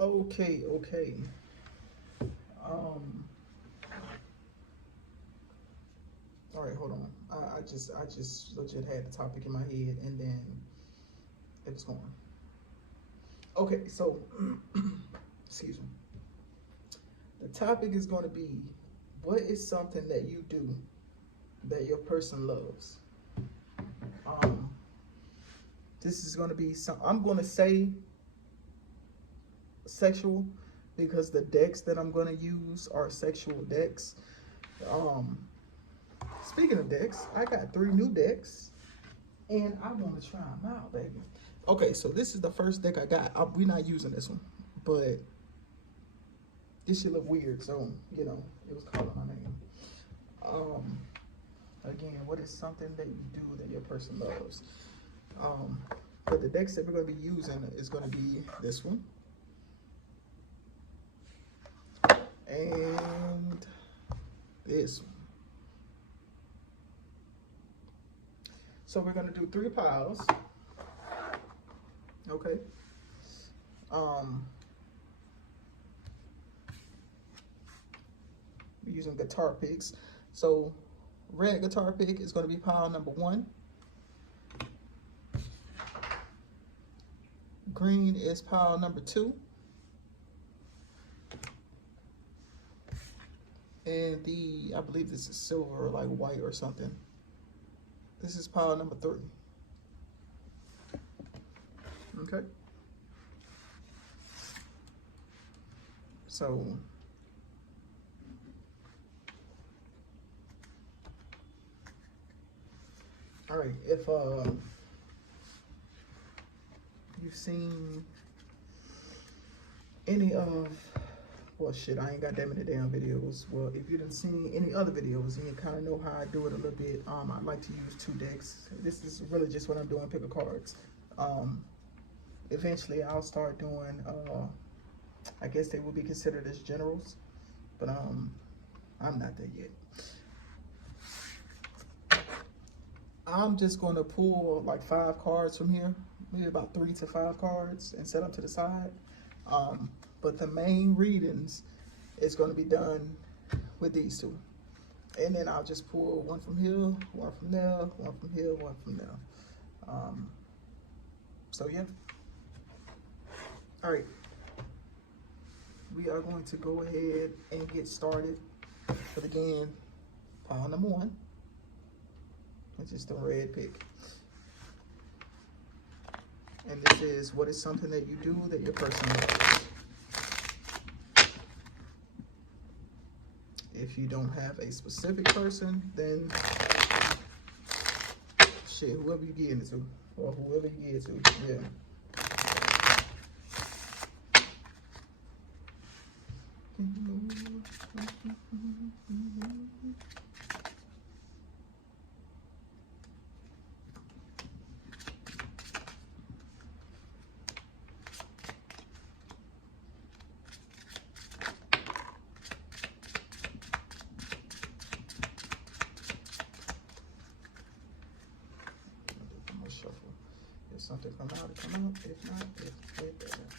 Okay, okay. All right, hold on. I just legit had the topic in my head and then it was gone. Okay, so excuse me. The topic is going to be, what is something that you do that your person loves? This is going to be some. I'm going to say sexual because the decks that I'm going to use are sexual decks. Speaking of decks, I got 3 new decks and I want to try them out, baby. Okay, so this is the first deck I got. We're not using this one, but this shit look weird, so you know it was calling my name. Again, what is something that you do that your person loves? But the decks that we're going to be using is going to be this one and this one. So we're going to do 3 piles. Okay. We're using guitar picks. So red guitar pick is going to be pile number 1. Green is pile number 2. And I believe this is silver or like white or something. This is pile number 3. Okay. So all right, if you've seen any of, well shit, I ain't got that many damn videos. Well, if you didn't see any other videos and you kind of know how I do it a little bit, I like to use 2 decks. This is really just what I'm doing, pick of cards. Eventually I'll start doing, I guess they will be considered as generals, but I'm not there yet. I'm just going to pull like 5 cards from here, maybe about 3 to 5 cards, and set them to the side. But the main readings is going to be done with these 2. And then I'll just pull 1 from here, 1 from there, 1 from here, 1 from there. So yeah. All right. We are going to go ahead and get started. But again, pile number 1, which is the red pick. And this is, what is something that you do that your person loves? If you don't have a specific person, then shit, whoever you get into, or whoever you get to, yeah. Shuffle. If something come out, it come out. If not, it doesn't.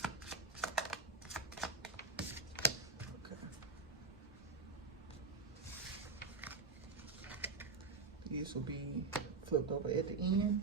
Okay. These will be flipped over at the end.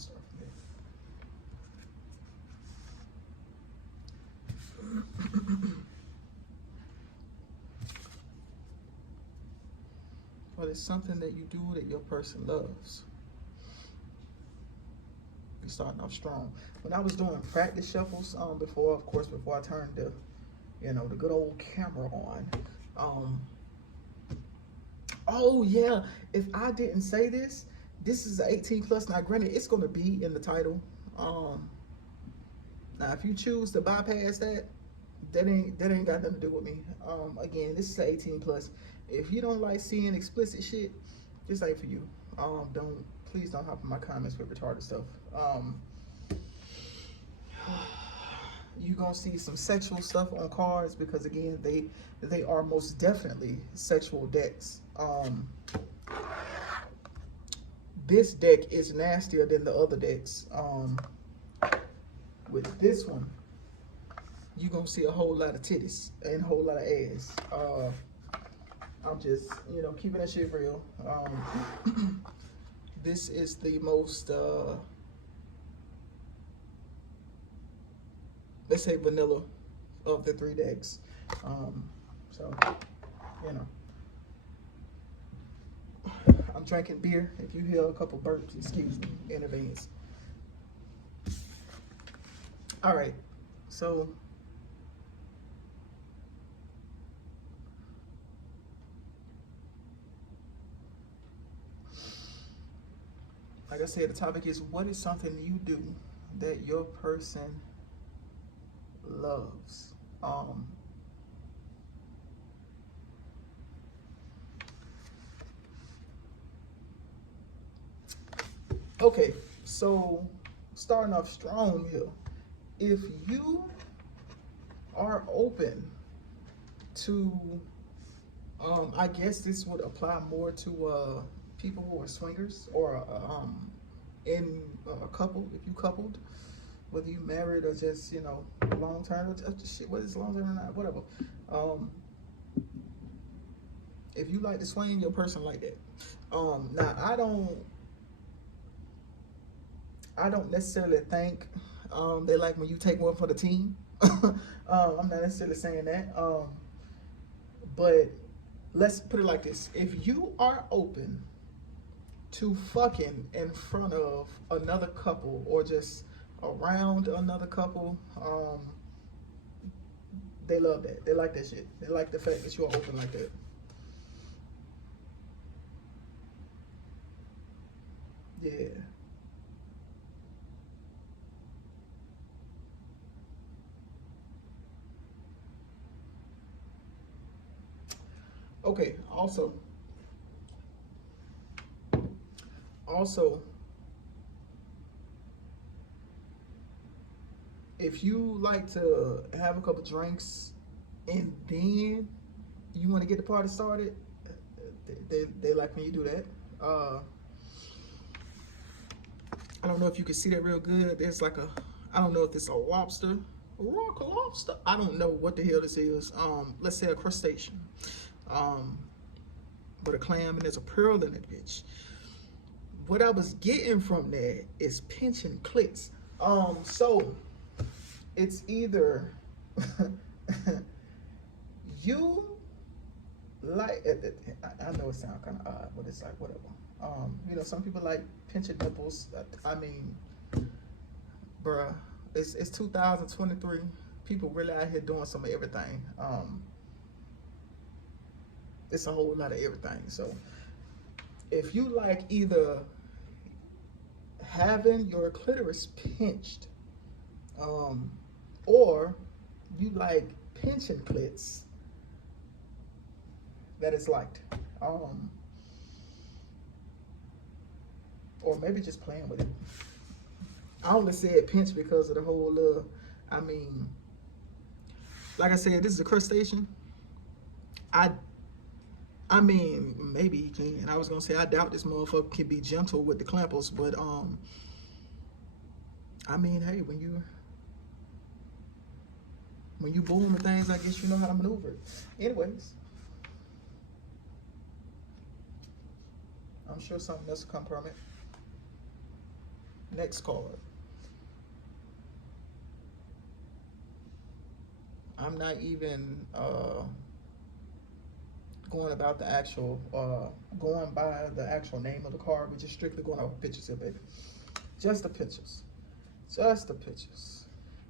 start from there. But it's something that you do that your person loves. You're starting off strong. When I was doing practice shuffles, before I turned the, the good old camera on, oh yeah, if I didn't say this, this is 18 plus. Now granted, it's gonna be in the title. Now if you choose to bypass that, that ain't got nothing to do with me. Again, this is 18 plus. If you don't like seeing explicit shit, this ain't for you. Please don't hop in my comments with retarded stuff. You gonna see some sexual stuff on cards because again, they are most definitely sexual decks. This deck is nastier than the other decks. With this one, you gonna see a whole lot of titties and a whole lot of ass. I'm just, keeping that shit real. This is the most, let's say vanilla of the 3 decks. So, I'm drinking beer. If you hear a couple burps, excuse me in advance. All right, so like I said, the topic is, what is something you do that your person loves? Okay, so starting off strong here. If you are open to, I guess this would apply more to people who are swingers or in a couple, if you coupled, whether you married or just, long term, or just shit, whether it's long term or not, whatever. If you like to swing, your person like that. Now I don't necessarily think they like when you take one for the team. I'm not necessarily saying that. But let's put it like this. If you are open to fucking in front of another couple or just around another couple, they love that. They like that shit. They like the fact that you're open like that. Yeah. Okay, also, if you like to have a couple drinks and then you want to get the party started, they like when you do that. I don't know if you can see that real good. There's like I don't know if it's a lobster, a rock lobster. I don't know what the hell this is. Let's say a crustacean. But a clam, and there's a pearl in it, bitch. What I was getting from that is pinching clits. So it's either you like, I know it sounds kind of odd, but it's like whatever. Some people like pinching nipples. I mean, bruh, it's 2023. People really out here doing some of everything. It's a whole lot of everything. So if you like either having your clitoris pinched, or you like pinching clits, that is liked. Or maybe just playing with it. I only said pinch because of the whole, like I said, this is a crustacean. I mean, maybe he can. I was gonna say I doubt this motherfucker can be gentle with the clampers, but I mean, hey, when you boom and things, I guess you know how to maneuver it. Anyways, I'm sure something else will come from it. Next card. I'm not even going about the actual, going by the actual name of the card. We're just strictly going over pictures here, baby. Just the pictures. Just the pictures.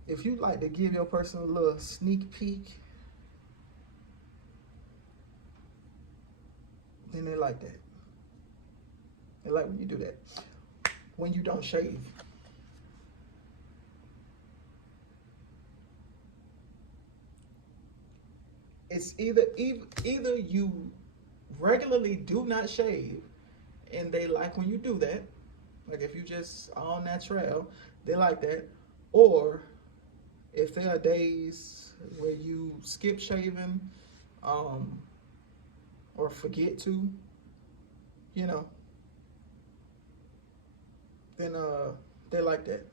If you like to give your person a little sneak peek, then they like that. They like when you do that. When you don't shave. It's either you regularly do not shave and they like when you do that, like if you just all natural, they like that, or if there are days where you skip shaving or forget to, you know, then they like that.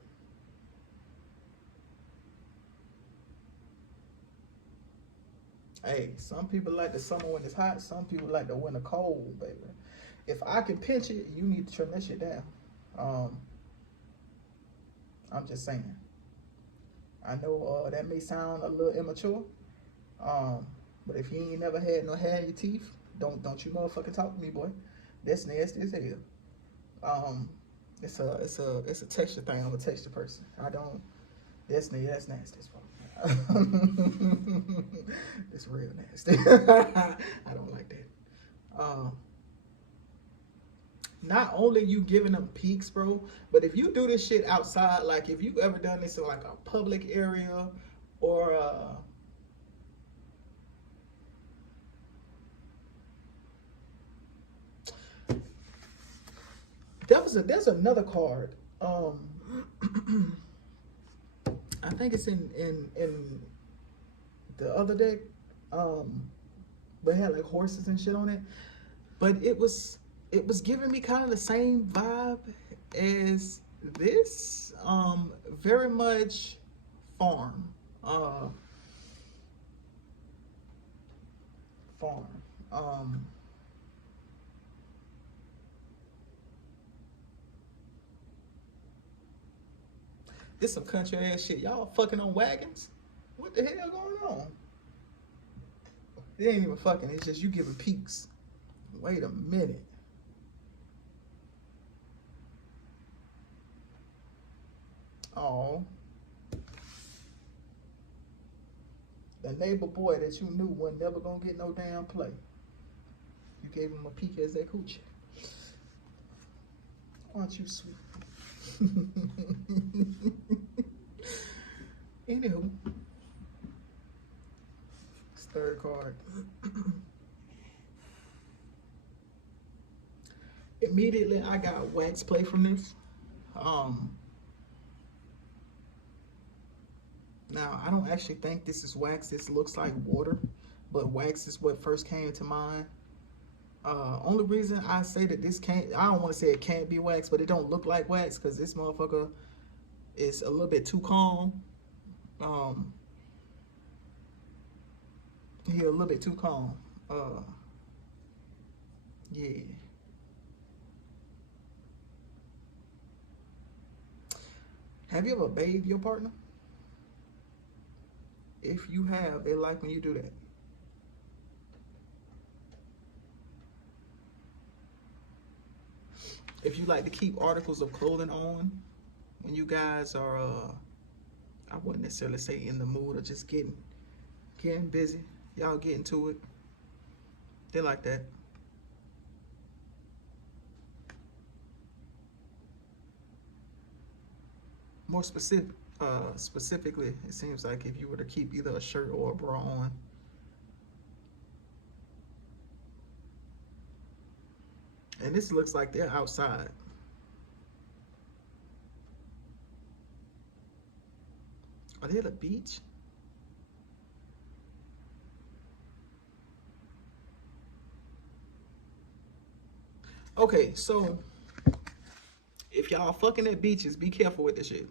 Hey, some people like the summer when it's hot. Some people like the winter cold, baby. If I can pinch it, you need to trim that shit down. I'm just saying. I know that may sound a little immature, but if you ain't never had no hair in your teeth, don't you motherfucking talk to me, boy. That's nasty as hell. It's a texture thing. I'm a texture person. I don't. That's nasty as fuck. It's real nasty. I don't like that. Not only you giving them peaks, bro, but if you do this shit outside, like if you ever done this in like a public area or there's another card. I think it's in the other deck. But it had like horses and shit on it. But it was giving me kind of the same vibe as this. Very much farm. Farm. This some country ass shit. Y'all fucking on wagons? What the hell going on? It ain't even fucking. It's just you giving peaks. Wait a minute. Oh. The neighbor boy that you knew was never gonna get no damn play. You gave him a peek as that coochie. Aren't you sweet? Anywho, it's third card. Immediately, I got wax play from this. Now, I don't actually think this is wax. This looks like water, but wax is what first came to mind. Only reason I say that this can't, I don't want to say it can't be wax, but it don't look like wax because this motherfucker is a little bit too calm. He a little bit too calm. Yeah. Have you ever bathed your partner? If you have, they like when you do that. If you like to keep articles of clothing on when you guys are, I wouldn't necessarily say in the mood or just getting busy. Y'all getting to it. They like that. More specifically, it seems like if you were to keep either a shirt or a bra on. And this looks like they're outside. Are they at a beach? Okay, so if y'all fucking at beaches, be careful with this shit.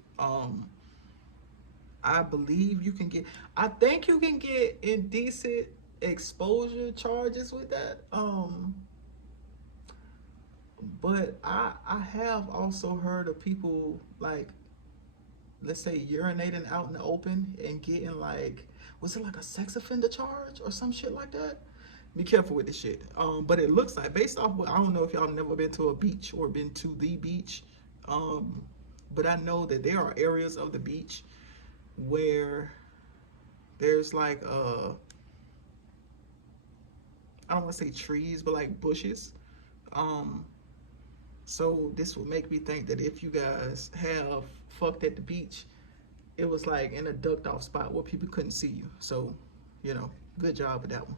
I believe you can get, I think you can get indecent exposure charges with that. But I have also heard of people like, let's say, urinating out in the open and getting like, was it like a sex offender charge or some shit like that? Be careful with this shit. But it looks like, based off what, I don't know if y'all never been to a beach or been to the beach, but I know that there are areas of the beach where there's like I don't want to say trees, but like bushes. Um, so this would make me think that if you guys have fucked at the beach, it was like in a ducked off spot where people couldn't see you. So, you know, good job with that one.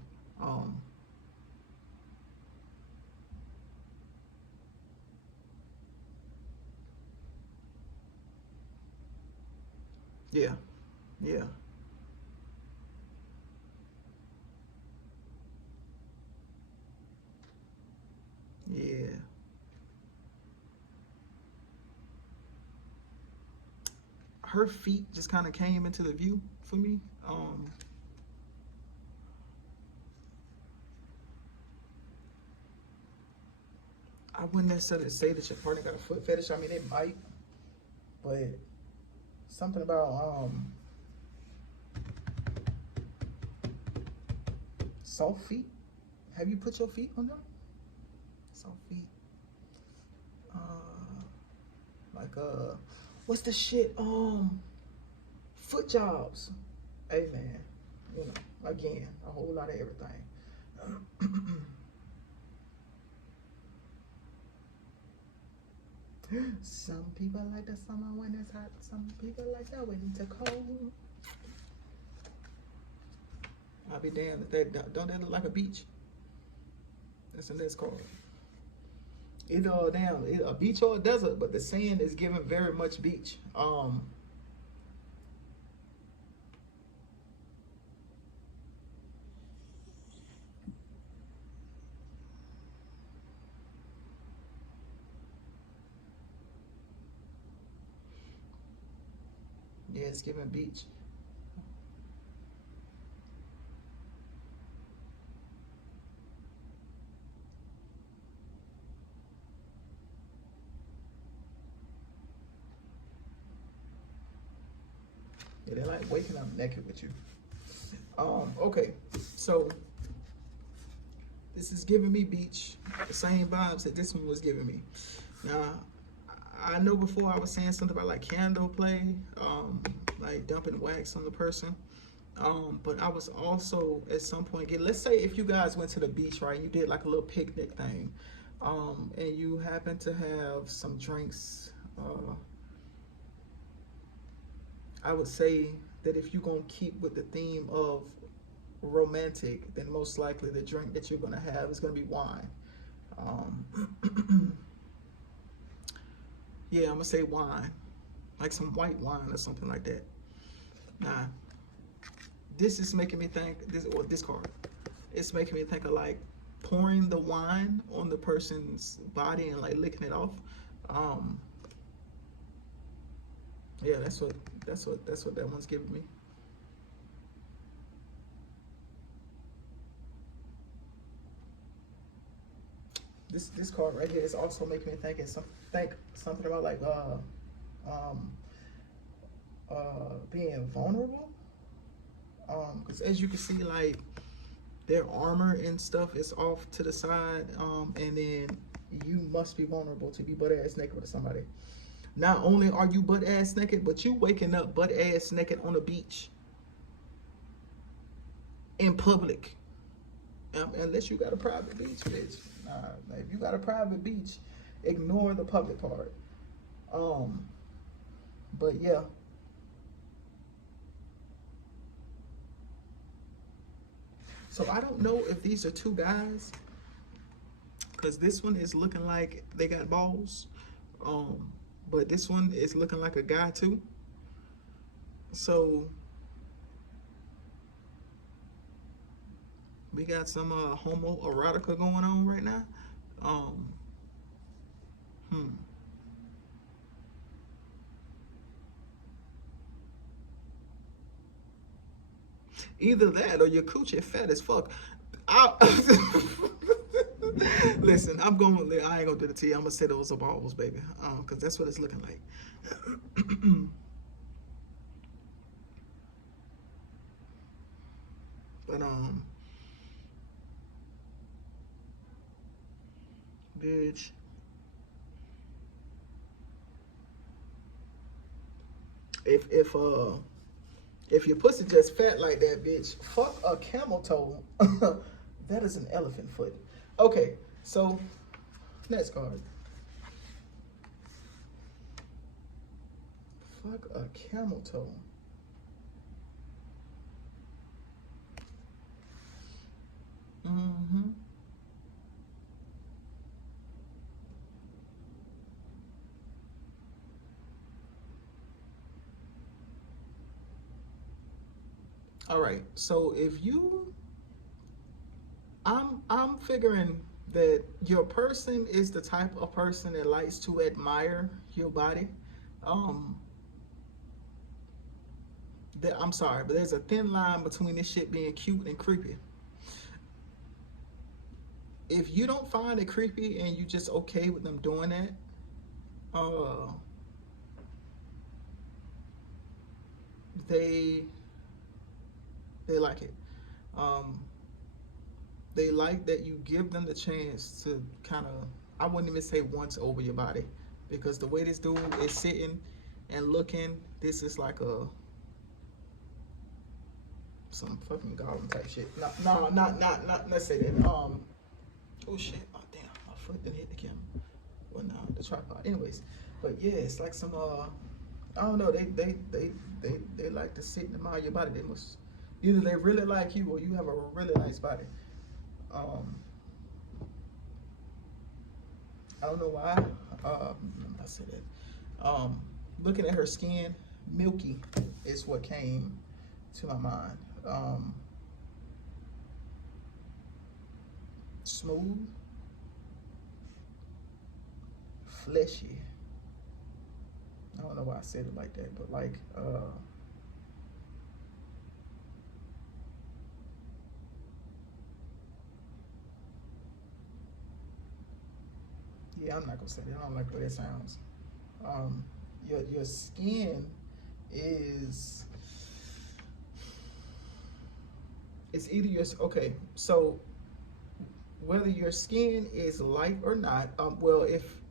Yeah, yeah, yeah. Her feet just kind of came into the view for me. I wouldn't necessarily say that your partner got a foot fetish. I mean, it might, but something about soft feet. Have you put your feet on them? Soft feet. Uh, like what's the shit? Foot jobs. Hey man, you know, again, a whole lot of everything. Some people like the summer when it's hot. Some people like that when it's cold. I'll be damned if that don't that look like a beach. That's what that's called. It damn it, a beach or a desert, but the sand is giving very much beach. Yeah, it's giving beach. Yeah, they're like waking up naked with you. Okay, so this is giving me beach. The same vibes that this one was giving me. Now, I know before I was saying something about like candle play, like dumping wax on the person. But I was also at some point let's say if you guys went to the beach, right? You did like a little picnic thing, and you happen to have some drinks. I would say that if you're gonna keep with the theme of romantic, then most likely the drink that you're gonna have is gonna be wine. Yeah, I'm gonna say wine, like some white wine or something like that. Nah, this is making me think this card. It's making me think of like pouring the wine on the person's body and like licking it off. Um, yeah, that's what that one's giving me. This card right here is also making me think something about like um being vulnerable. Because as you can see, like their armor and stuff is off to the side, and then you must be vulnerable to be butt ass naked with somebody. Not only are you butt ass naked, but you waking up butt ass naked on a beach in public. Unless you got a private beach, bitch. If you got a private beach, ignore the public part. Um, but yeah. So I don't know if these are two guys, because this one is looking like they got balls. But this one is looking like a guy too. So we got some homo erotica going on right now. Um, hmm. Either that or your coochie fat as fuck. I, Listen, I ain't gonna do the T. I'm gonna say those are balls, baby. Cause that's what it's looking like. But bitch, if if uh if your pussy just fat like that, bitch, fuck a camel toe. That is an elephant foot. Okay, so next card. Fuck a camel toe. Mm-hmm. All right. So if you, I'm figuring that your person is the type of person that likes to admire your body. Um, I'm sorry, but there's a thin line between this shit being cute and creepy. If you don't find it creepy and you just okay with them doing that, uh, they they like it. Um, they like that you give them the chance to kind of, I wouldn't even say once over your body, because the way this dude is sitting and looking, this is like a some fucking goblin type shit. No, not let's say that. Oh shit, oh damn, my foot didn't hit the camera. Well, no, the tripod. Anyways, but yeah, it's like some I don't know. They like to sit and admire your body. They must either they really like you or you have a really nice body. Um, I don't know why. I said that. Looking at her skin, milky is what came to my mind. Smooth, fleshy. I don't know why I said it like that, but like, yeah, I'm not gonna say that. I don't like the way it sounds. Um, your skin is it's either your okay. So whether your skin is light or not, well,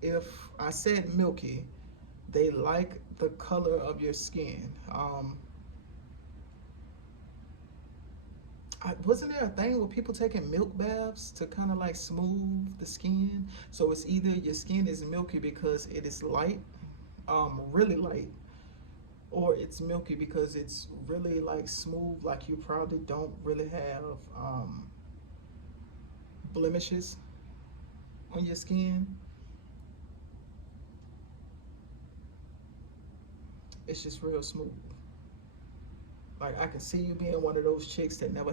if I said milky, they like the color of your skin. Wasn't there a thing where people taking milk baths to kind of like smooth the skin? So it's either your skin is milky because it is light, really light, or it's milky because it's really like smooth, like you probably don't really have blemishes on your skin. It's just real smooth. Like I can see you being one of those chicks that never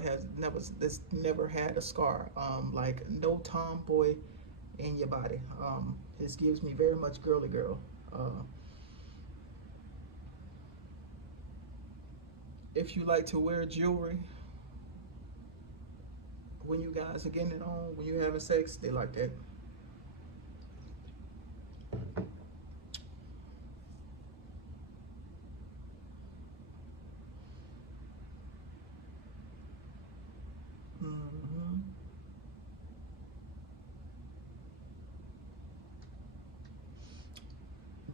had a scar. Like no tomboy in your body. This gives me very much girly girl. If you like to wear jewelry when you guys are getting it on, when you're having sex, they like that. Hmm.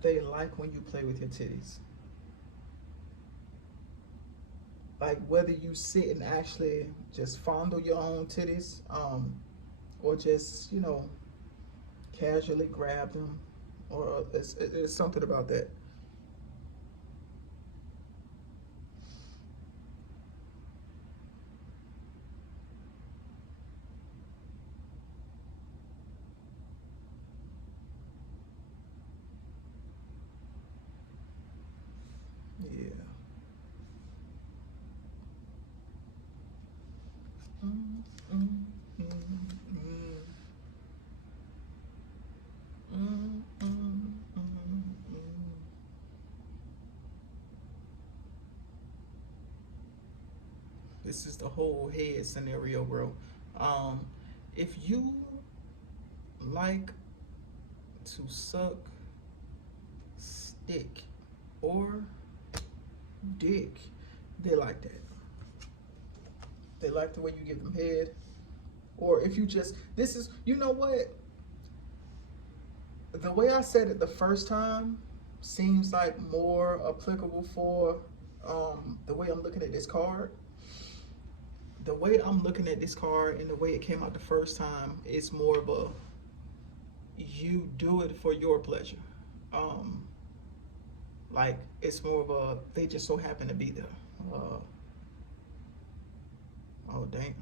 They like when you play with your titties. Like whether you sit and actually just fondle your own titties, or just casually grab them, or it's something about that. Yeah. Mm, mm, mm, mm, mm, mm, mm, mm. This is the whole head scenario, bro. If you like to suck stick or dick. They like that. They like the way you give them head. Or if you just, this is, you know what? The way I said it the first time seems like more applicable for the way I'm looking at this card. The way I'm looking at this card and the way it came out the first time is more of a, you do it for your pleasure. Like it's more of a, they just so happen to be there. Oh dang.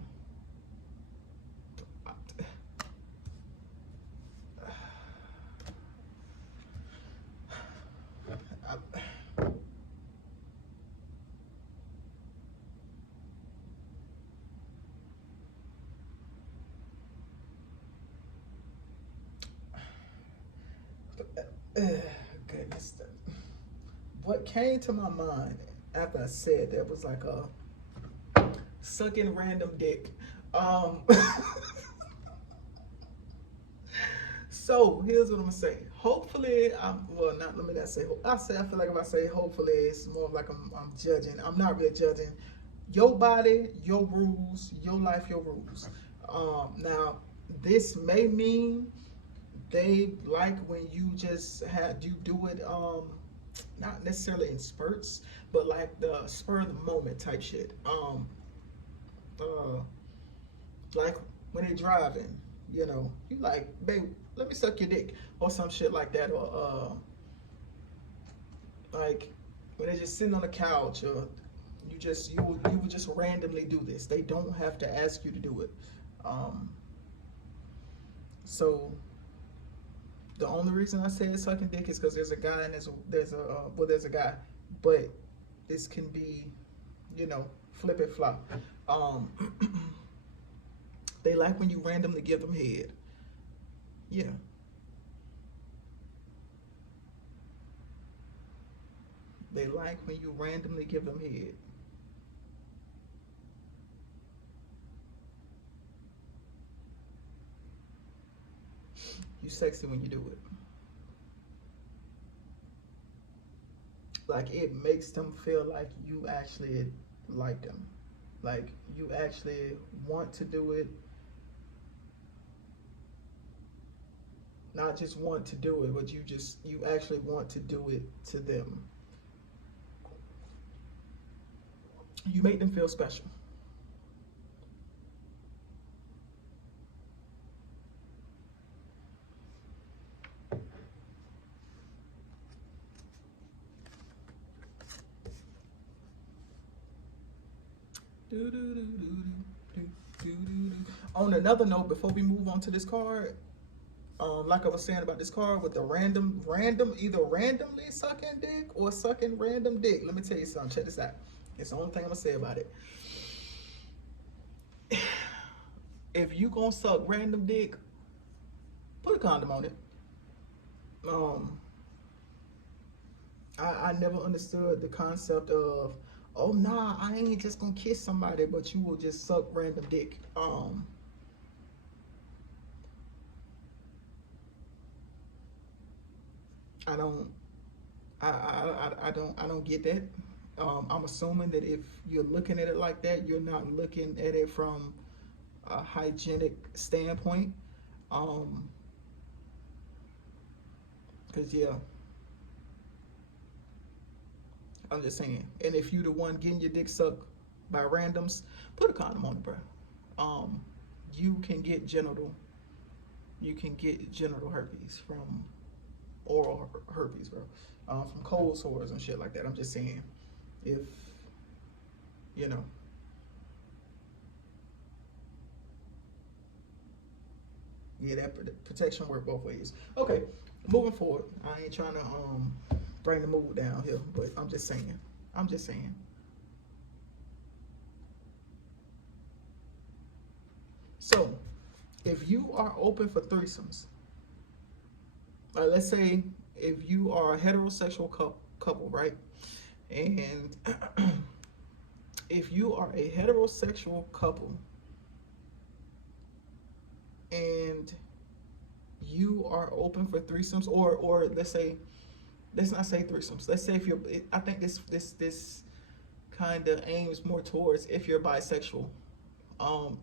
Goodness. What came to my mind after I said that was like a sucking random dick. So here's what I'm gonna say. Hopefully, well, not let me not say. I feel like if I say hopefully, it's more of like I'm judging. I'm not really judging. Your body, your rules, your life, your rules. Now, this may mean they like when you just you do it. Not necessarily in spurts, but like the spur of the moment type shit. Like when they're driving, you know, you like, babe, let me suck your dick or some shit like that, or like when they're just sitting on the couch, or you would just randomly do this. They don't have to ask you to do it. So the only reason I say it's sucking dick is because there's a guy and there's a guy, but this can be, you know, flip it flop. They like when you randomly give them head. Yeah. They like when you randomly give them head. You sexy when you do it. Like it makes them feel like you actually like them. Like you actually want to do it. Not just want to do it, but you actually want to do it to them. You make them feel special. On another note, before we move on to this card, like I was saying about this card with the random, either randomly sucking dick or sucking random dick. Let me tell you something. Check this out. It's the only thing I'm gonna say about it. If you gonna suck random dick, put a condom on it. I never understood the concept of, oh nah, I ain't just gonna kiss somebody, but you will just suck random dick. I don't get that. I'm assuming that if you're looking at it like that, you're not looking at it from a hygienic standpoint. Cause yeah, I'm just saying. And if you the one getting your dick sucked by randoms, put a condom on it, bro. You can get genital herpes from oral herpes, bro. From cold sores and shit like that. I'm just saying, if you know. Yeah, that protection work both ways. Okay, moving forward. I ain't trying to bring the mood down here, but I'm just saying. So, if you are open for threesomes, let's say if you are a heterosexual couple, right? And if you are a heterosexual couple and you are open for threesomes, or let's not say threesomes. Let's say if you're, I think this kind of aims more towards if you're bisexual. Um,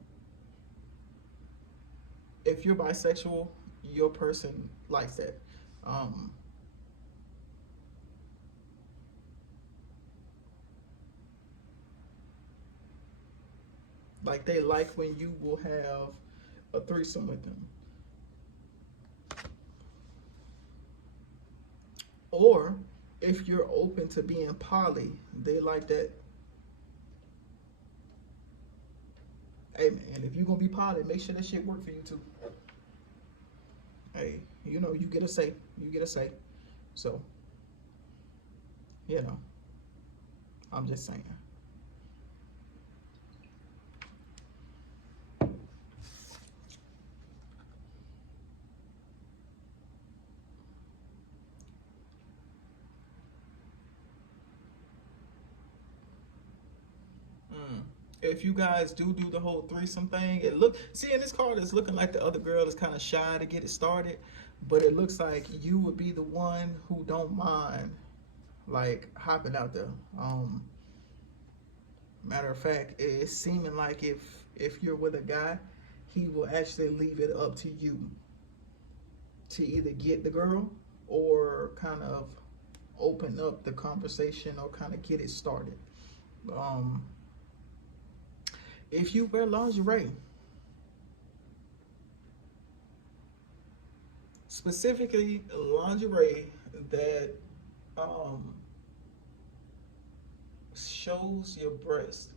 if you're bisexual, your person likes that. Um, like they like when you will have a threesome with them. Or if you're open to being poly, they like that. Hey man, if you're gonna be poly, make sure that shit work for you too. Hey, you know, you get a say. You get a say. So, you know, I'm just saying. If you guys do the whole threesome thing, it look, see in this card it's looking like the other girl is kind of shy to get it started, but it looks like you would be the one who don't mind like hopping out there. Matter of fact, it's seeming like if you're with a guy, he will actually leave it up to you to either get the girl or kind of open up the conversation or kind of get it started. If you wear lingerie, specifically lingerie that shows your breast,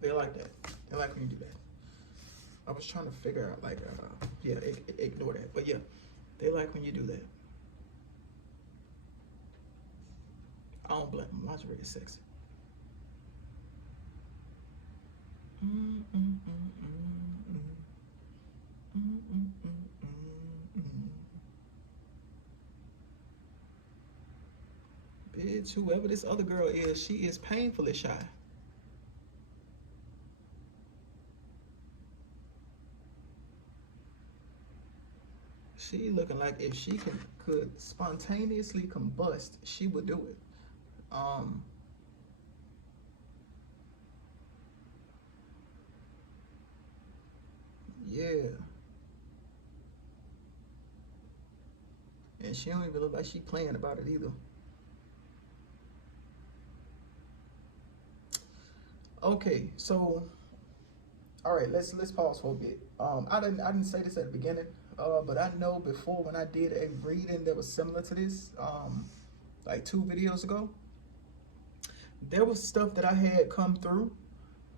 they like that. They like when you do that. I was trying to figure out like, yeah, ignore that. But yeah, they like when you do that. I don't blame them. Lingerie is sexy. Bitch, whoever this other girl is, she is painfully shy. She looking like if she could spontaneously combust, she would do it. Yeah. And she don't even look like she playing about it either. Okay, so all right, let's pause for a bit. I didn't say this at the beginning, but I know before when I did a reading that was similar to this, like 2 videos ago, there was stuff that I had come through,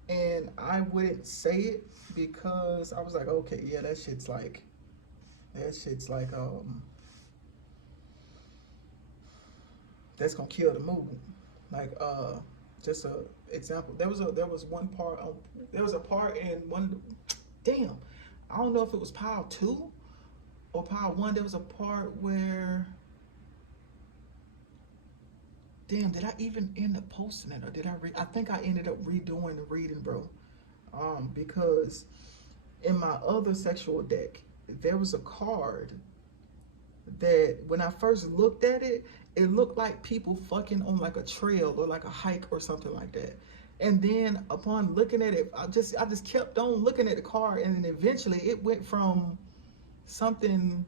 and I wouldn't say it because I was like, okay, yeah, that shit's like that's gonna kill the movement. Like just a example. There was one part. There was a part in one. Damn, I don't know if it was Power 2 or Power 1. There was a part where. Damn, did I even end up posting it or did I I think I ended up redoing the reading, bro. Because in my other sexual deck, there was a card that when I first looked at it, it looked like people fucking on like a trail or like a hike or something like that. And then upon looking at it, I just kept on looking at the card, and then eventually it went from something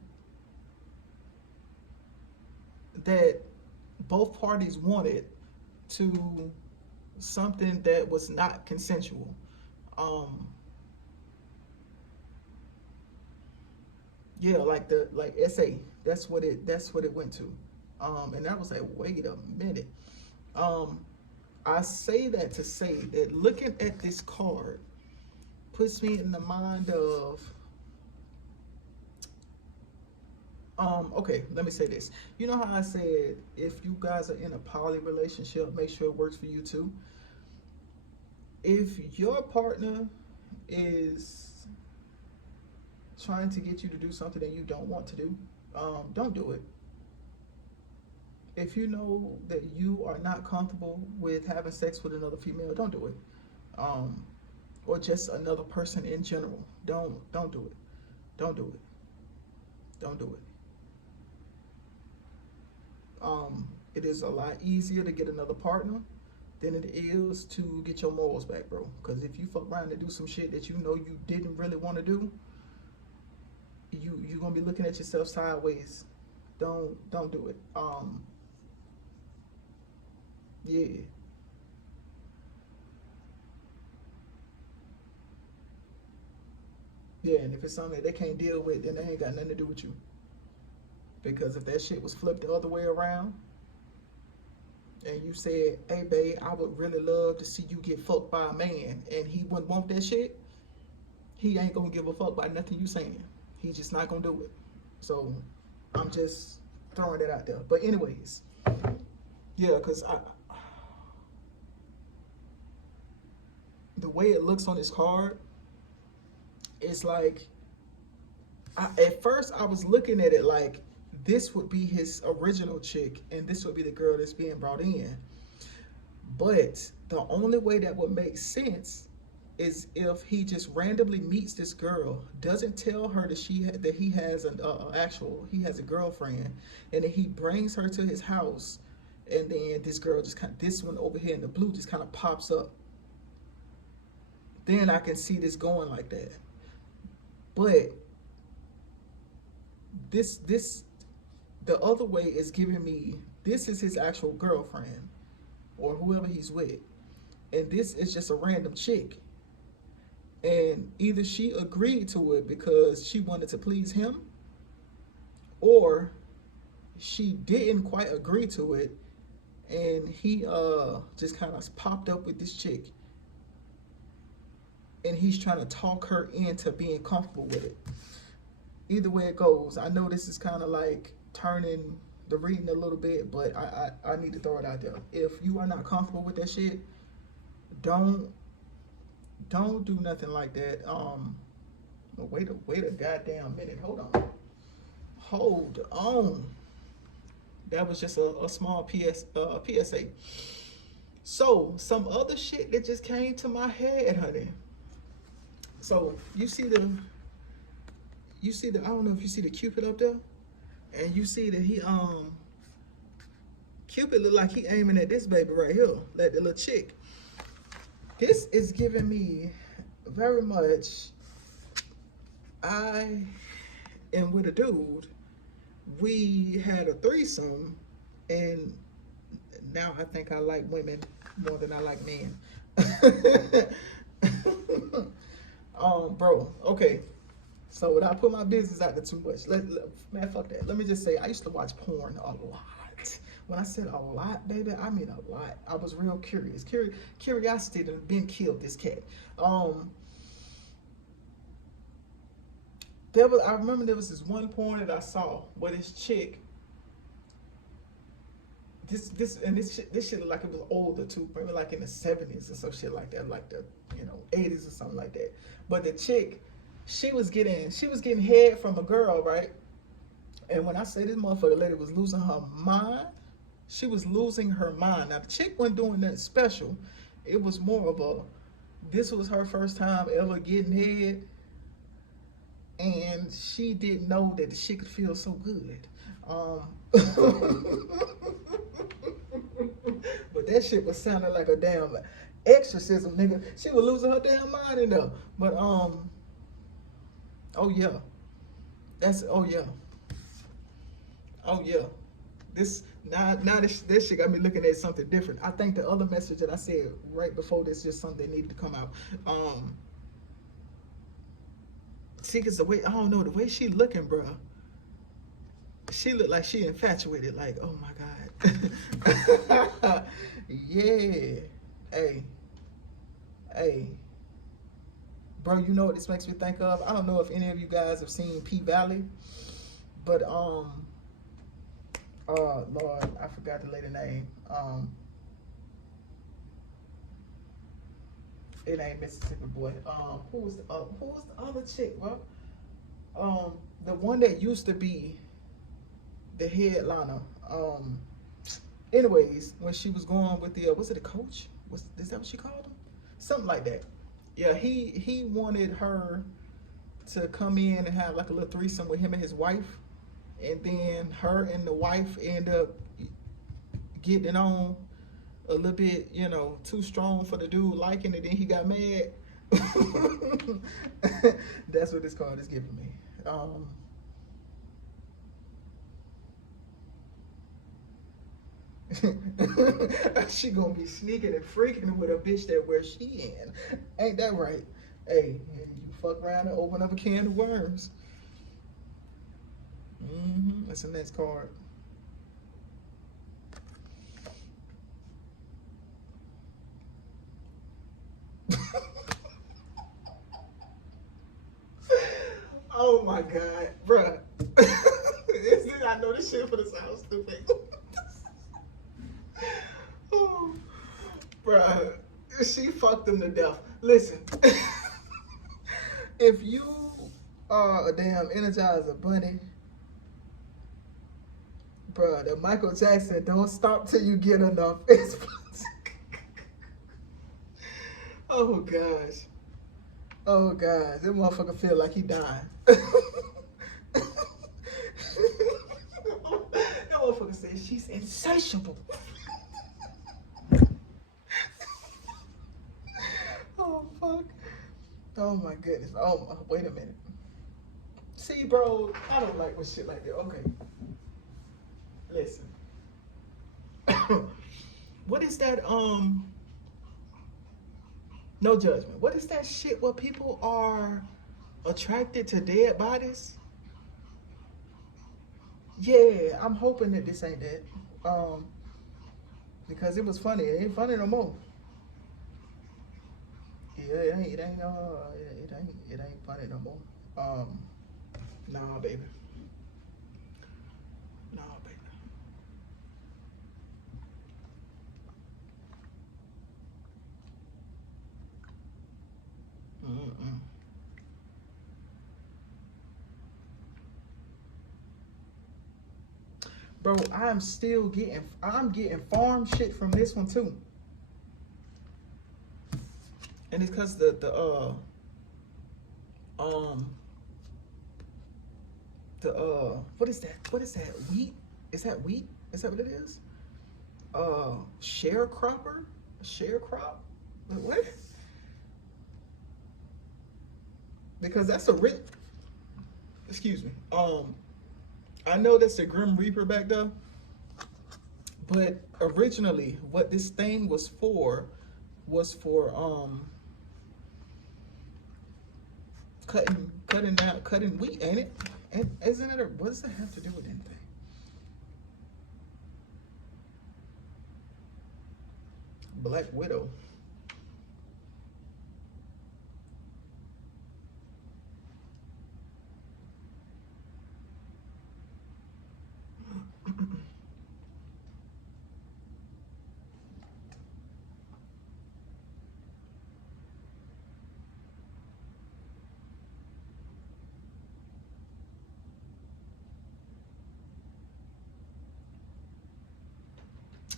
that both parties wanted to something that was not consensual. Yeah, like SA. That's what it went to. And that was like, wait a minute. I say that to say that looking at this card puts me in the mind of okay, let me say this. You know how I said if you guys are in a poly relationship, make sure it works for you too. If your partner is trying to get you to do something that you don't want to do, don't do it. If you know that you are not comfortable with having sex with another female, don't do it. Um, or just another person in general. Don't do it. Don't do it. Don't do it. It is a lot easier to get another partner than it is to get your morals back, bro. Because if you fuck around and do some shit that you know you didn't really want to do, you're gonna be looking at yourself sideways. Don't do it. Yeah. Yeah, and if it's something that they can't deal with, then they ain't got nothing to do with you. Because if that shit was flipped the other way around, and you said, hey babe, I would really love to see you get fucked by a man, and he wouldn't want that shit, he ain't gonna give a fuck by nothing you saying. He's just not gonna do it. So I'm just throwing that out there. But anyways, yeah, because the way it looks on his card, it's like, at first I was looking at it like this would be his original chick and this would be the girl that's being brought in. But the only way that would make sense is if he just randomly meets this girl, doesn't tell her that that he has he has a girlfriend, and then he brings her to his house, and then this girl just this one over here in the blue just kind of pops up. Then I can see this going like that. But the other way is giving me, this is his actual girlfriend or whoever he's with, and this is just a random chick, and either she agreed to it because she wanted to please him, or she didn't quite agree to it and he just kind of popped up with this chick and he's trying to talk her into being comfortable with it. Either way it goes, I know this is kind of like turning the reading a little bit, but I need to throw it out there. If you are not comfortable with that shit, don't do nothing like that. Wait a goddamn minute. Hold on. That was just a small PSA. So some other shit that just came to my head, honey. So you see the I don't know if you see the Cupid up there, and you see that Cupid look like he aiming at this baby right here, like the little chick. This is giving me very much, I am with a dude, we had a threesome, and now I think I like women more than I like men. Bro, okay. So without putting my business out there too much, man, fuck that. Let me just say, I used to watch porn a lot. When I said a lot, baby, I mean a lot. I was real curious. Curiosity that been killed this cat. I remember there was this one porn that I saw where this chick, this shit looked like it was older too, maybe like in the 70s or some shit like that, like the 80s or something like that. But the chick, she was getting head from a girl, right? And when I say this motherfucker lady was losing her mind, she was losing her mind. Now the chick wasn't doing nothing special. It was more of this was her first time ever getting head, and she didn't know that the shit could feel so good. But that shit was sounding like a damn exorcism, nigga. She was losing her damn mind in there. But oh yeah. Oh yeah. This shit got me looking at something different. I think the other message that I said right before this is something that needed to come out. See, cause the way, I don't know, the way she looking, bro. She looked like she infatuated. Like, oh my god. Yeah. Hey. Bro, you know what this makes me think of? I don't know if any of you guys have seen P-Valley, but Lord, I forgot the lady name. It ain't Mississippi Boy. Who's the other chick, bro? The one that used to be the headliner. Anyways, when she was going with the was it a coach? Is that what she called him? Something like that. Yeah, he wanted her to come in and have like a little threesome with him and his wife, and then her and the wife end up getting on a little bit, you know, too strong for the dude liking it. Then he got mad. That's what this card is giving me. She gonna be sneaking and freaking with a bitch that where she in. Ain't that right? Hey, you fuck around and open up a can of worms. That's the next card. Oh my god, bruh. I know this shit for the sound stupid. Oh, bruh, she fucked him to death. Listen, if you are a damn Energizer bunny, bruh, the Michael Jackson "Don't Stop Till You Get Enough" is. Oh gosh. Oh gosh, that motherfucker feel like he dying. That motherfucker said she's insatiable. Oh fuck. Oh my goodness. Oh my, wait a minute. See, bro, I don't like with shit like that. Okay. Listen. What is that? No judgment. What is that shit where people are attracted to dead bodies? Yeah, I'm hoping that this ain't that. Because it was funny. It ain't funny no more. Yeah, it ain't funny no more. Nah, baby. Nah, baby. Mm-mm. Bro, I'm getting farm shit from this one too. And it's cause um what is that? What is that? Wheat? Is that wheat? Is that what it is? Sharecropper? Sharecrop? What? Because that's a rich. Excuse me. I know that's the Grim Reaper back there, but originally, what this thing was for cutting wheat, ain't it? And isn't it? What does that have to do with anything? Black Widow.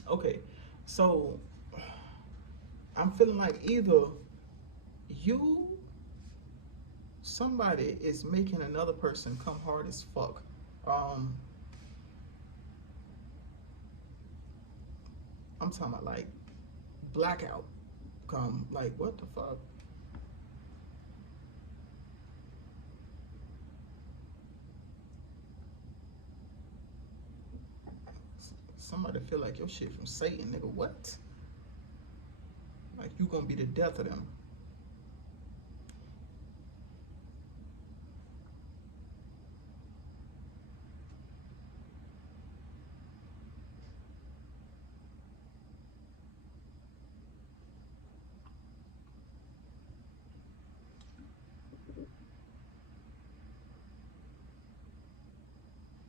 Okay, so I'm feeling like either you, somebody is making another person come hard as fuck. I'm talking about like blackout. Come like what the fuck? Somebody feel like your shit from Satan, nigga. What? Like you gonna be the death of them.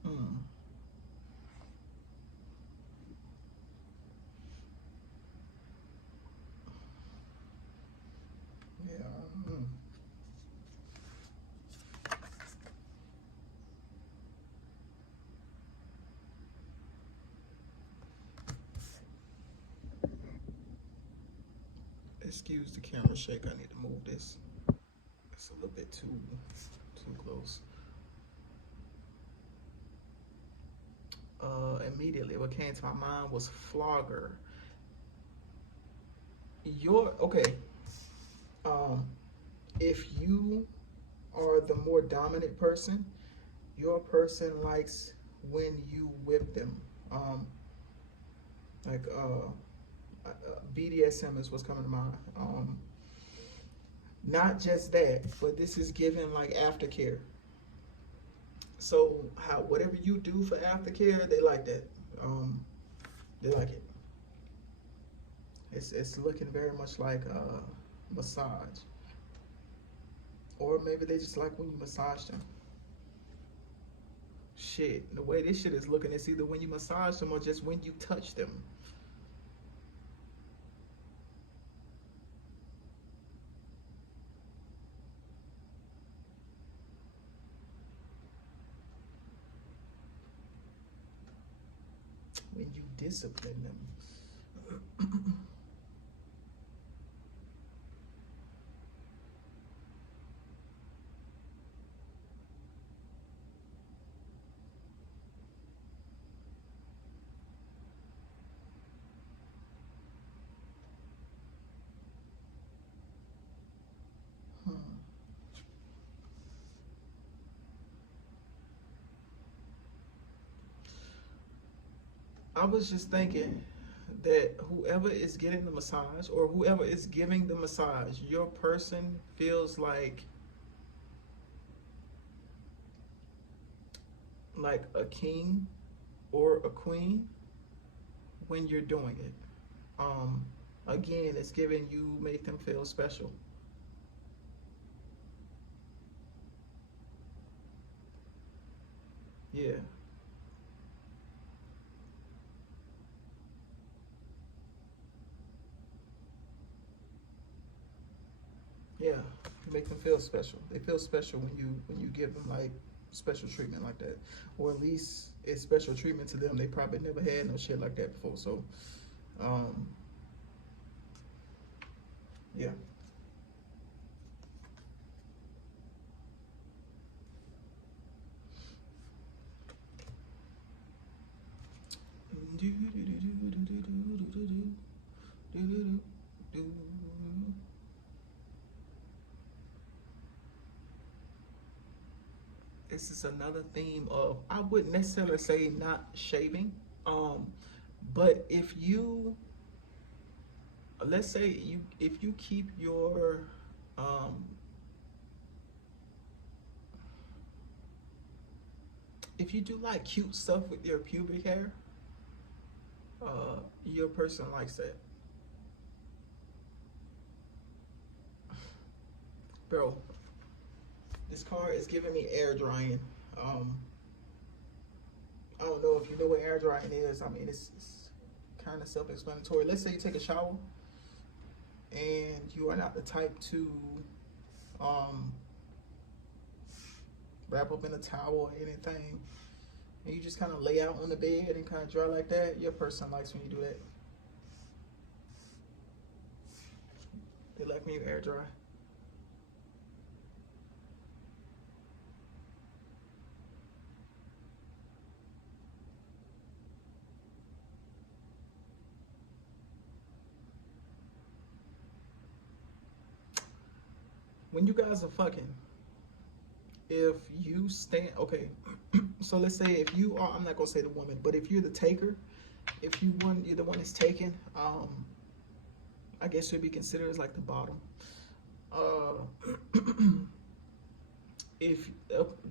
Mm. Excuse the camera shake. I need to move this. It's a little bit too close. Immediately what came to my mind was flogger. If you are the more dominant person, your person likes when you whip them. Like BDSM is what's coming to mind. Not just that, but this is given like aftercare. So whatever you do for aftercare, they like that. They like it. It's looking very much like a massage, or maybe they just like when you massage them. Shit, the way this shit is looking, it's either when you massage them or just when you touch them. When you discipline them. I was just thinking that whoever is getting the massage or whoever is giving the massage, your person feels like a king or a queen when you're doing it. Again, it's giving you make them feel special. Yeah. Yeah, make them feel special. They feel special when you give them like special treatment like that, or at least it's special treatment to them. They probably never had no shit like that before. So, yeah. This is another theme of, I wouldn't necessarily say not shaving, but if you, let's say if you keep your if you do like cute stuff with your pubic hair, your person likes that. Bro, this card is giving me air drying. I don't know if you know what air drying is. I mean, it's kind of self-explanatory. Let's say you take a shower and you are not the type to wrap up in a towel or anything, and you just kind of lay out on the bed and kind of dry like that. Your person likes when you do that. They like when you air dry. When you guys are fucking, if you stand, okay, so let's say if you are, I'm not gonna say the woman, but if you're the taker, you're the one that's taken, I guess you'd be considered as like the bottom. If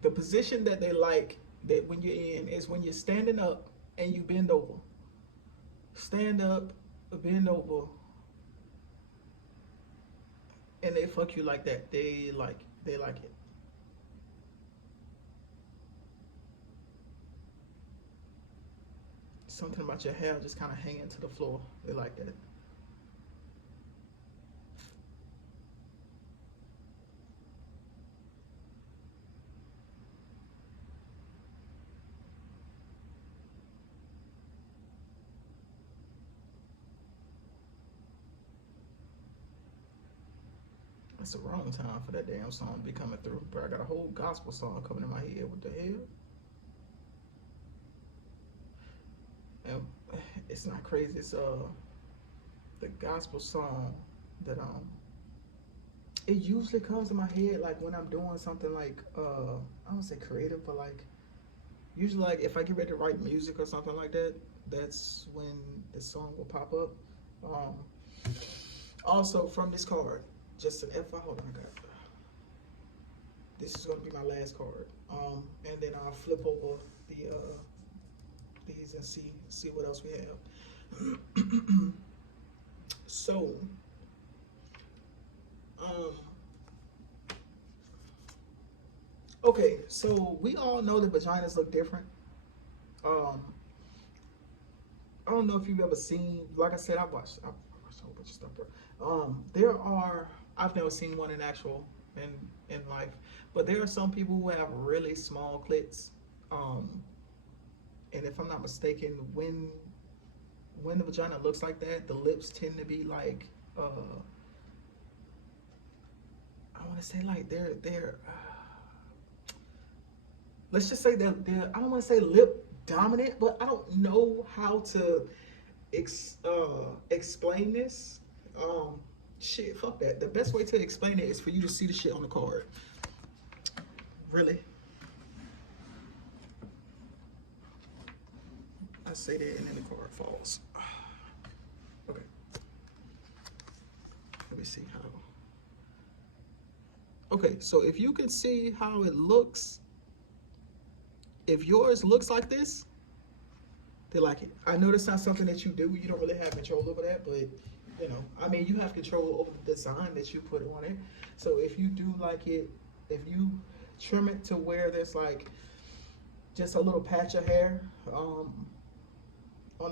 the position that they like that when you're in is when you're standing up and you bend over. Stand up, bend over, and they fuck you like that. They like it. Something about your hair just kind of hanging to the floor. They like that. It's the wrong time for that damn song to be coming through. Bro, I got a whole gospel song coming in my head. What the hell? And it's not crazy. It's the gospel song that it usually comes in my head like when I'm doing something like I don't say creative, but like usually like if I get ready to write music or something like that, that's when the song will pop up. Also from this card, just an FYI, hold on, I got this is gonna be my last card. And then I'll flip over the these and see what else we have. So okay, so we all know that vaginas look different. I don't know if you've ever seen, like I said, I watched a whole bunch of stuff, bro. I've never seen one in actual in life, but there are some people who have really small clits. And if I'm not mistaken, when the vagina looks like that, the lips tend to be like, I want to say like they're let's just say they're I don't want to say lip dominant, but I don't know how to explain this. Shit, fuck that. The best way to explain it is for you to see the shit on the card. Really? I say that and then the card falls. Okay. Let me see how. Okay, so if you can see how it looks, if yours looks like this, they like it. I know that's not something that you do. You don't really have control over that, but you know, I mean, you have control over the design that you put on it. So if you do like it, if you trim it to where there's like just a little patch of hair on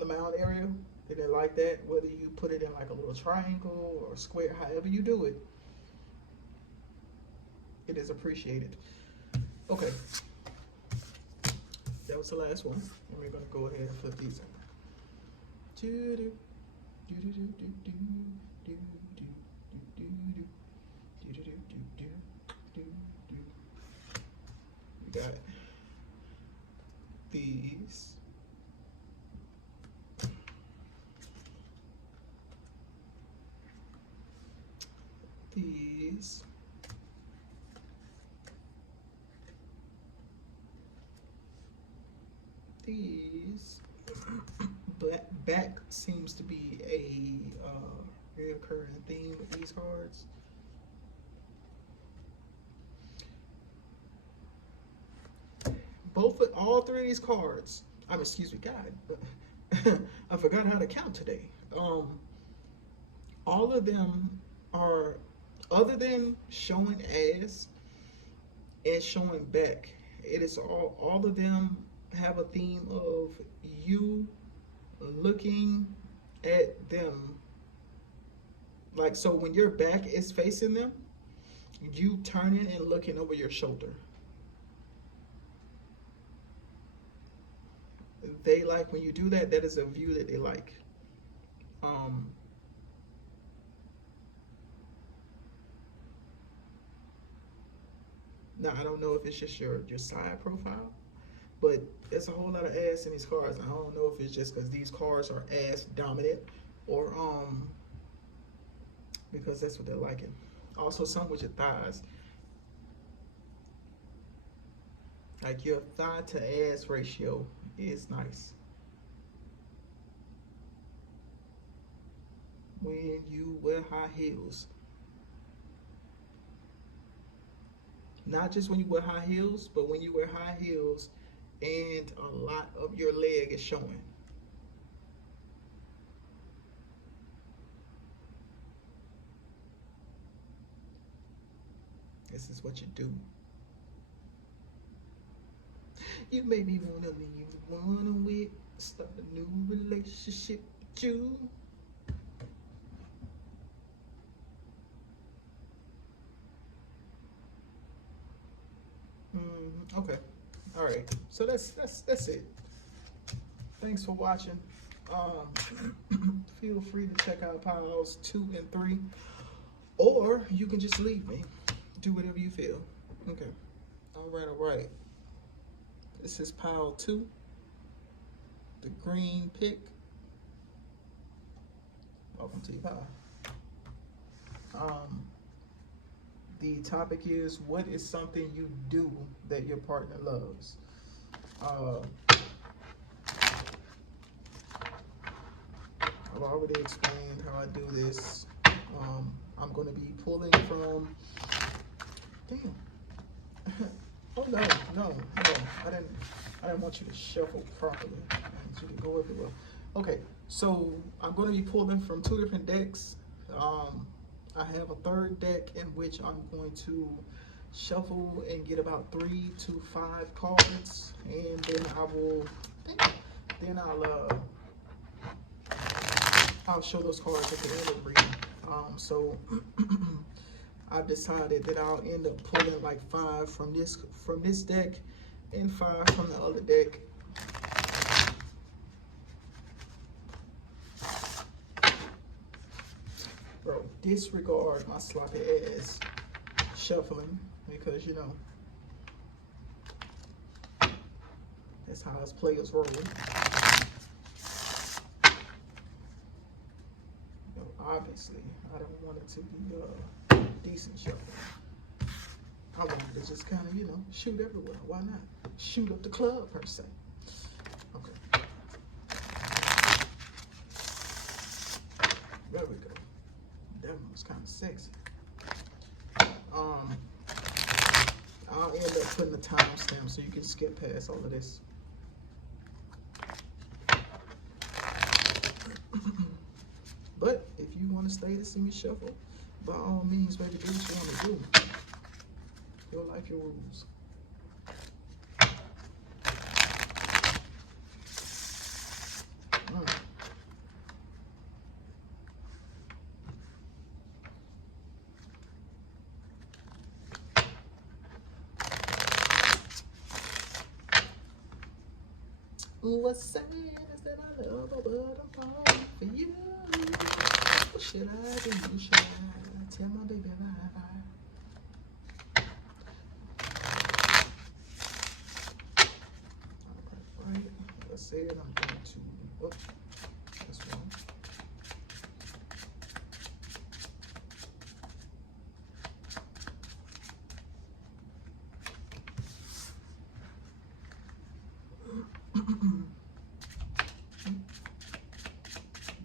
the mound area, then they like that. Whether you put it in like a little triangle or square, however you do it, it is appreciated. Okay. That was the last one. And we're gonna go ahead and flip these in. We got these. These. These. Back seems to be a reoccurring theme with these cards. All three of these cards. Excuse me, God, I forgot how to count today. All of them are, other than showing ass and showing back, it is all of them have a theme of you looking at them. Like, so when your back is facing them, you turning and looking over your shoulder. They like when you do that. That is a view that they like. Now I don't know if it's just your side profile, but there's a whole lot of ass in these cards. I don't know if it's just because these cards are ass dominant, or because that's what they're liking. Also, some with your thighs. Like your thigh to ass ratio is nice. When you wear high heels. Not just when you wear high heels, but when you wear high heels and a lot of your leg is showing. This is what you do. You make me wanna leave, wanna wait, start a new relationship with you. Okay. All right. So that's it. Thanks for watching. Feel free to check out piles 2 and 3 Or you can just leave me. Do whatever you feel. Okay. All right. This is pile 2. The green pick. Welcome to your pile. The topic is, what is something you do that your partner loves? I've already explained how I do this. I'm going to be pulling from... Damn. Oh, no. I didn't want you to shuffle properly. I want you to go everywhere. Okay, so I'm going to be pulling from 2 different decks. I have a third deck in which I'm going to shuffle and get about 3 to 5 cards, and then I'll show those cards at the end of the reading. So I've decided that I'll end up pulling like 5 from this deck and 5 from the other deck. Bro, disregard my sloppy ass shuffling, because you know that's how us players roll. Obviously, I don't want it to be decent shuffling. I wanted to just kind of, shoot everywhere. Why not? Shoot up the club, per se. Okay. There we go. That one was kind of sexy. I'll end up putting the timestamp so you can skip past all of this. But if you want to stay to see me shuffle, by all means, baby, do what you want to do. Your life, your rules. What's sad is that I love her, but I'm falling for you. What should I do? Should I tell my baby bye-bye? Right. Like I said, I'm going to, this one.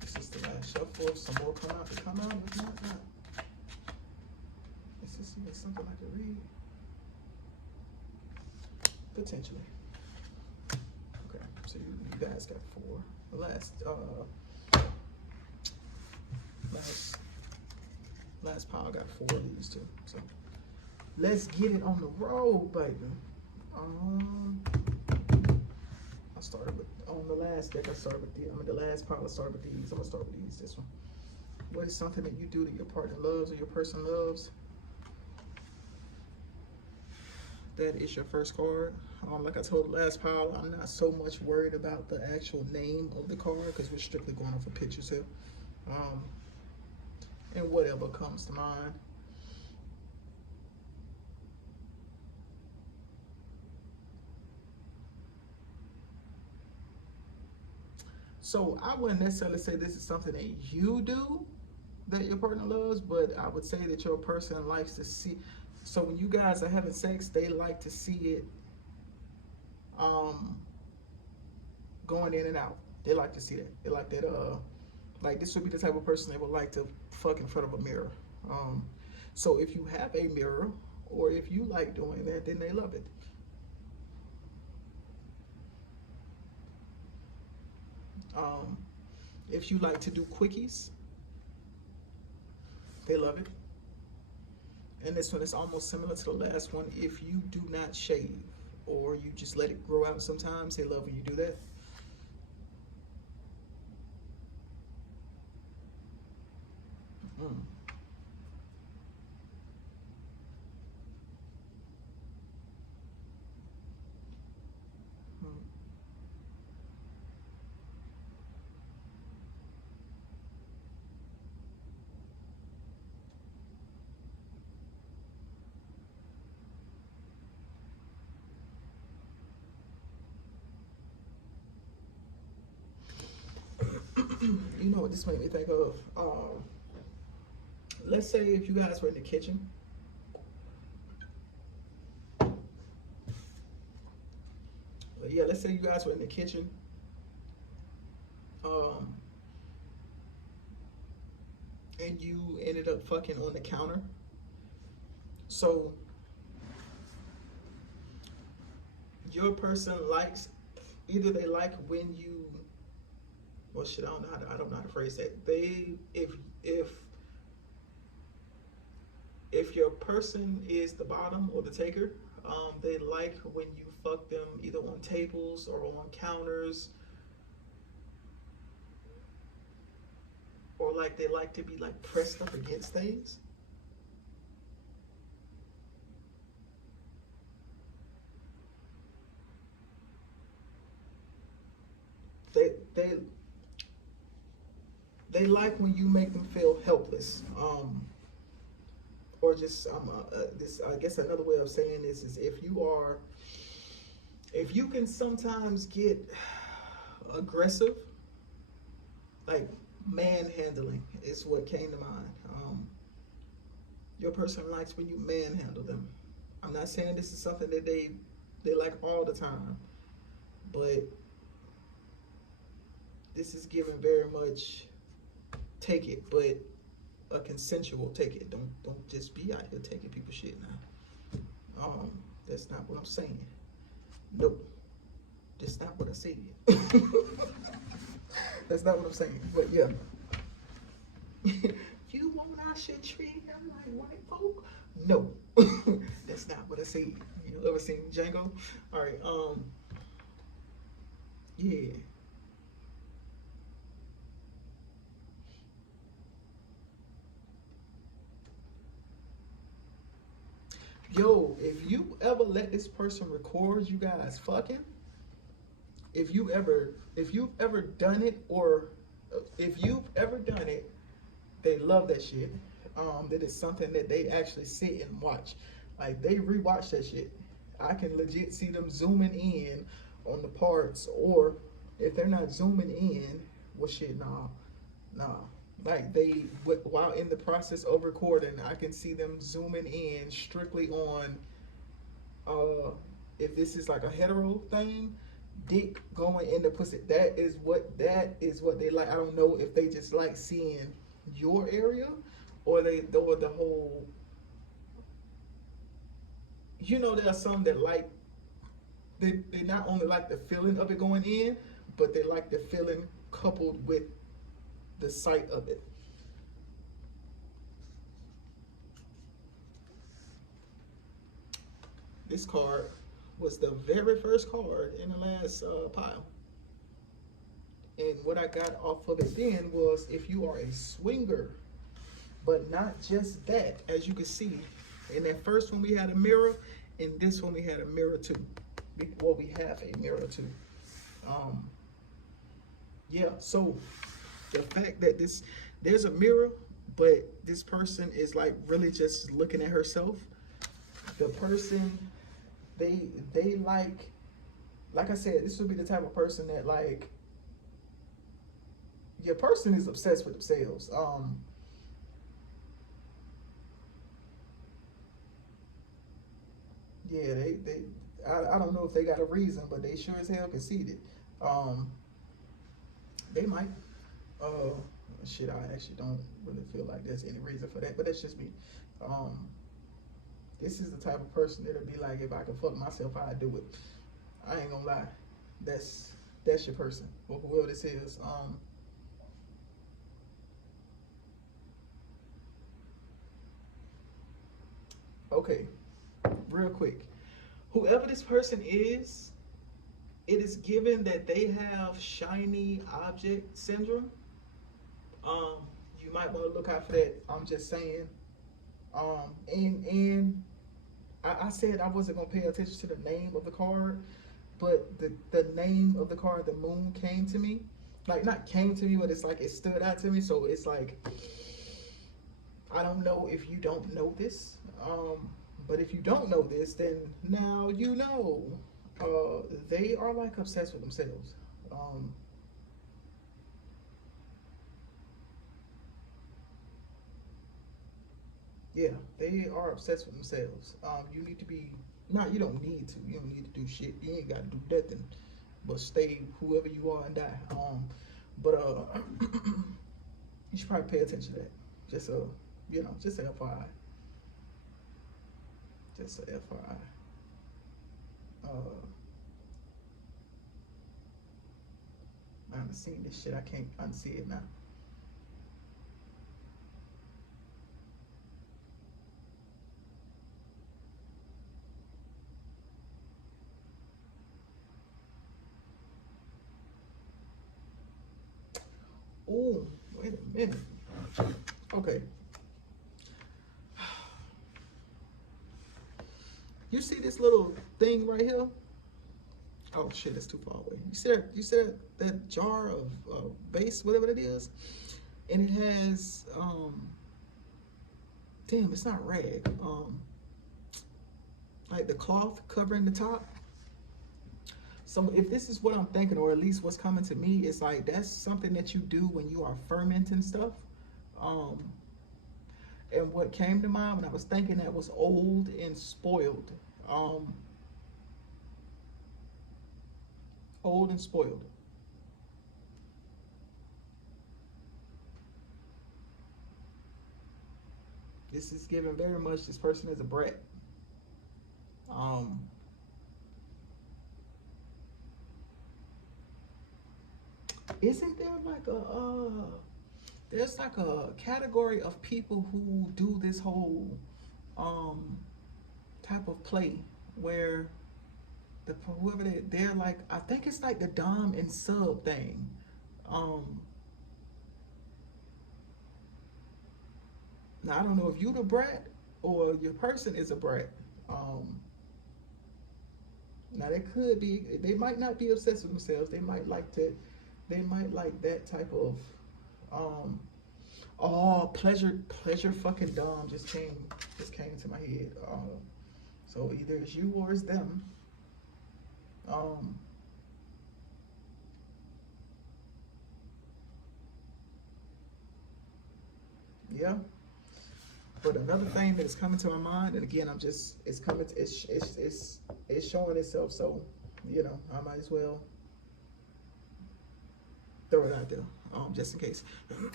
This is the last shuffle. If some more come out, they come out. If not, not. Is this even something I can read? Potentially. Okay, so you guys got 4. The last pile got 4 of these 2. So let's get it on the road, baby. I started with, on the last deck, the last pile I started with these. I'm gonna start with these, this one. What is something that you do that your partner loves or your person loves? That is your first card. Like I told the last pile, I'm not so much worried about the actual name of the card because we're strictly going off of pictures here. And whatever comes to mind. So I wouldn't necessarily say this is something that you do that your partner loves, but I would say that your person likes to see. So when you guys are having sex, they like to see it going in and out. They like to see that. They like that, like this would be the type of person that would like to fuck in front of a mirror. So if you have a mirror, or if you like doing that, then they love it. If you like to do quickies, they love it. And this one is almost similar to the last one. If you do not shave, or you just let it grow out sometimes, they love when you do that. You know what this made me think of? Let's say if you guys were in the kitchen. Yeah, let's say you guys were in the kitchen. And you ended up fucking on the counter. So your person likes, either they like when you, well shit, I don't know how to phrase that. They, if your person is the bottom or the taker, they like when you fuck them either on tables or on counters, or like they like to be like pressed up against things. They like when you make them feel helpless. Or just this, I guess another way of saying this is if you can sometimes get aggressive, like manhandling is what came to mind. Your person likes when you manhandle them. I'm not saying this is something that they like all the time, but this is given very much take it, but a consensual take it. Don't just be out here taking people's shit now. That's not what I'm saying. Nope. That's not what I said. That's not what I'm saying. But yeah. You want our shit treated like white folk? No. That's not what I said. You ever seen Django? Alright, yeah. Yo, if you ever let this person record you guys fucking, if you've ever done it, or if you've ever done it, they love that shit. That is something that they actually sit and watch. Like they rewatch that shit. I can legit see them zooming in on the parts, or if they're not zooming in, well shit, nah. Like they, while in the process of recording, I can see them zooming in strictly on, if this is like a hetero thing, dick going in the pussy. That is what they like. I don't know if they just like seeing your area, or the whole. You know, there are some that like, they not only like the feeling of it going in, but they like the feeling coupled with the sight of it. This card was the very first card in the last pile. And what I got off of it then was, if you are a swinger, but not just that, as you can see, in that first one we had a mirror, in this one we had a mirror too. Well, we have a mirror too. Yeah, so the fact that there's a mirror, but this person is like really just looking at herself. The person, they like I said, this would be the type of person that like, your person is obsessed with themselves. Yeah, I don't know if they got a reason, but they sure as hell conceited. They might. Shit, I actually don't really feel like there's any reason for that, but that's just me. This is the type of person that'll be like, if I could fuck myself, I'd do it. I ain't gonna lie. That's your person, or whoever this is. Okay, real quick. Whoever this person is, it is given that they have shiny object syndrome. You might want to look out for that. I'm just saying. And I said I wasn't gonna pay attention to the name of the card, but the name of the card, the moon, came to me. Like, not came to me, but it's like it stood out to me. So it's like, I don't know if you don't know this, but if you don't know this, then now you know. They are like obsessed with themselves. Yeah, they are obsessed with themselves. You need to be, not, you don't need to. You don't need to do shit. You ain't got to do nothing but stay whoever you are and die. But you should probably pay attention to that. Just just a FYI. Just a FYI. I've seen this shit. I can't unsee it now. Oh, wait a minute. Okay. You see this little thing right here? Oh shit, it's too far away. You see that jar of base, whatever it is? And it has damn, it's not rag. Like the cloth covering the top. So if this is what I'm thinking, or at least what's coming to me, it's like that's something that you do when you are fermenting stuff. And what came to mind when I was thinking that was old and spoiled. Old and spoiled. This is given very much this person is a brat. Isn't there like there's like a category of people who do this whole type of play where whoever they're like, I think it's like the dom and sub thing. Now I don't know if you the brat or your person is a brat. Now they could be, they might not be obsessed with themselves. They might like that type of pleasure fucking dom just came into my head. So either it's you or it's them. Yeah. But another thing that is coming to my mind, and again, it's showing itself. So, I might as well throw it out there, just in case.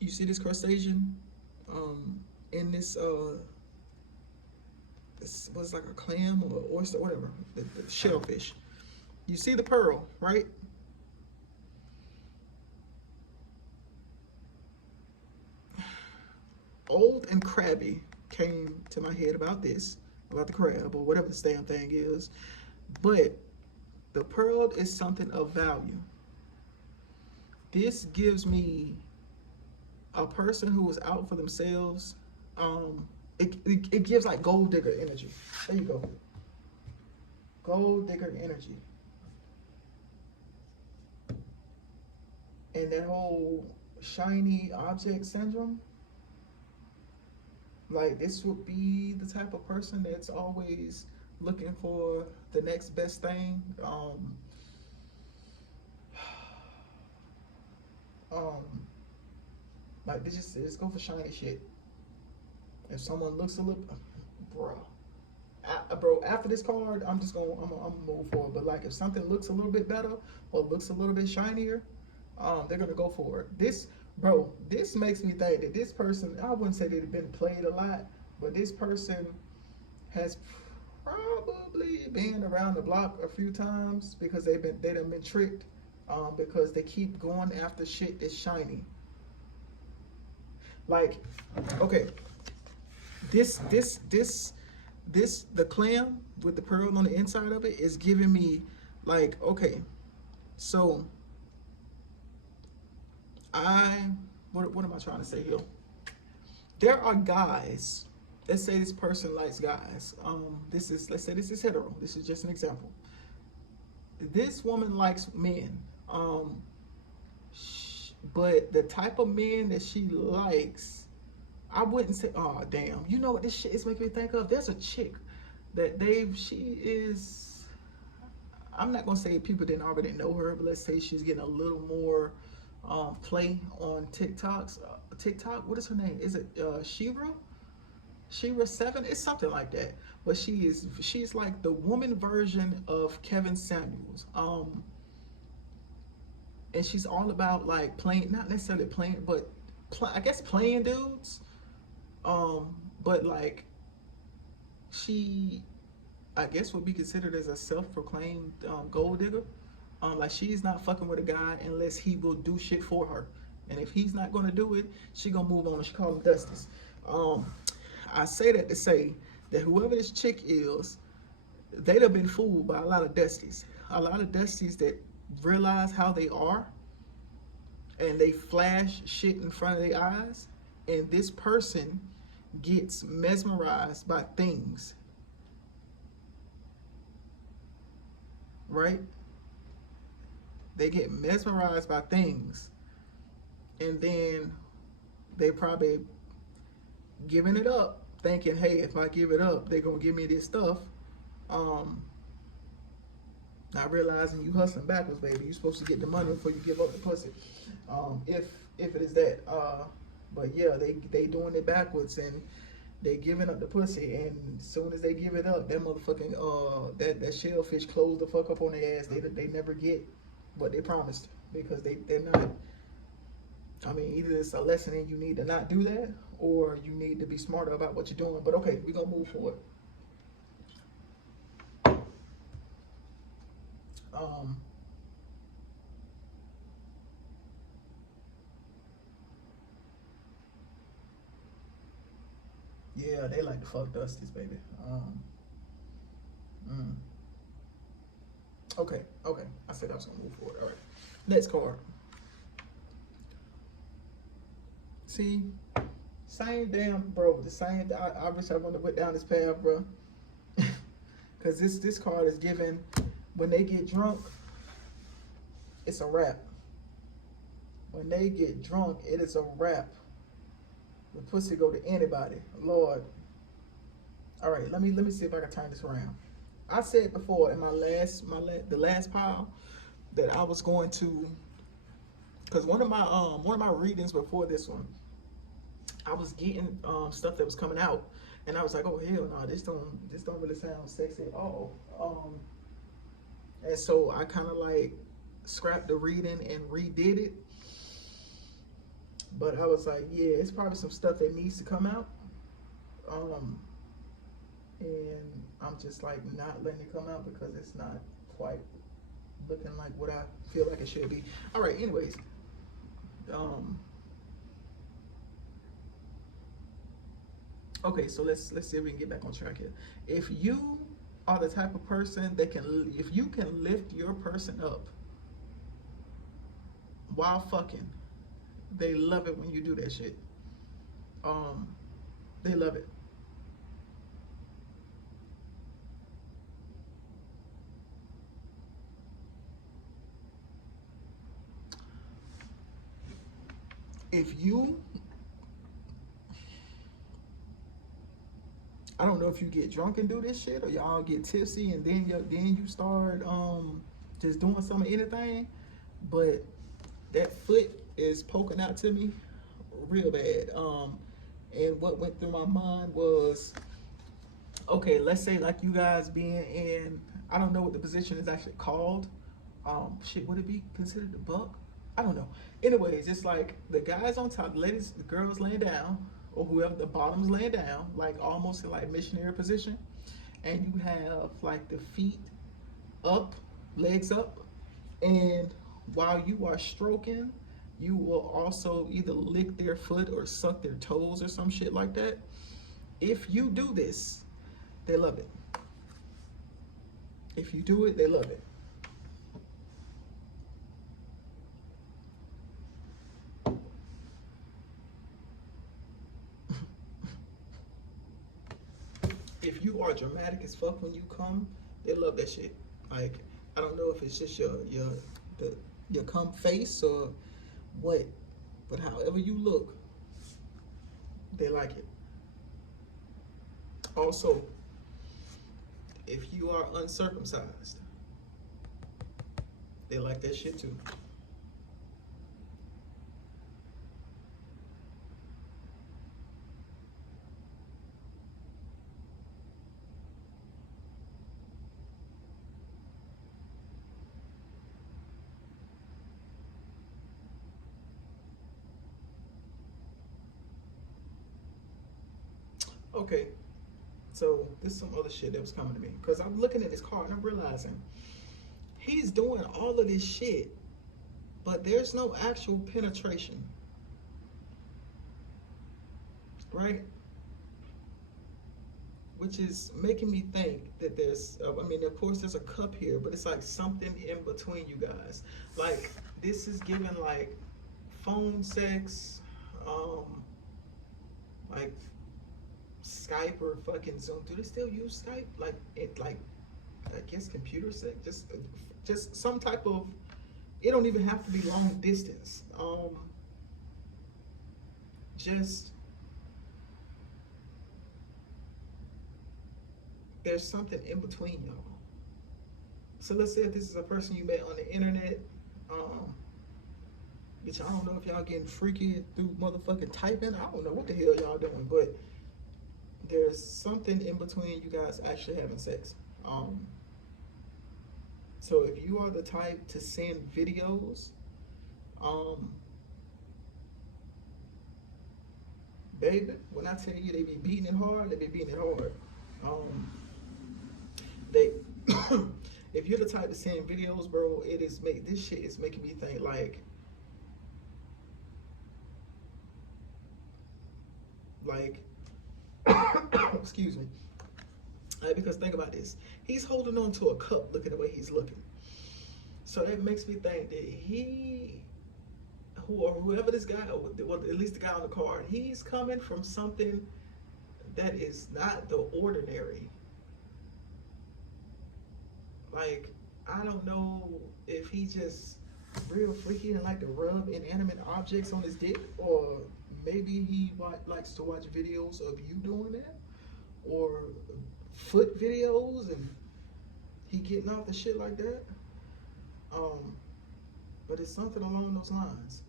You see this crustacean, in this this was like a clam or oyster, whatever, the shellfish. You see the pearl, right? Old and crabby came to my head about the crab or whatever this damn thing is. But the pearl is something of value. This gives me a person who is out for themselves. It gives like gold digger energy. There you go. Gold digger energy. And that whole shiny object syndrome. Like, this would be the type of person that's always looking for the next best thing. Like, they just go for shiny shit. If someone looks a little, bro, after this card, I'm gonna move forward. But like, if something looks a little bit better or looks a little bit shinier, they're gonna go for it. This makes me think that this person, I wouldn't say they've been played a lot, but this person has probably been around the block a few times because they done been tricked, because they keep going after shit that's shiny. Like, okay, the clam with the pearl on the inside of it is giving me like, okay, so what am I trying to say here? There are guys, let's say this person likes guys. Let's say this is hetero. This is just an example. This woman likes men. But the type of men that she likes, I wouldn't say, oh damn, you know what this shit is making me think of? There's a chick that she is, I'm not gonna say people didn't already know her, but let's say she's getting a little more play on TikToks. TikTok. What is her name? Is it Shira? Shira 7? It's something like that. But she's like the woman version of Kevin Samuels. And she's all about like playing, not necessarily playing, but I guess playing dudes. But like she, I guess, would be considered as a self-proclaimed gold digger. Like she's not fucking with a guy unless he will do shit for her, and if he's not gonna do it, she gonna move on. She calls them Dusties. I say that to say that whoever this chick is, they'd have been fooled by a lot of Dusties. A lot of Dusties that realize how they are, and they flash shit in front of their eyes, and this person gets mesmerized by things, right? They get mesmerized by things, and then they probably giving it up, thinking, hey, if I give it up, they're gonna give me this stuff. Not realizing you hustling backwards, baby. You're supposed to get the money before you give up the pussy. If it is that. But yeah, they doing it backwards, and they giving up the pussy, and as soon as they give it up, that motherfucking that shellfish close the fuck up on their ass. They never get what they promised, because they're not. I mean, either it's a lesson and you need to not do that, or you need to be smarter about what you're doing. But okay, we're gonna move forward. Yeah, they like to fuck Dusties, baby. Okay. I said I was gonna move forward. All right. Next card. See, same damn, bro. The same. I wish I wouldn't have went down this path, bro. Cause this card is given when they get drunk. It's a wrap. When they get drunk, it is a wrap. The pussy go to anybody. Lord. All right, let me see if I can turn this around. I said before in the last pile that I was going to, because one of my readings before this one, I was getting stuff that was coming out, and I was like, oh hell no, this don't really sound sexy at all. And so I kind of like scrapped the reading and redid it. But I was like, yeah, it's probably some stuff that needs to come out. And I'm just like not letting it come out because it's not quite looking like what I feel like it should be. All right, anyways. Okay, so let's see if we can get back on track here. If you are the type of person that if you can lift your person up while fucking, they love it when you do that shit. They love it. If you, I don't know if you get drunk and do this shit, or y'all get tipsy and then you start just doing some of anything, but that foot is poking out to me real bad. And what went through my mind was, okay, let's say like you guys being in, I don't know what the position is actually called. Shit, would it be considered a buck? I don't know. Anyways, it's like the guys on top, the girls laying down, or whoever, the bottom's laying down, like almost in like missionary position, and you have like the feet up, legs up, and while you are stroking, you will also either lick their foot or suck their toes or some shit like that. If you do this, they love it. If you do it, they love it. If you are dramatic as fuck when you come, they love that shit. Like, I don't know if it's just your cum face or what, but however you look, they like it. Also, if you are uncircumcised, they like that shit too. Okay, so this is some other shit that was coming to me because I'm looking at this card and I'm realizing he's doing all of this shit, but there's no actual penetration, right? Which is making me think that there's, I mean, of course, there's a cup here, but it's like something in between you guys. Like, this is giving like phone sex, like Skype or fucking Zoom. Do they still use Skype? Like, it, like, I guess computer sex? Just some type of, it don't even have to be long distance. Just, there's something in between y'all. So let's say if this is a person you met on the internet, which I don't know if y'all getting freaky through motherfucking typing. I don't know what the hell y'all doing, but there's something in between you guys actually having sex. So if you are the type to send videos, baby, when I tell you they be beating it hard, they be beating it hard. They, if you're the type to send videos, bro, this shit is making me think like, excuse me. Because think about this, he's holding on to a cup. Look at the way he's looking. So that makes me think that whoever this guy, well, at least the guy on the card, he's coming from something that is not the ordinary. Like, I don't know if he just real freaky and like to rub inanimate objects on his dick, or maybe he likes to watch videos of you doing that, or foot videos, and he getting off the shit like that. But it's something along those lines.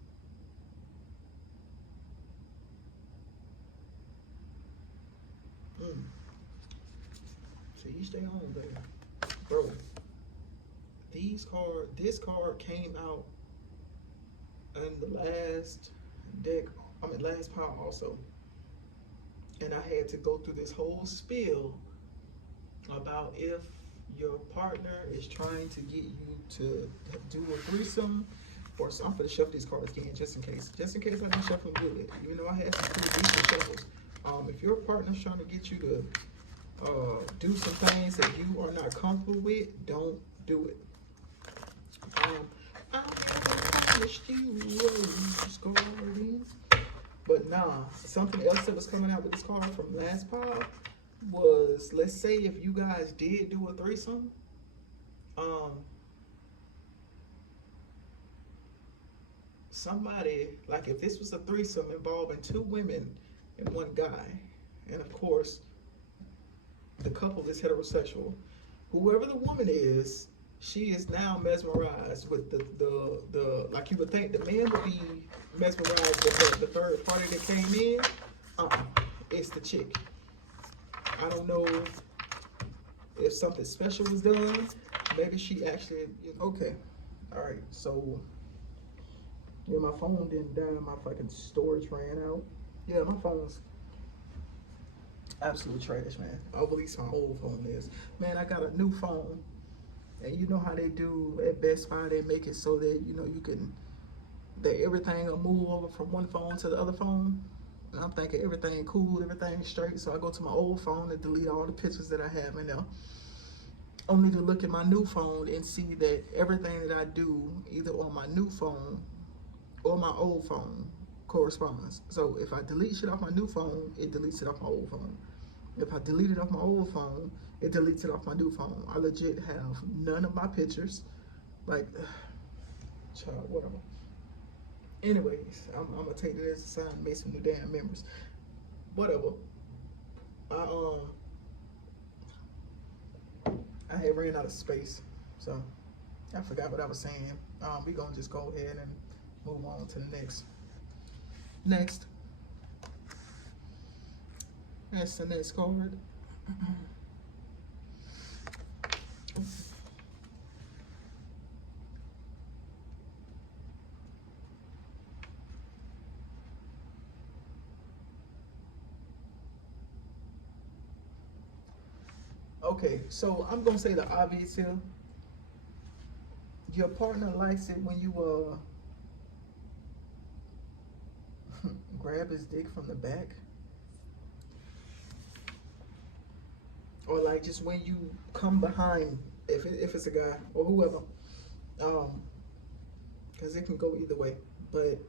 So you stay on, baby. Bro, this card came out in the last deck, last pile also. And I had to go through this whole spiel about if your partner is trying to get you to do a threesome, or so. I'm gonna shuffle these cards again just in case. Just in case I didn't shuffle them good. Even though I had some pretty decent shuffles. If your partner's trying to get you to do some things that you are not comfortable with, don't do it. I promised you rose gardens. But nah, something else that was coming out with this card from last pile was, let's say if you guys did do a threesome, somebody, like if this was a threesome involving 2 women and 1 guy, and of course the couple is heterosexual, whoever the woman is, she is now mesmerized with the like, you would think the man would be mesmerized with the third party that came in. It's the chick. I don't know if something special was done. Maybe she actually, okay. All right, so yeah, my phone didn't die. My fucking storage ran out. Yeah, my phone's absolute trash, man. Or at least my old phone is. Man, I got a new phone. And you know how they do at Best Buy, they make it so that, that everything will move over from one phone to the other phone. And I'm thinking everything cool, everything straight. So I go to my old phone and delete all the pictures that I have in there, only to look at my new phone and see that everything that I do, either on my new phone or my old phone, corresponds. So if I delete shit off my new phone, it deletes it off my old phone. If I delete it off my old phone, it deletes it off my new phone. I legit have none of my pictures. Like, child, whatever. Anyways, I'm gonna take that as a sign to make some new damn memories. Whatever. I had ran out of space, so I forgot what I was saying. We gonna just go ahead and move on to the next. That's the next card. Okay, so I'm gonna say the obvious here. Your partner likes it when you grab his dick from the back, or like just when you come behind, if it's a guy or whoever, because it can go either way. But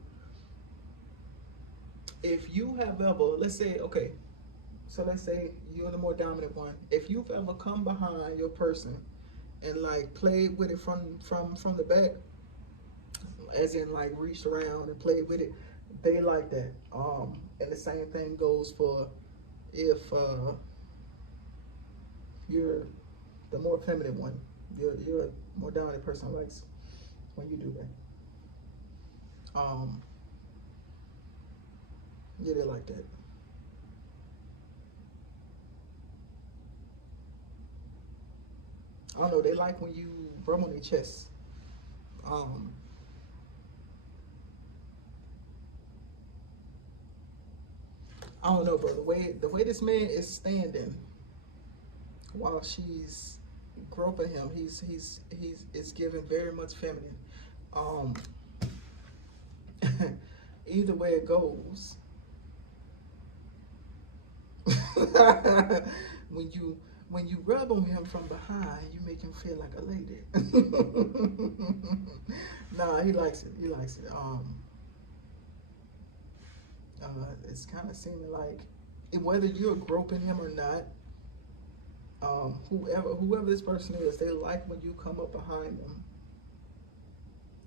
if you have ever, let's say, okay, so let's say you're the more dominant one. If you've ever come behind your person and like played with it from the back, as in like reached around and played with it, they like that. And the same thing goes for if you're the more feminine one, you're a more dominant person likes when you do that. Yeah, they like that. I don't know, they like when you rub on their chest. Um, I don't know, bro. The way this man is standing while she's groping him, he's it's giving very much feminine. Um, Either way it goes, when you rub on him from behind, you make him feel like a lady. Nah, he likes it. He likes it. It's kind of seeming like whether you're groping him or not, whoever this person is, they like when you come up behind them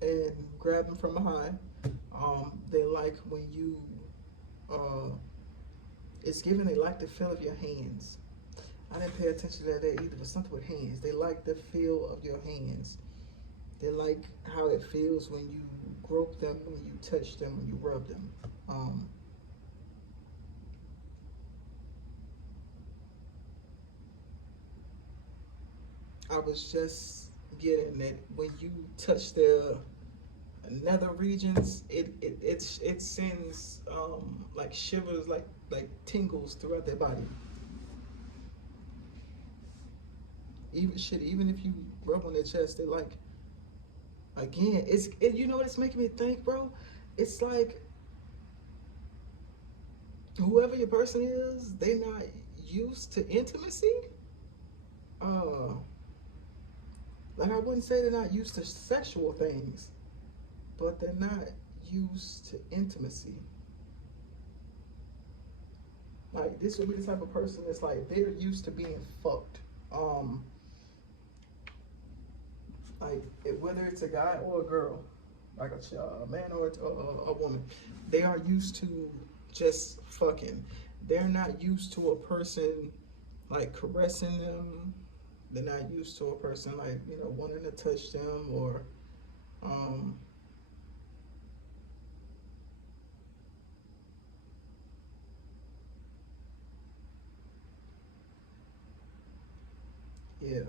and grab them from behind. They like when you, it's given, they like the feel of your hands. I didn't pay attention to that either, but something with hands. They like the feel of your hands. They like how it feels when you grope them, when you touch them, when you rub them. I was just getting that when you touch their nether regions, it sends like shivers, like tingles throughout their body. Even if you rub on their chest, they like. Again, you know what it's making me think, bro? It's like whoever your person is, they're not used to intimacy. Like I wouldn't say they're not used to sexual things, but they're not used to intimacy. Like this would be the type of person that's like they're used to being fucked. Like whether it's a guy or a girl, like a man or a woman, they are used to just fucking. They're not used to a person like caressing them. They're not used to a person like wanting to touch them or yeah.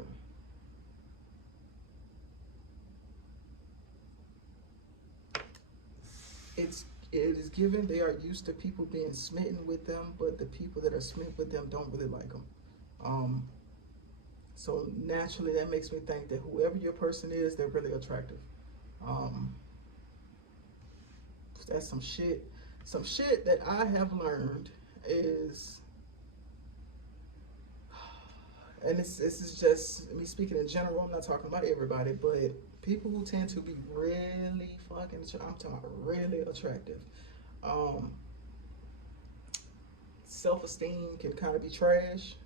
It is given they are used to people being smitten with them, but the people that are smitten with them don't really like them. So naturally, that makes me think that whoever your person is, they're really attractive. That's some shit. Some shit that I have learned is, and this is just me speaking in general. I'm not talking about everybody, but people who tend to be really fucking, I'm talking really attractive. Self-esteem can kind of be trash.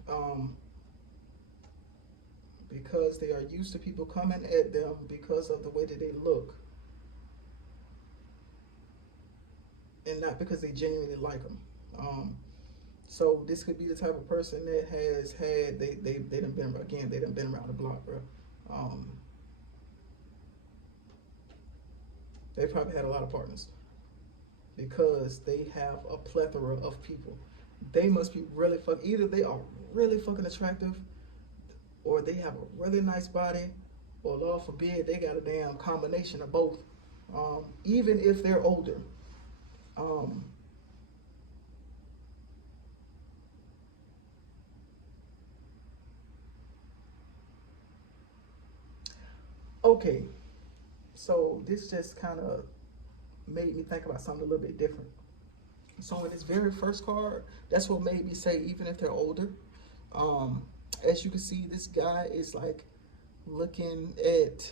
Because they are used to people coming at them because of the way that they look, and not because they genuinely like them. So this could be the type of person that has had they done been around the block, bro. They probably had a lot of partners because they have a plethora of people. They must be really either they are really fucking attractive, or they have a really nice body, or Lord forbid, they got a damn combination of both. Even if they're older. Okay, so this just kind of made me think about something a little bit different. So in this very first card, that's what made me say, even if they're older, um, as you can see, this guy is like looking at,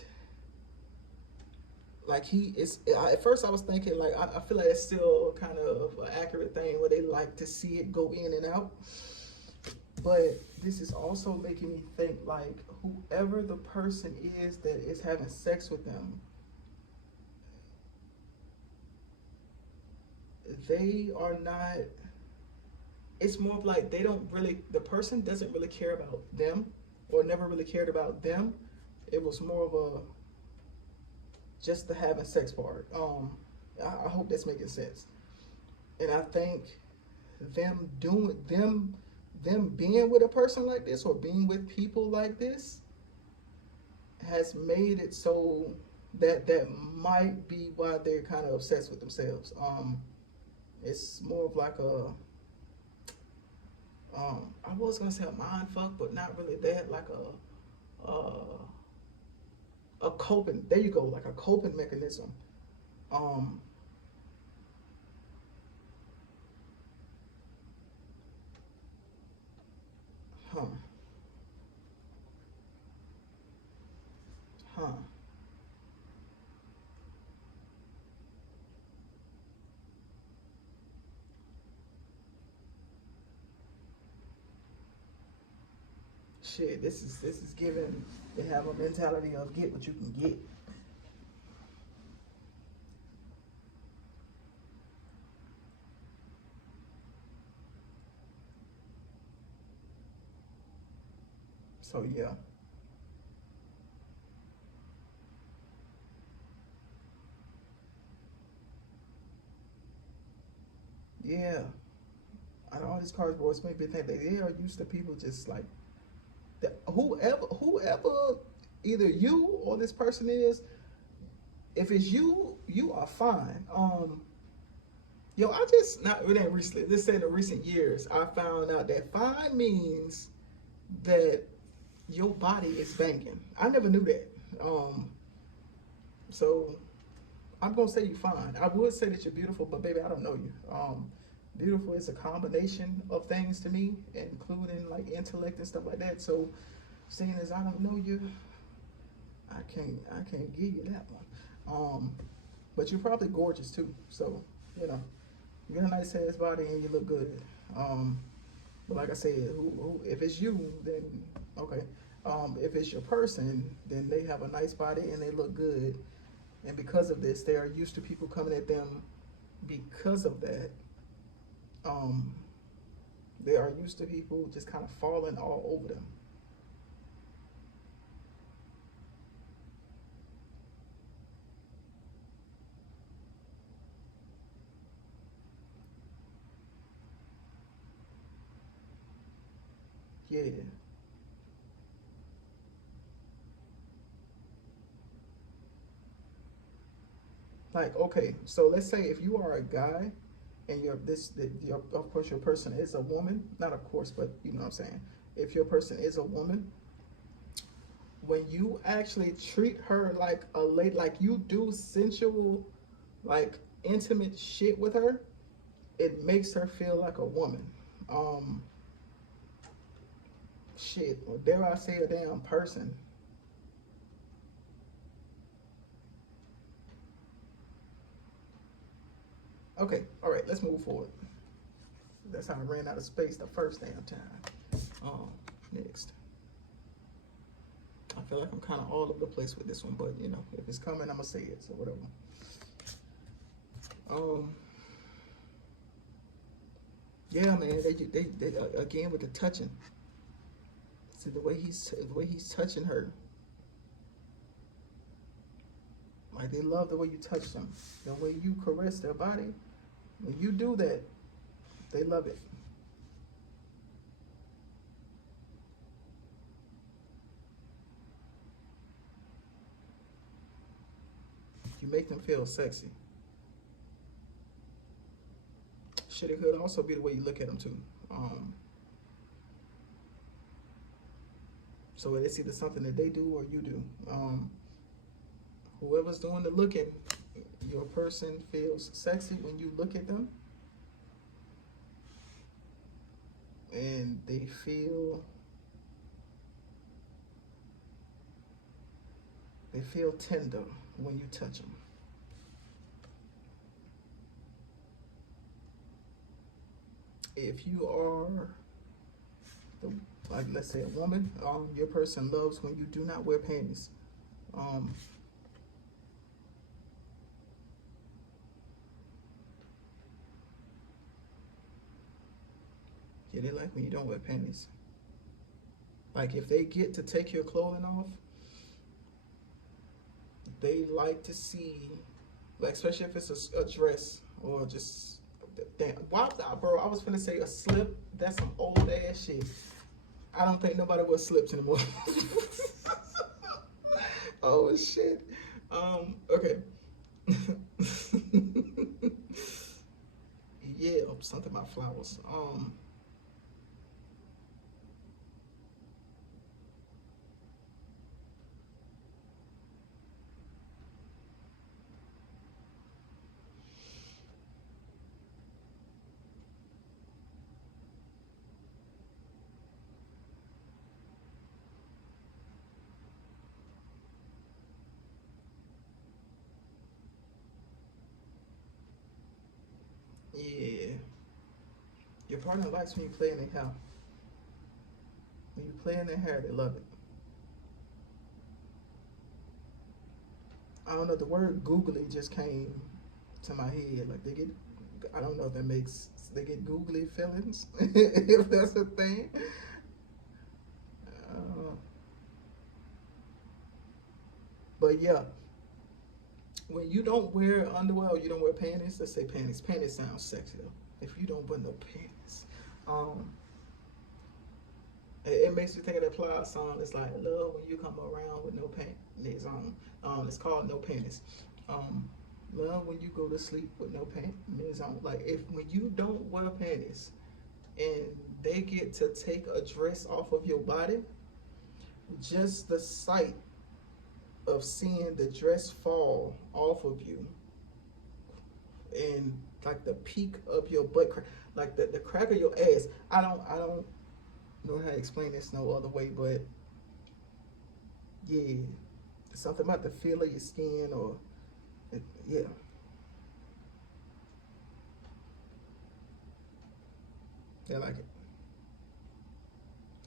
like he is. At first, I was thinking like I feel like it's still kind of an accurate thing where they like to see it go in and out. But this is also making me think like whoever the person is that is having sex with them, they are not, it's more of like they don't really, the person doesn't really care about them or never really cared about them. It was more of a just the having sex part. I hope that's making sense. And I think them doing them being with a person like this or being with people like this has made it so that that might be why they're kind of obsessed with themselves. It's more of like a I was gonna say a mind fuck, but not really that. Like a coping. There you go, like a coping mechanism. Um, huh, huh. Shit, this is giving. They have a mentality of get what you can get. So yeah, yeah. And all these cards, boys, make me think that they are used to people just like whoever, either you or this person is. If it's you, you are fine. Yo, I just not it ain't recently. Let's say in the recent years, I found out that fine means that your body is banging. I never knew that. So I'm gonna say you're fine. I would say that you're beautiful, but baby, I don't know you. Beautiful is a combination of things to me, including like intellect and stuff like that. So, seeing as I don't know you, I can't give you that one. But you're probably gorgeous too. So, you know, you got a nice ass body and you look good. But like I said, if it's you, then okay. If it's your person, then they have a nice body and they look good. And because of this, they are used to people coming at them because of that. Um, they are used to people just kind of falling all over them. Yeah. Like, okay, so let's say if you are a guy and of course your person is a woman, not of course, but you know what I'm saying. If your person is a woman, when you actually treat her like a lady, like you do sensual, like intimate shit with her, it makes her feel like a woman. Um, Shit, or dare I say a damn person. Okay, all right, let's move forward. That's how I ran out of space the first damn time. Next. I feel like I'm kind of all over the place with this one, but you know, if it's coming, I'm gonna say it. So whatever. Um, yeah, man. They again with the touching. See the way he's touching her. Like they love the way you touch them, the way you caress their body. When you do that, they love it. You make them feel sexy. Shit, it could also be the way you look at them too. So it's either something that they do or you do. whoever's doing the looking, your person feels sexy when you look at them, and they feel tender when you touch them. If you are like, let's say a woman, your person loves when you do not wear panties. Yeah, they like when you don't wear panties. Like, if they get to take your clothing off, they like to see, like, especially if it's a dress or just, damn, why was I, bro? I was finna say a slip. That's some old ass shit. I don't think nobody wears slips anymore. Oh shit. Okay. Yeah, something about flowers. Yeah. Your partner likes when you play in their hair. When you play in their hair, they love it. I don't know, the word googly just came to my head. Like, they get, I don't know if that makes, they get googly feelings, if that's a thing. Uh, but yeah, when you don't wear underwear or you don't wear panties, let's say panties. Panties sounds sexy though. If you don't wear no panties, it makes me think of that Plies song. It's like, love when you come around with no panties on. It's called No Panties. Um, love when you go to sleep with no panties on. Like, if when you don't wear panties and they get to take a dress off of your body, just the sight of seeing the dress fall off of you and like the peak of your butt crack, like the crack of your ass. I don't know how to explain this no other way, but yeah, something about the feel of your skin, or yeah. They like it.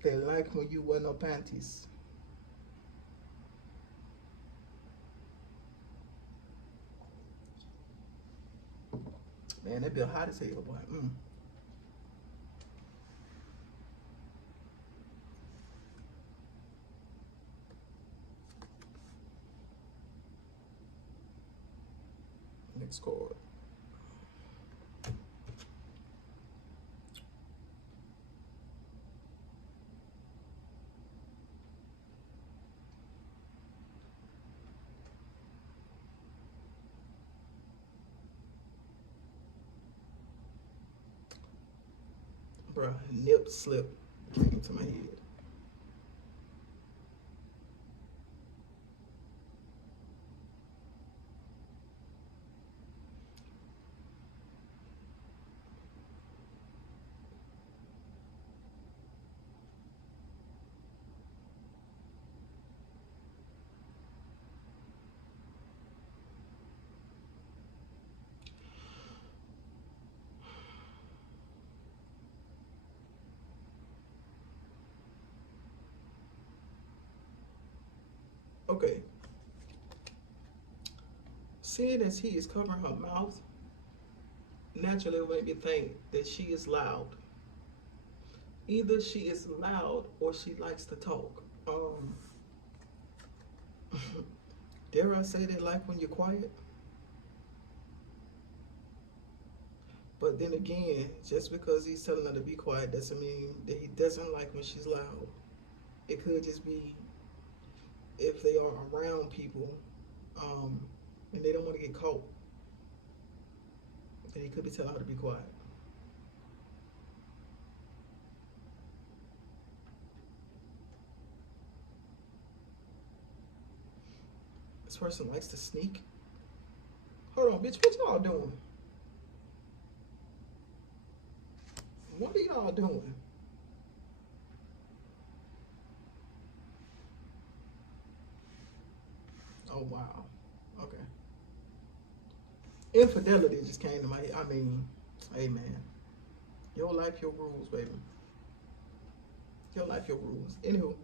They like when you wear no panties. Man, that be hot as hell, boy. Next card. Bruh, nip slip came to my head. Okay. Seeing as he is covering her mouth, naturally it made me think that she is loud. Either she is loud or she likes to talk. Dare I say they like when you're quiet? But then again, just because he's telling her to be quiet doesn't mean that he doesn't like when she's loud. It could just be if they are around people, and they don't want to get caught, then he could be telling her to be quiet. This person likes to sneak. Hold on, bitch. What y'all doing? What are y'all doing? Oh, wow. Okay. Infidelity just came to my head. I mean, hey, man. Your life, your rules, baby. Your life, your rules. Anywho.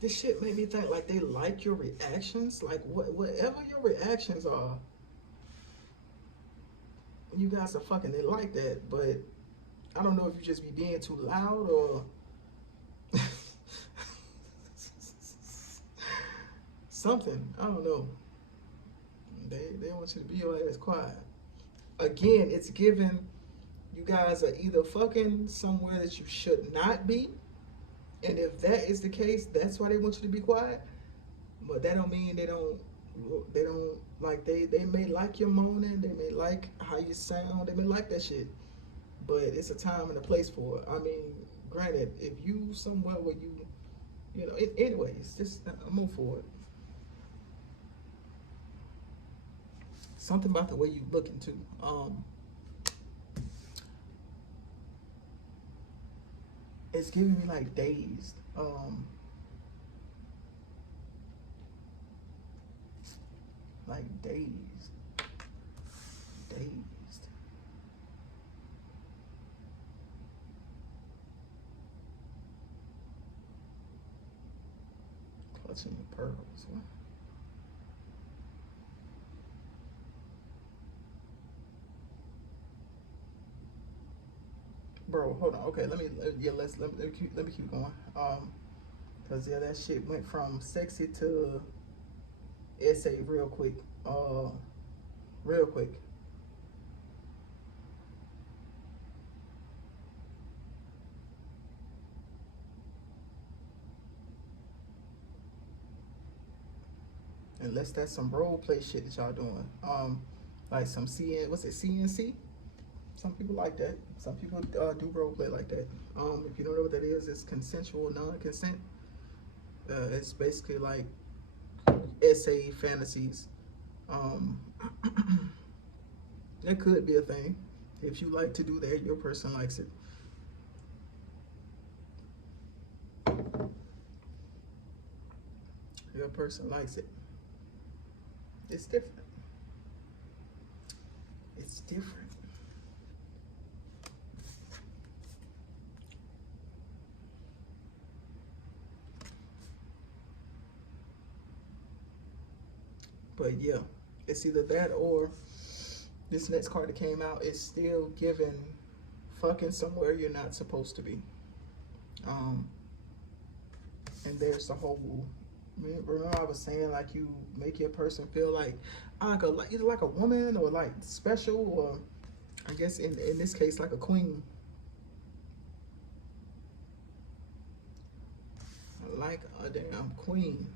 This shit made me think like they like your reactions. Like whatever your reactions are, you guys are fucking, they like that. But I don't know if you just be being too loud or something. I don't know. They want you to be your ass quiet. Again, it's given you guys are either fucking somewhere that you should not be. And if that is the case, that's why they want you to be quiet. But that don't mean they don't like, they may like your moaning, they may like how you sound, they may like that shit. But it's a time and a place for it. I mean, granted, if you somewhere where you know, anyways, just move forward. Something about the way you looking too. It's giving me like dazed. Like dazed. Dazed. Clutching your pearls. Bro, hold on. Okay, let me keep going. Cause yeah, that shit went from sexy to essay real quick. Real quick. Unless that's some role play shit that y'all doing. Like some CNC? Some people like that. Some people do role play like that. If you don't know what that is, it's consensual non-consent. It's basically like essay fantasies. That could be a thing. If you like to do that, your person likes it. Your person likes it. It's different. It's different. But yeah, it's either that or this next card that came out is still giving fucking somewhere you're not supposed to be. And there's the whole, remember I was saying like you make your person feel like either like a woman or like special, or I guess in this case like a queen. Like a damn queen.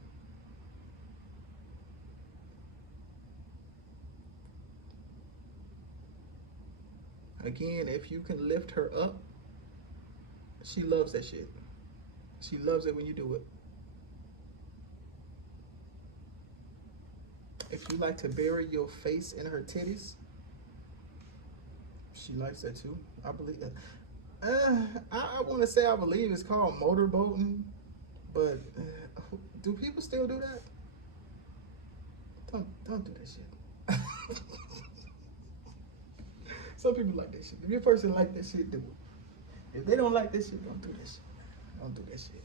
Again, if you can lift her up, she loves that shit. She loves it when you do it. If you like to bury your face in her titties, she likes that too. I believe that. I want to say I believe it's called motorboating, but do people still do that? Don't do that shit. Some people like that shit. If your person like that shit, do it. If they don't like that shit, don't do that shit. Don't do that shit.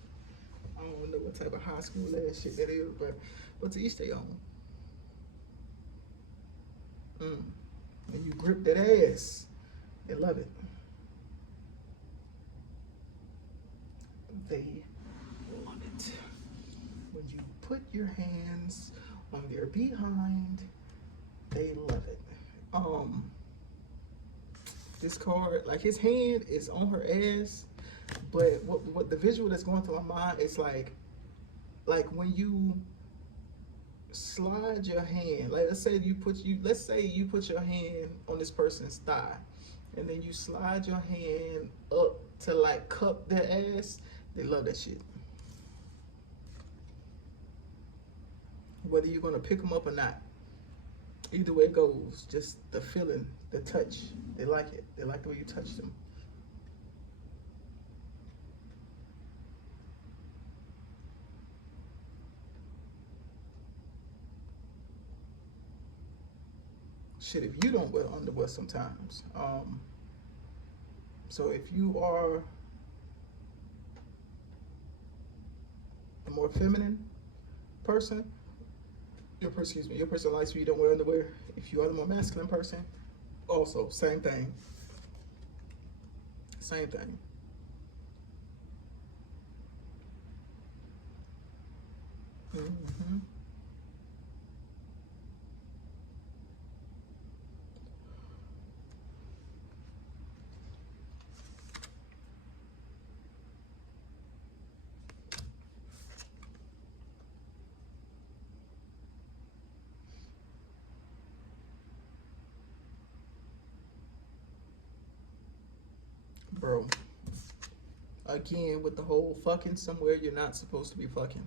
I don't know what type of high school ass shit that is, but to each their own. When you grip that ass, they love it. They love it. When you put your hands on their behind, they love it. This card, like his hand is on her ass, But what the visual that's going through my mind is like when you slide your hand, like let's say you put your hand on this person's thigh, and then you slide your hand up to like cup their ass. They love that shit. Whether you're gonna pick them up or not, either way it goes, just the feeling, the touch, they like it. They like the way you touch them. Shit, if you don't wear underwear sometimes, so if you are a more feminine person, your person likes when you don't wear underwear. If you are the more masculine person, also same thing. Same thing. Mm-hmm. Bro, again with the whole fucking somewhere you're not supposed to be fucking.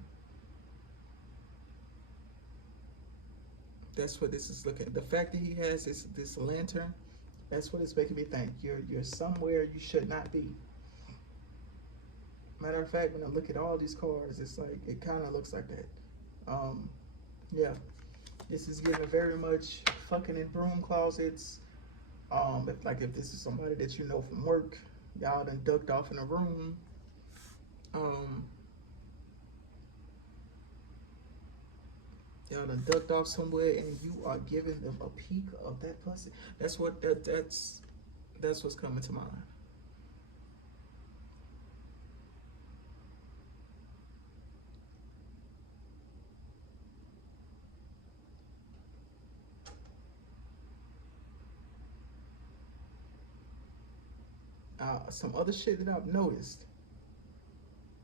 That's what this is looking. The fact that he has this lantern, that's what it's making me think. You're somewhere you should not be. Matter of fact, when I look at all these cards, it's like it kind of looks like that. Yeah, this is giving very much fucking in broom closets. If this is somebody that you know from work, y'all done ducked off in a room. Y'all done ducked off somewhere, and you are giving them a peek of that pussy. That's what's coming to mind. Some other shit that I've noticed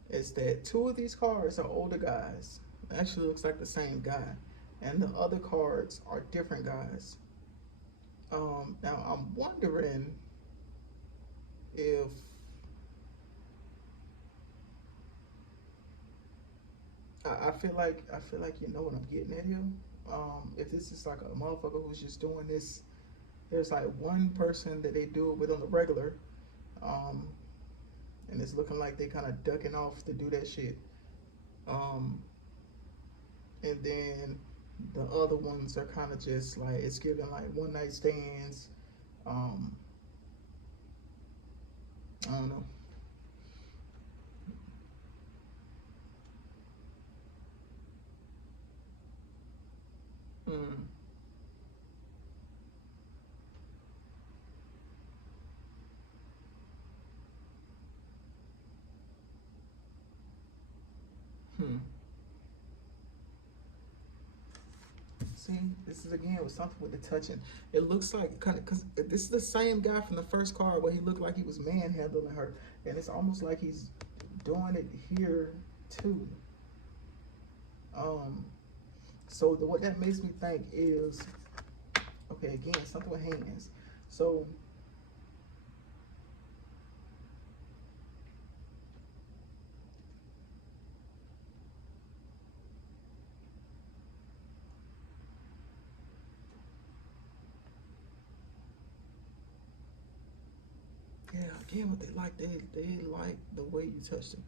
is that two of these cards are older guys. It actually looks like the same guy, and the other cards are different guys. Now I'm wondering if I feel like you know what I'm getting at here. If this is like a motherfucker who's just doing this, there's like one person that they do it with on the regular, and it's looking like they kind of ducking off to do that shit. And then the other ones are kind of just like it's giving like one night stands. I don't know. Mm. Hmm. See, this is again with something with the touching. It looks like kind of because this is the same guy from the first card where he looked like he was manhandling her, and it's almost like he's doing it here too. So what that makes me think is, okay, again, something with hands. So yeah, again, what they like the way you touch them.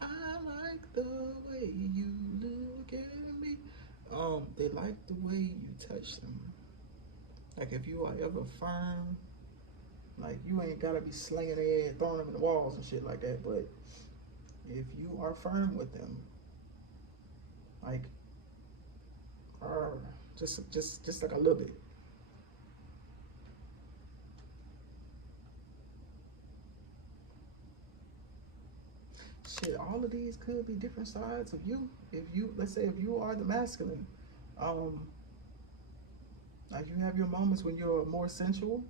I like the way you look at me. They like the way you touch them. Like if you are ever firm, like you ain't gotta be slinging their head, throwing them in the walls and shit like that. But if you are firm with them, like, or just like a little bit. Shit, all of these could be different sides of you. If you, let's say, if you are the masculine, um, like you have your moments when you're more sensual,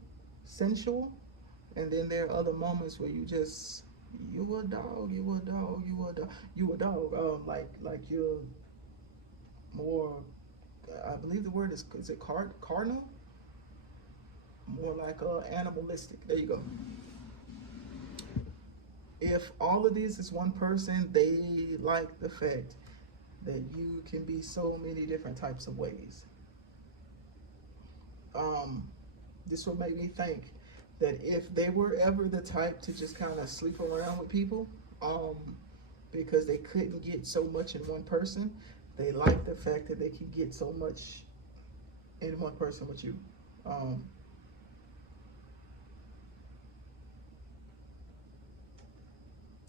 and then there are other moments where you just You a dog, you a dog, you a dog, you a dog. Like you're more. I believe the word is it cardinal? More like animalistic. There you go. If all of these is one person, they like the fact that you can be so many different types of ways. This will make me think that if they were ever the type to just kind of sleep around with people, because they couldn't get so much in one person, they like the fact that they can get so much in one person with you.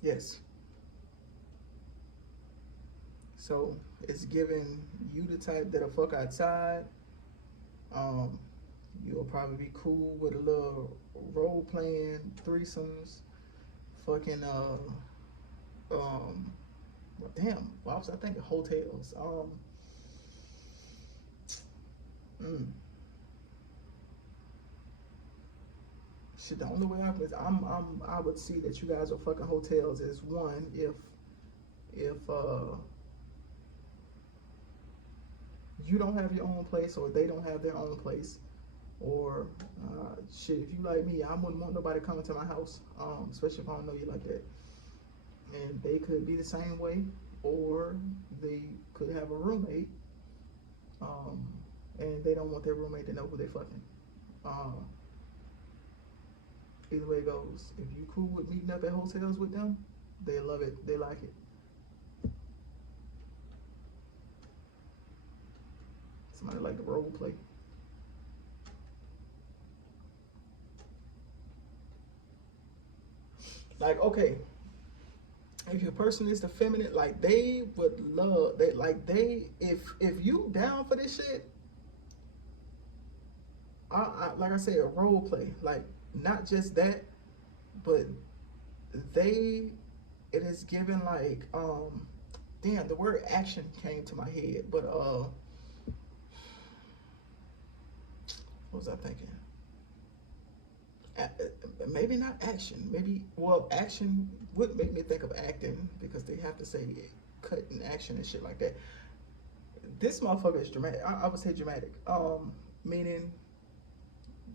Yes. So it's giving you the type that'll fuck outside. You'll probably be cool with a little role playing, threesomes, fucking well, damn, why was I thinking hotels? Shit, the only way I would see that you guys are fucking hotels is one if you don't have your own place or they don't have their own place, or shit, if you like me, I wouldn't want nobody coming to my house, especially if I don't know you like that. And they could be the same way, or they could have a roommate, and they don't want their roommate to know who they fucking. Either way it goes, if you cool with meeting up at hotels with them, they love it, they like it. Somebody like to role play. Like, okay, if your person is the feminine, like they would love they like they if you down for this shit, I like I said, a role play. Like not just that, but it is given like damn, the word action came to my head, but what was I thinking? Maybe not action. Maybe, well, action would make me think of acting because they have to say cut in action and shit like that. This motherfucker is dramatic. I would say dramatic. Meaning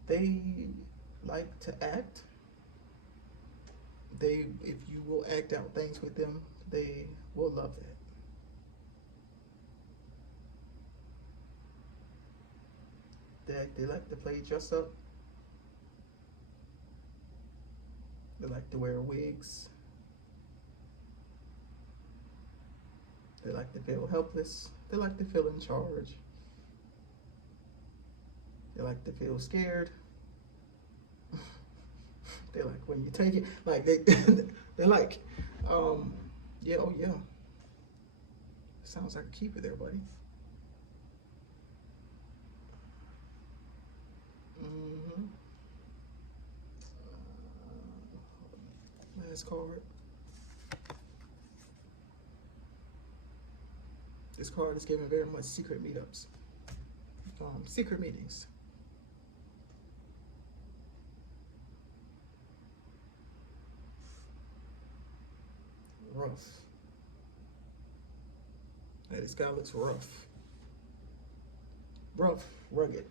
they like to act. If you will act out things with them, they will love that. They like to play dress up. They like to wear wigs. They like to feel helpless. They like to feel in charge. They like to feel scared. They like when you take it, like they like, yeah, oh yeah. Sounds like a keeper there, buddy. Mm-hmm. Last card. This card is giving very much secret meetups, secret meetings. Rough. Hey, this guy looks rough. Rough, rugged.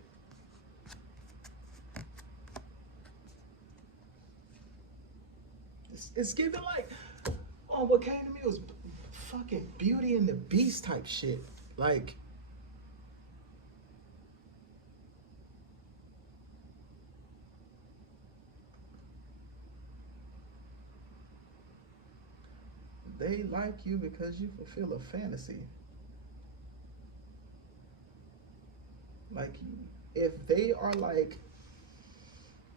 It's giving like, oh, what came to me was fucking Beauty and the Beast type shit. Like, they like you because you fulfill a fantasy. Like, if they are like,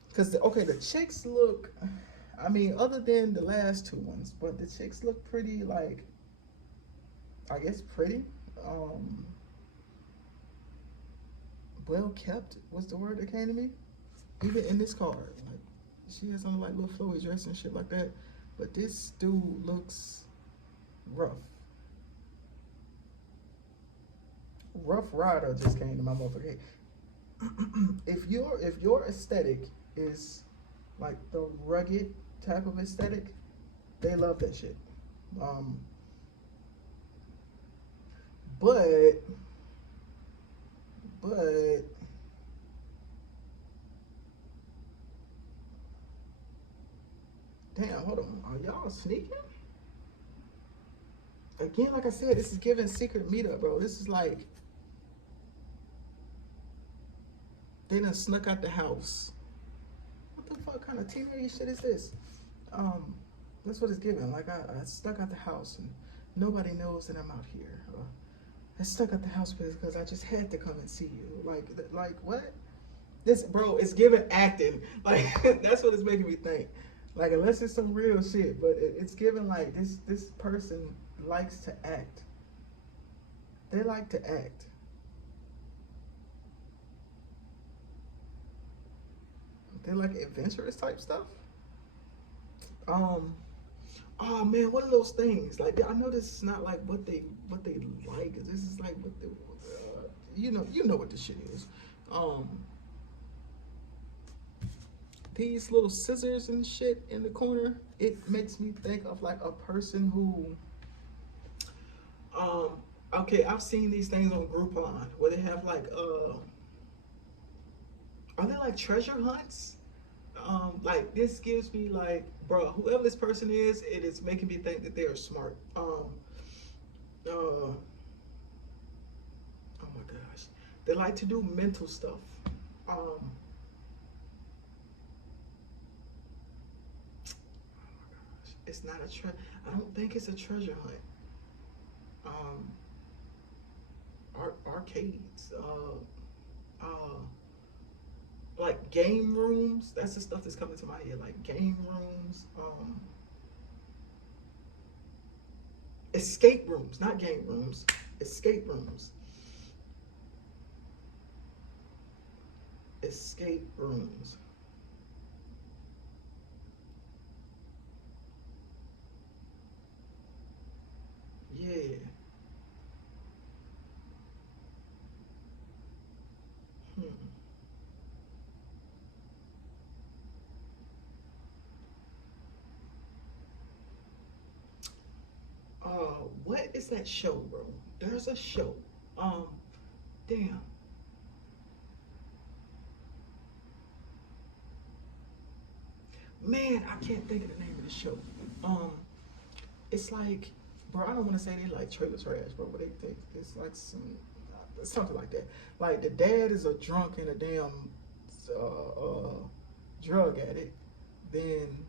because okay, the chicks look, I mean, other than the last two ones, but the chicks look pretty, like, I guess pretty. Well kept was the word that came to me. Even in this card, like, she has on like little flowy dress and shit like that. But this dude looks rough. Rough Rider just came to my motherfucker. If your aesthetic is like the rugged type of aesthetic, They love that shit. But damn, hold on. Are y'all sneaking? Again, like I said, this is giving secret meetup, bro. This is like they done snuck out the house. What the fuck kind of teenage shit is this? That's what it's giving. Like I stuck out the house and nobody knows that I'm out here. I stuck at the house because I just had to come and see you. Like what? This, bro, it's giving acting. Like that's what it's making me think. Like unless it's some real shit, but it's giving like this person likes to act. They like to act. They like adventurous type stuff. Oh man, what are those things? Like I know this is not like what they like. This is like what they, you know what this shit is. These little scissors and shit in the corner. It makes me think of like a person who. Okay, I've seen these things on Groupon where they have like are they like treasure hunts? Like this gives me like, bro, whoever this person is, it is making me think that they are smart. Oh my gosh, they like to do mental stuff. Oh my gosh, it's not a I don't think it's a treasure hunt. Arcades. Like game rooms. That's the stuff that's coming to my head. Like game rooms. Escape rooms, not game rooms. Escape rooms. Escape rooms. Yeah. What is that show, bro? There's a show. Damn. Man, I can't think of the name of the show. It's like, bro, I don't want to say they like trailer trash, bro, but it's like something like that. Like the dad is a drunk and a damn drug addict. Then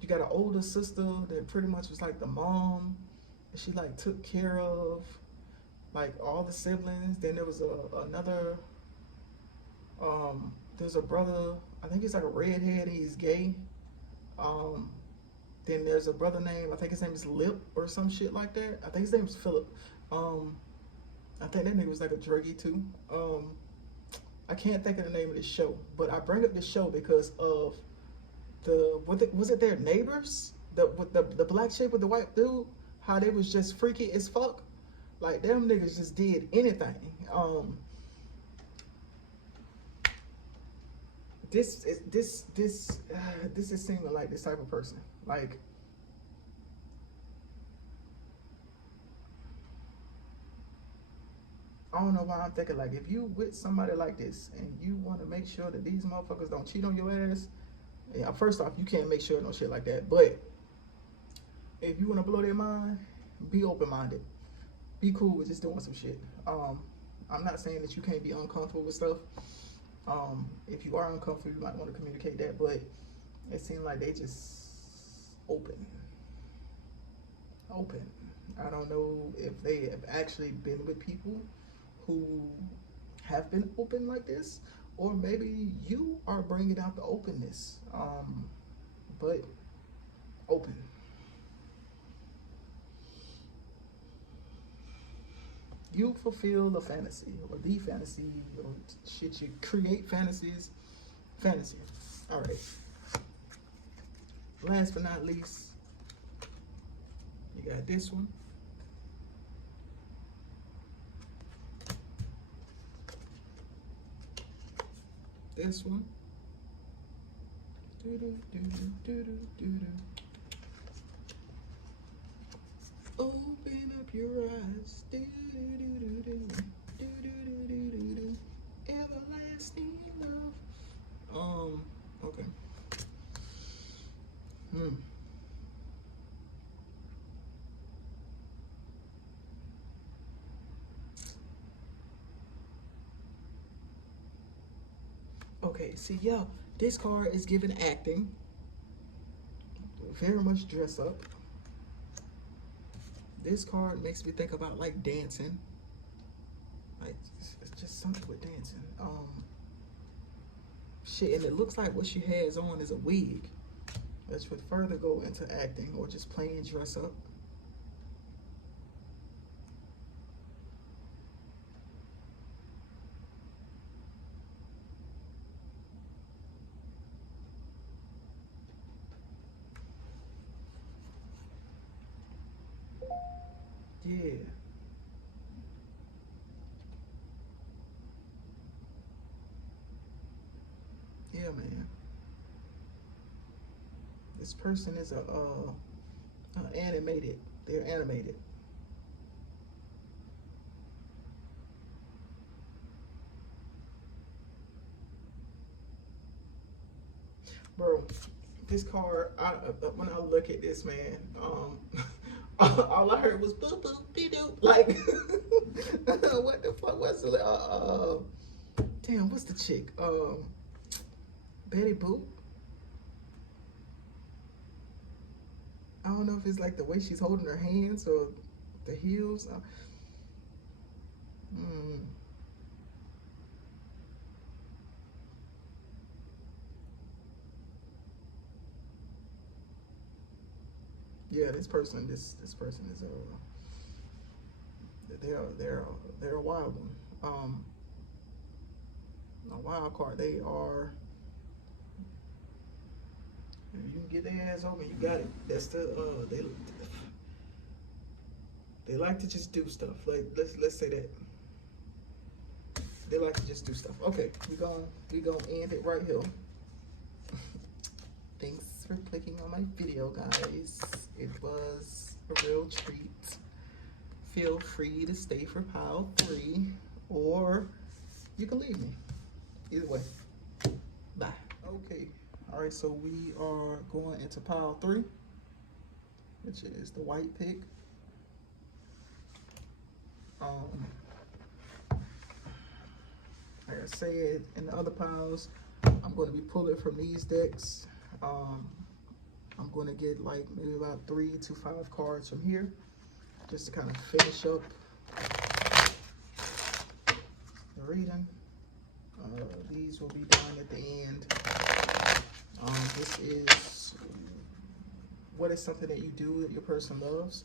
you got an older sister that pretty much was like the mom, and she like took care of like all the siblings. Then there was another there's a brother, I think he's like a redhead, he's gay. Then there's a brother named, I think his name is Lip or some shit like that. I think his name is Philip. I think that nigga was like a druggie too. I can't think of the name of this show, but I bring up this show because of was it their neighbors? The black chick with the white dude? How they was just freaky as fuck? Like them niggas just did anything. This is seeming like this type of person. Like I don't know why I'm thinking like if you with somebody like this and you want to make sure that these motherfuckers don't cheat on your ass, yeah, first off, you can't make sure no shit like that. But if you want to blow their mind, be open-minded. Be cool with just doing some shit. I'm not saying that you can't be uncomfortable with stuff. If you are uncomfortable, you might want to communicate that. But it seemed like they just open. I don't know if they have actually been with people who have been open like this, or maybe you are bringing out the openness. But open. You fulfill the fantasy or the fantasy or shit. You create fantasies. Fantasy. All right. Last but not least, you got this one. This one. Open up your eyes. Everlasting love. Okay. Okay, see, yeah, this card is giving acting. Very much dress up. This card makes me think about like dancing. Like it's just something with dancing. Shit, and it looks like what she has on is a wig. Which would further go into acting or just plain dress up. Yeah. Yeah, man. This person is animated. They're animated. Bro, this card, when I look at this, man, all I heard was boop boop dee doop. Like, what the fuck was it? Damn, what's the chick? Betty Boop. I don't know if it's like the way she's holding her hands or the heels. Yeah, this person is they're a wild one. A wild card. They are. If you can get their ass open, you got it. That's the they like to just do stuff. Like let's say that. They like to just do stuff. Okay, we gonna end it right here. Thanks for clicking on my video, guys. It was a real treat. Feel free to stay for pile 3, or you can leave me. Either way. Bye. Okay. All right, so we are going into pile 3, which is the white pick. Like I said, in the other piles, I'm going to be pulling from these decks. I'm going to get like maybe about 3 to 5 cards from here, just to kind of finish up the reading. These will be done at the end. This is, what is something that you do that your person loves?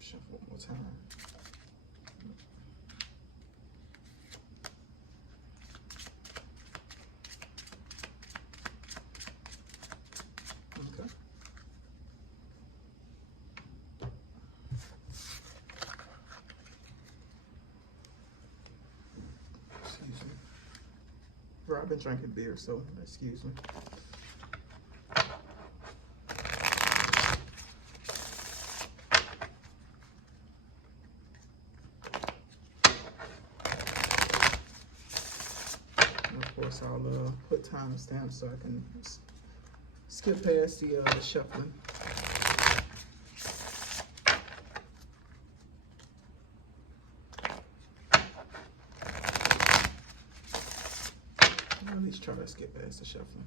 Shuffle one more time. Okay. Excuse me. Bro, I've been drinking beer, so excuse me. Of course, I'll put timestamps so I can skip past the shuffling. At least try to skip past the shuffling.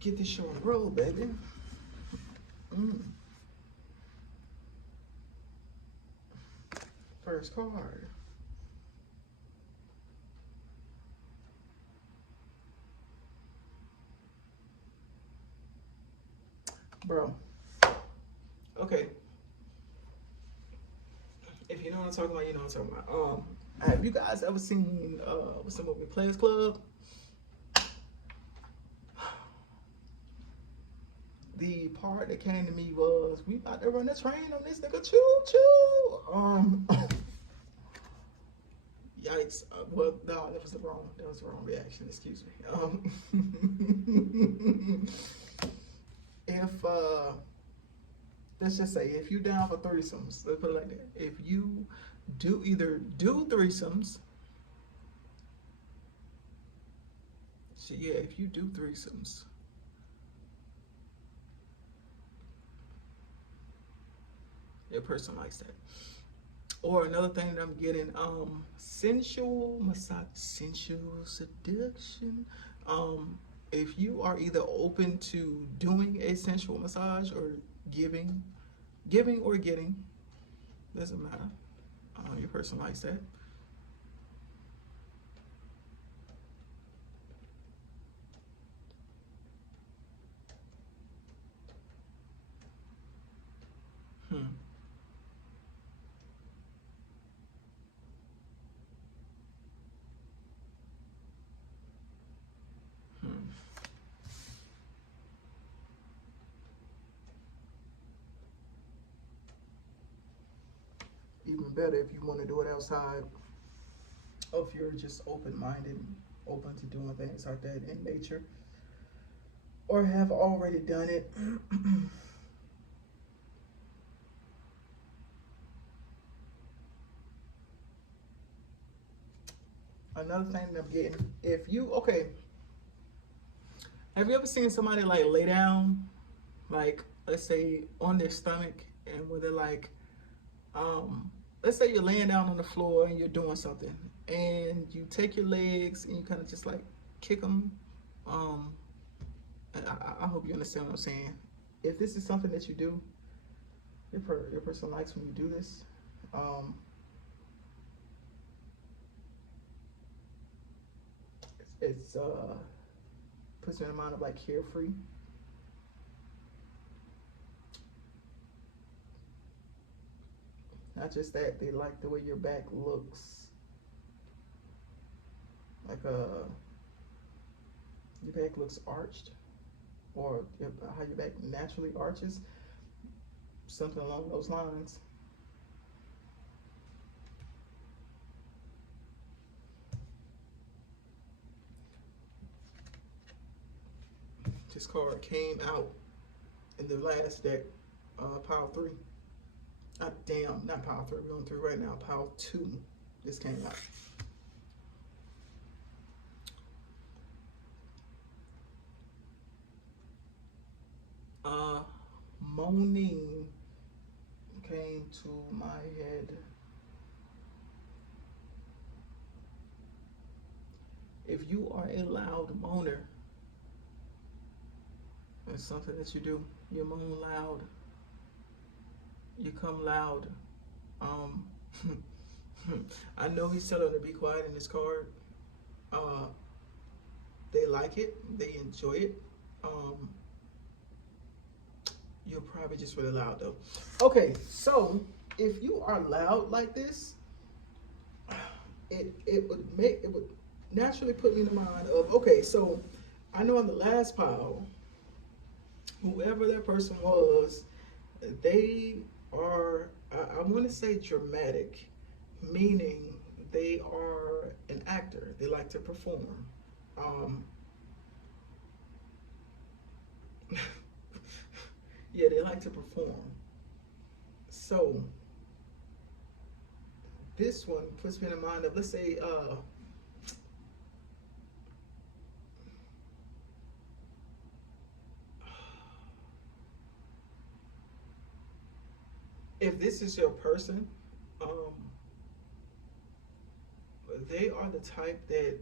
get this show on the road, baby. First card. Bro. Okay. If you know what I'm talking about, you know what I'm talking about. Have you guys ever seen what's the movie, Players Club? The part that came to me was, we about to run a train on this nigga, choo choo. Yikes. Well, no, that was the wrong reaction, excuse me. If let's just say, if you down for threesomes, let's put it like that. If you either do threesomes, so yeah, if you do threesomes, your person likes that. Or another thing that I'm getting, sensual massage, sensual seduction. If you are either open to doing a sensual massage or giving or getting, doesn't matter. Your person likes that. Even better if you want to do it outside, or if you're just open-minded, open to doing things like that in nature, or have already done it. Another thing that I'm getting, if you, okay, have you ever seen somebody like lay down, like let's say on their stomach, and where they're like, let's say you're laying down on the floor and you're doing something, and you take your legs and you kind of just like kick them. And I hope you understand what I'm saying. If this is something that you do, your person likes when you do this. It's puts me in the mind of like carefree. Not just that, they like the way your back looks. Like your back looks arched, or how your back naturally arches. Something along those lines. This card came out in the last deck, pile 3. Damn, not pile 3, we're on 3 right now, pile 2. This came out. Moaning came to my head. If you are a loud moaner, it's something that you do. You moan loud. You come loud. I know he's telling to be quiet in this card. They like it. They enjoy it. You're probably just really loud though. Okay, so if you are loud like this, it would naturally put me in the mind of, okay, so I know on the last pile, whoever that person was, they are, I want to say dramatic, meaning they are an actor. They like to perform. Yeah, they like to perform. So this one puts me in the mind of, let's say, if this is your person, they are the type that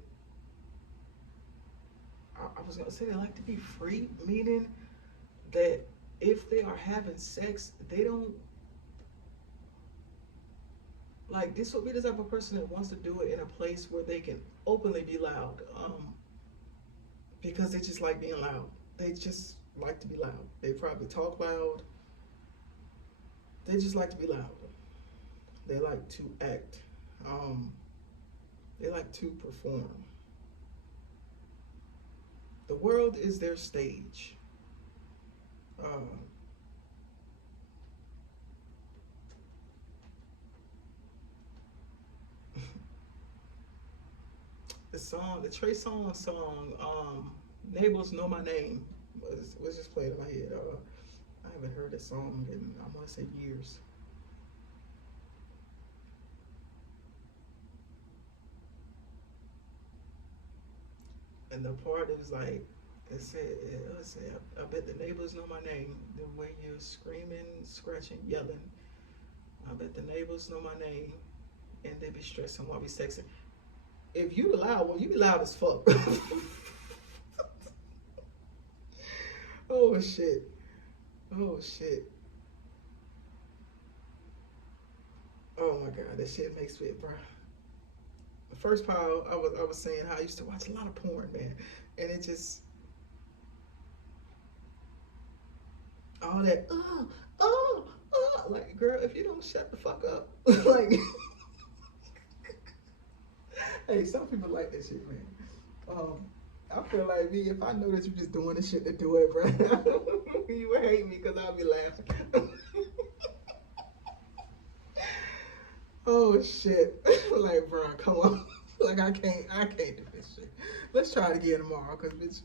I was gonna say they like to be free, meaning that if they are having sex, they don't like, this would be the type of person that wants to do it in a place where they can openly be loud, because they just like being loud. They just like to be loud. They probably talk loud. They just like to be loud. They like to act. They like to perform. The world is their stage. The song, the Trey Songz song, "Neighbors Know My Name," was just played in my head. I haven't heard that song in, I want to say, years. And the part that was like, it said, I bet the neighbors know my name. The way you're screaming, scratching, yelling. I bet the neighbors know my name, and they be stressing while we sexing. If you the loud one, you be loud as fuck. Oh shit. Oh shit. Oh my god, that shit makes me, bro. The first part I was saying how I used to watch a lot of porn, man, and it just all that like, girl, if you don't shut the fuck up, like, hey, some people like that shit, man. I feel like me, if I know that you're just doing this shit to do it, bro, you would hate me because I'll be laughing. Oh shit. Like, bro, come on. Like, I can't do this shit. Let's try it again tomorrow, cause bitch,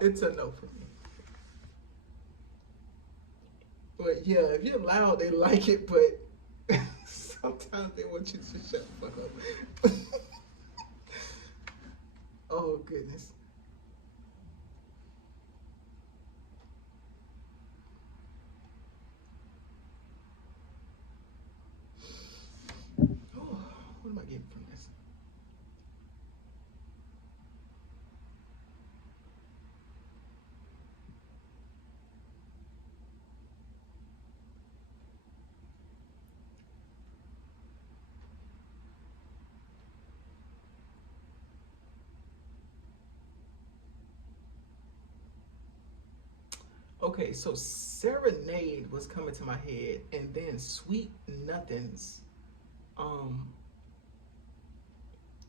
it's a no for me. But yeah, if you're loud, they like it, but sometimes they want you to shut the fuck up. Oh goodness. Oh, what am I getting from this? Okay, so serenade was coming to my head, and then sweet nothings. Um,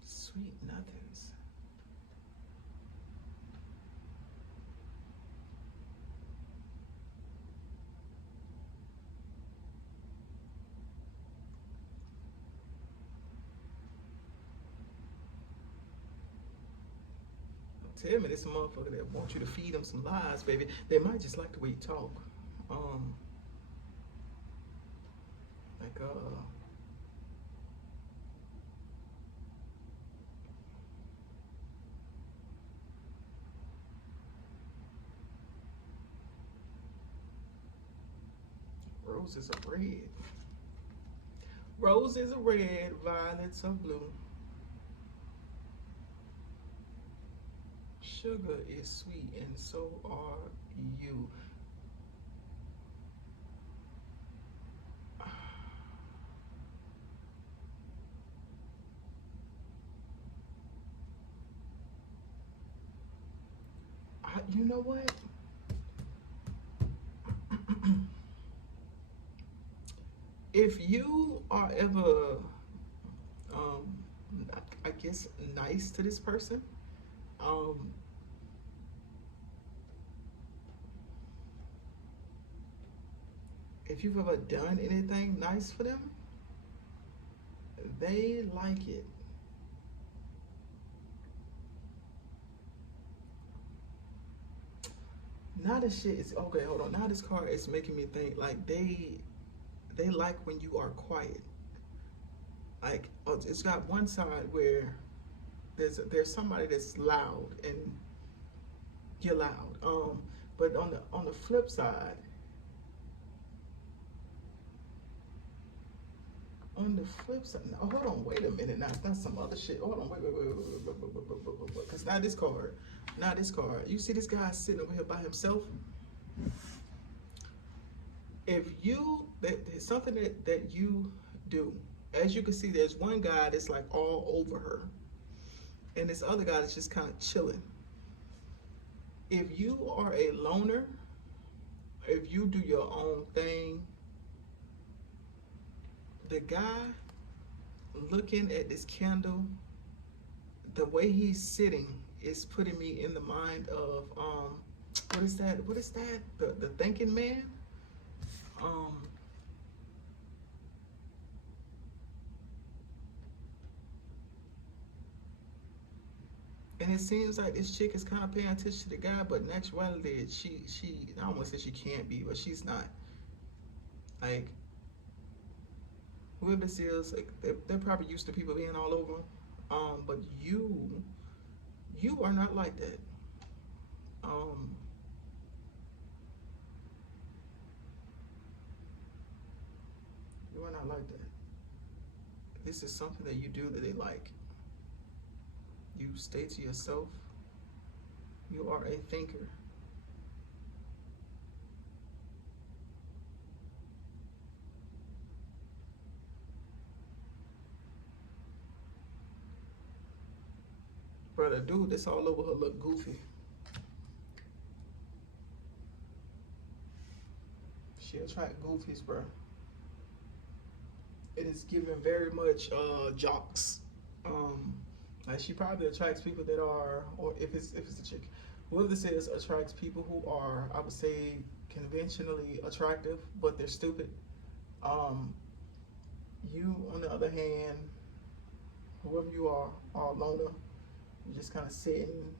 sweet nothings. Tell me this motherfucker that wants you to feed them some lies, baby. They might just like the way you talk. Um, like roses are red. Roses are red, violets are blue. Sugar is sweet, and so are you. You know what? If you are ever, um, I guess, nice to this person, um, if you've ever done anything nice for them, they like it. Now this shit is okay. Hold on. Now this card is making me think like they like when you are quiet. Like, it's got one side where there's somebody that's loud and you're loud. But on the flip side, on the flip side, oh, hold on, wait a minute now. That's some other shit. Hold on, wait. Because now this card, you see this guy sitting over here by himself. If you, there's something that you do, as you can see, there's one guy that's like all over her, and this other guy that's just kind of chilling. If you are a loner, if you do your own thing, the guy looking at this candle, the way he's sitting is putting me in the mind of what is that? The thinking man. And it seems like this chick is kind of paying attention to the guy, but in actuality, she I don't want to say she can't be, but she's not. Like, whoever this is, like, they're probably used to people being all over them. But you are not like that. You are not like that. This is something that you do that they like. You stay to yourself. You are a thinker. Brother, dude that's all over her look goofy. She attract goofies, bro. It is given very much jocks. Like, she probably attracts people that are, or if it's a chick, whoever this is attracts people who are, I would say, conventionally attractive, but they're stupid. You, on the other hand, whoever you are a loner. You're just kind of sitting.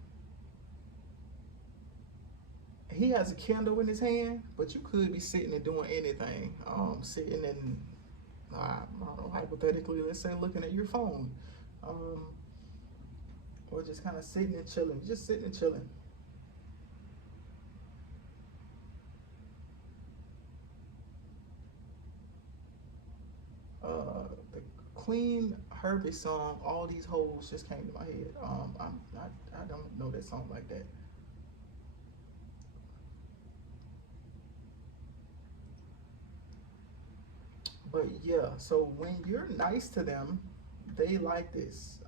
He has a candle in his hand, but you could be sitting and doing anything. Sitting and, I don't know, hypothetically, let's say looking at your phone. Or just kind of sitting and chilling. Just sitting and chilling. The Queen Herbie song, All These Hoes, just came to my head. I don't know that song like that. But yeah, so when you're nice to them, they like this.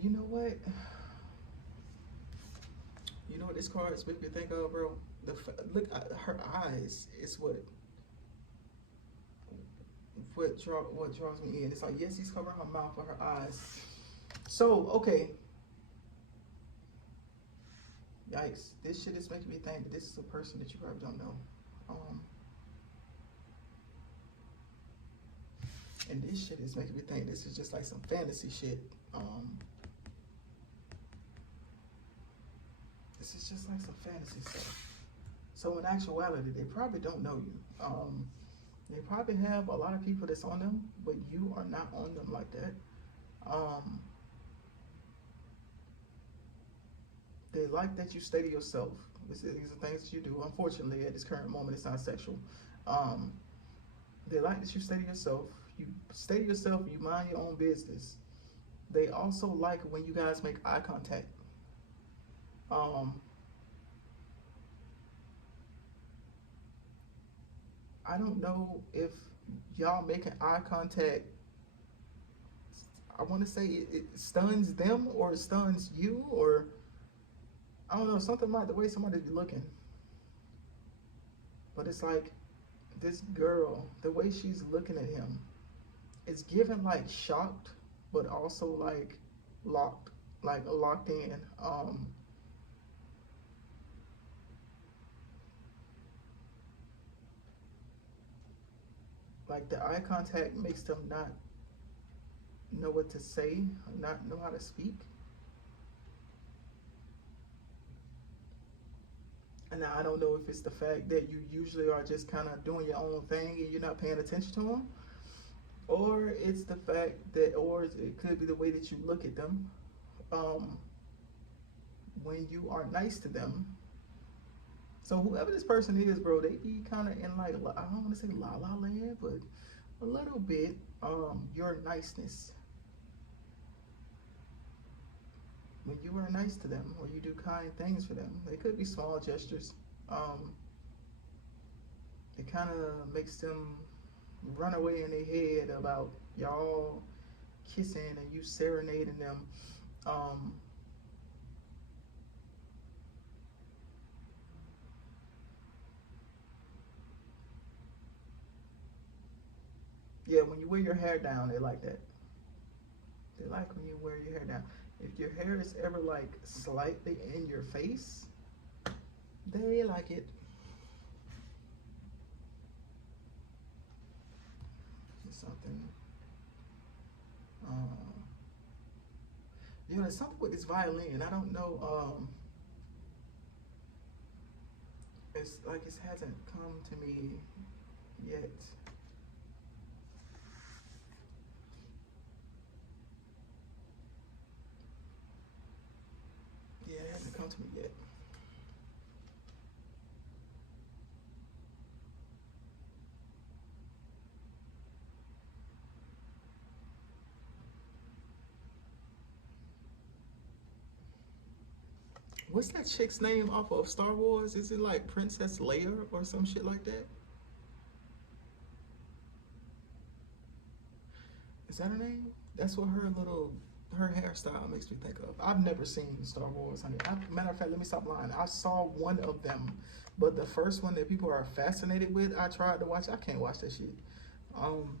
You know what? You know what this card is making me think of, bro? Look at her eyes. Is what draws me in. It's like, yes, he's covering her mouth, but her eyes. So, okay. Yikes. This shit is making me think that this is a person that you probably don't know. And this shit is making me think this is just like some fantasy shit. This is just like some fantasy stuff. So in actuality, they probably don't know you. They probably have a lot of people that's on them, but you are not on them like that. They like that you stay to yourself. These are things that you do. Unfortunately, at this current moment, it's not sexual. They like that you stay to yourself. You stay to yourself, you mind your own business. They also like when you guys make eye contact. I don't know if y'all making eye contact, I want to say it stuns them or it stuns you, or I don't know, something like the way somebody be looking. But it's like this girl, the way she's looking at him, it's given like shocked, but also like locked in. Like the eye contact makes them not know what to say, not know how to speak. And now I don't know if it's the fact that you usually are just kind of doing your own thing and you're not paying attention to them, Or it's the fact that, or it could be the way that you look at them. Um, when you are nice to them. So whoever this person is, bro, they be kind of in like, I don't want to say la la land, but a little bit. Your niceness. When you are nice to them, or you do kind things for them, they could be small gestures. It kind of makes them run away in their head about y'all kissing and you serenading them. Um, yeah, when you wear your hair down, they like that. They like when you wear your hair down. If your hair is ever like slightly in your face, they like it. It's something. Um, there's something with this violin. I don't know. It's like it hasn't come to me yet. Yeah, it hasn't come to me yet. What's that chick's name off of Star Wars? Is it like Princess Leia or some shit like that? Is that her name? That's what her hairstyle makes me think of. I've never seen Star Wars, honey. Matter of fact, let me stop lying. I saw one of them, but the first one that people are fascinated with, I tried to watch. I can't watch that shit. Um,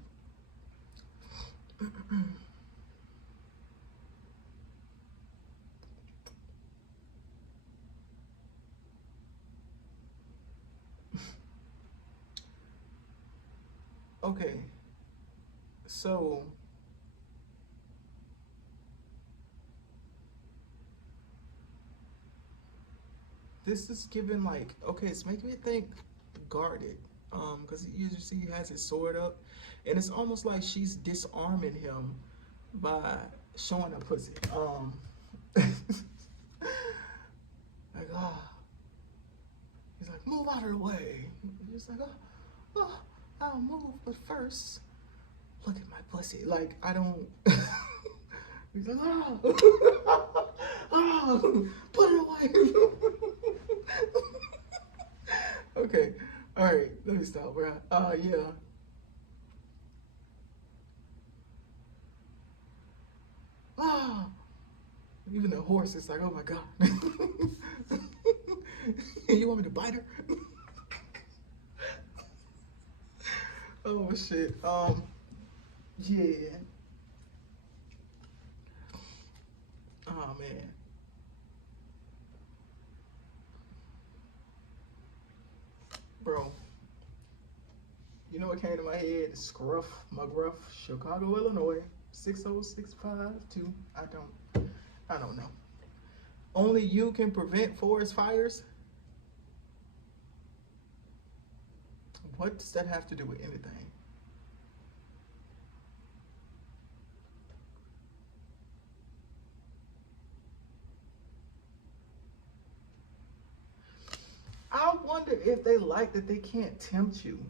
okay, so this is given like, okay, it's making me think guarded. Because you see he has his sword up, and it's almost like she's disarming him by showing her pussy. Like, he's like, move out of the way. He's like, I'll move, but first, look at my pussy. Like, I don't. He's like, put it away. Okay, all right, let me stop, bro. Yeah. Ah, even the horse is like, oh my god. You want me to bite her? Oh shit. Yeah. Oh man. Bro. You know what came to my head? Scruff McGruff, Chicago, Illinois, 60652. I don't know. Only you can prevent forest fires? What does that have to do with anything? I wonder if they like that they can't tempt you.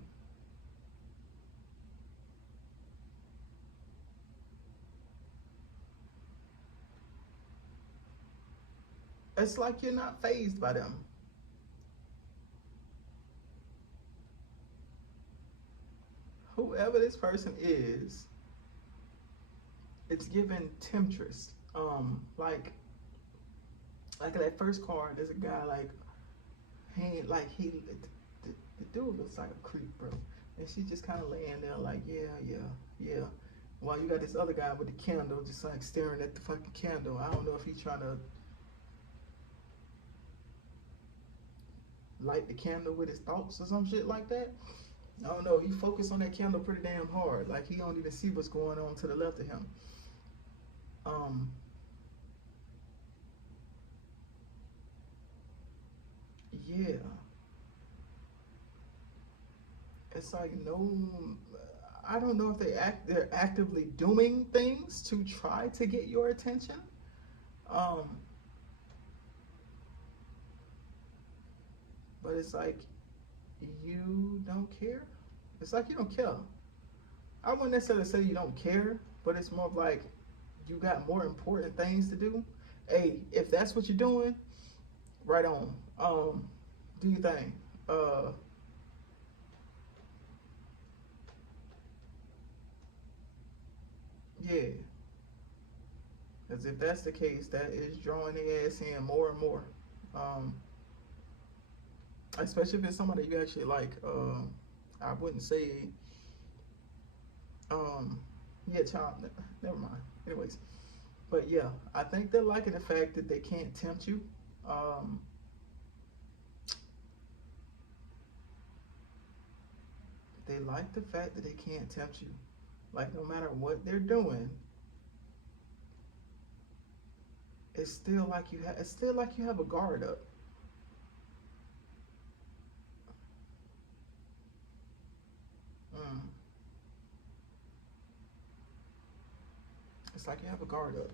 It's like you're not fazed by them. Whoever this person is, it's given temptress. Like that first card, there's a guy like the dude looks like a creep, bro. And she just kind of laying there like, yeah. While you got this other guy with the candle, just like staring at the fucking candle. I don't know if he's trying to light the candle with his thoughts or some shit like that. I don't know. He focused on that candle pretty damn hard. Like he don't even see what's going on to the left of him. Um, yeah. It's like no, I don't know if they're actively doing things to try to get your attention. Um, but it's like you don't care. It's like you don't care. I wouldn't necessarily say you don't care, but it's more of like you got more important things to do. Hey, if that's what you're doing, right on. Do your thing. Uh, yeah, because if that's the case, that is drawing the ass in more and more. Um, Especially if it's somebody you actually like. I wouldn't say, um, yeah, child. Never mind. Anyways, but yeah, I think they're liking the fact that they can't tempt you. Um, they like the fact that they can't tempt you. Like no matter what they're doing, it's still like you have. It's still like you have a guard up. Mm. It's like you have a guard up.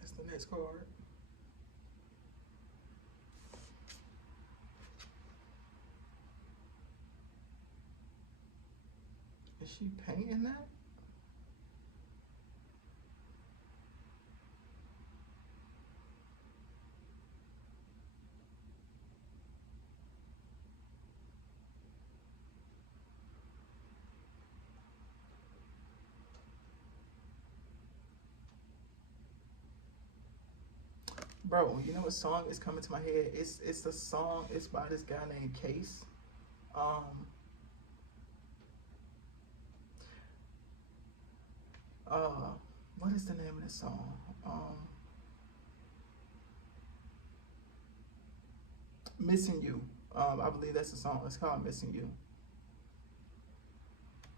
That's the next card. Is she painting that? Bro, you know what song is coming to my head? It's the song. It's by this guy named Case. Um, uh, what is the name of the song? Missing You. I believe that's the song. It's called Missing You.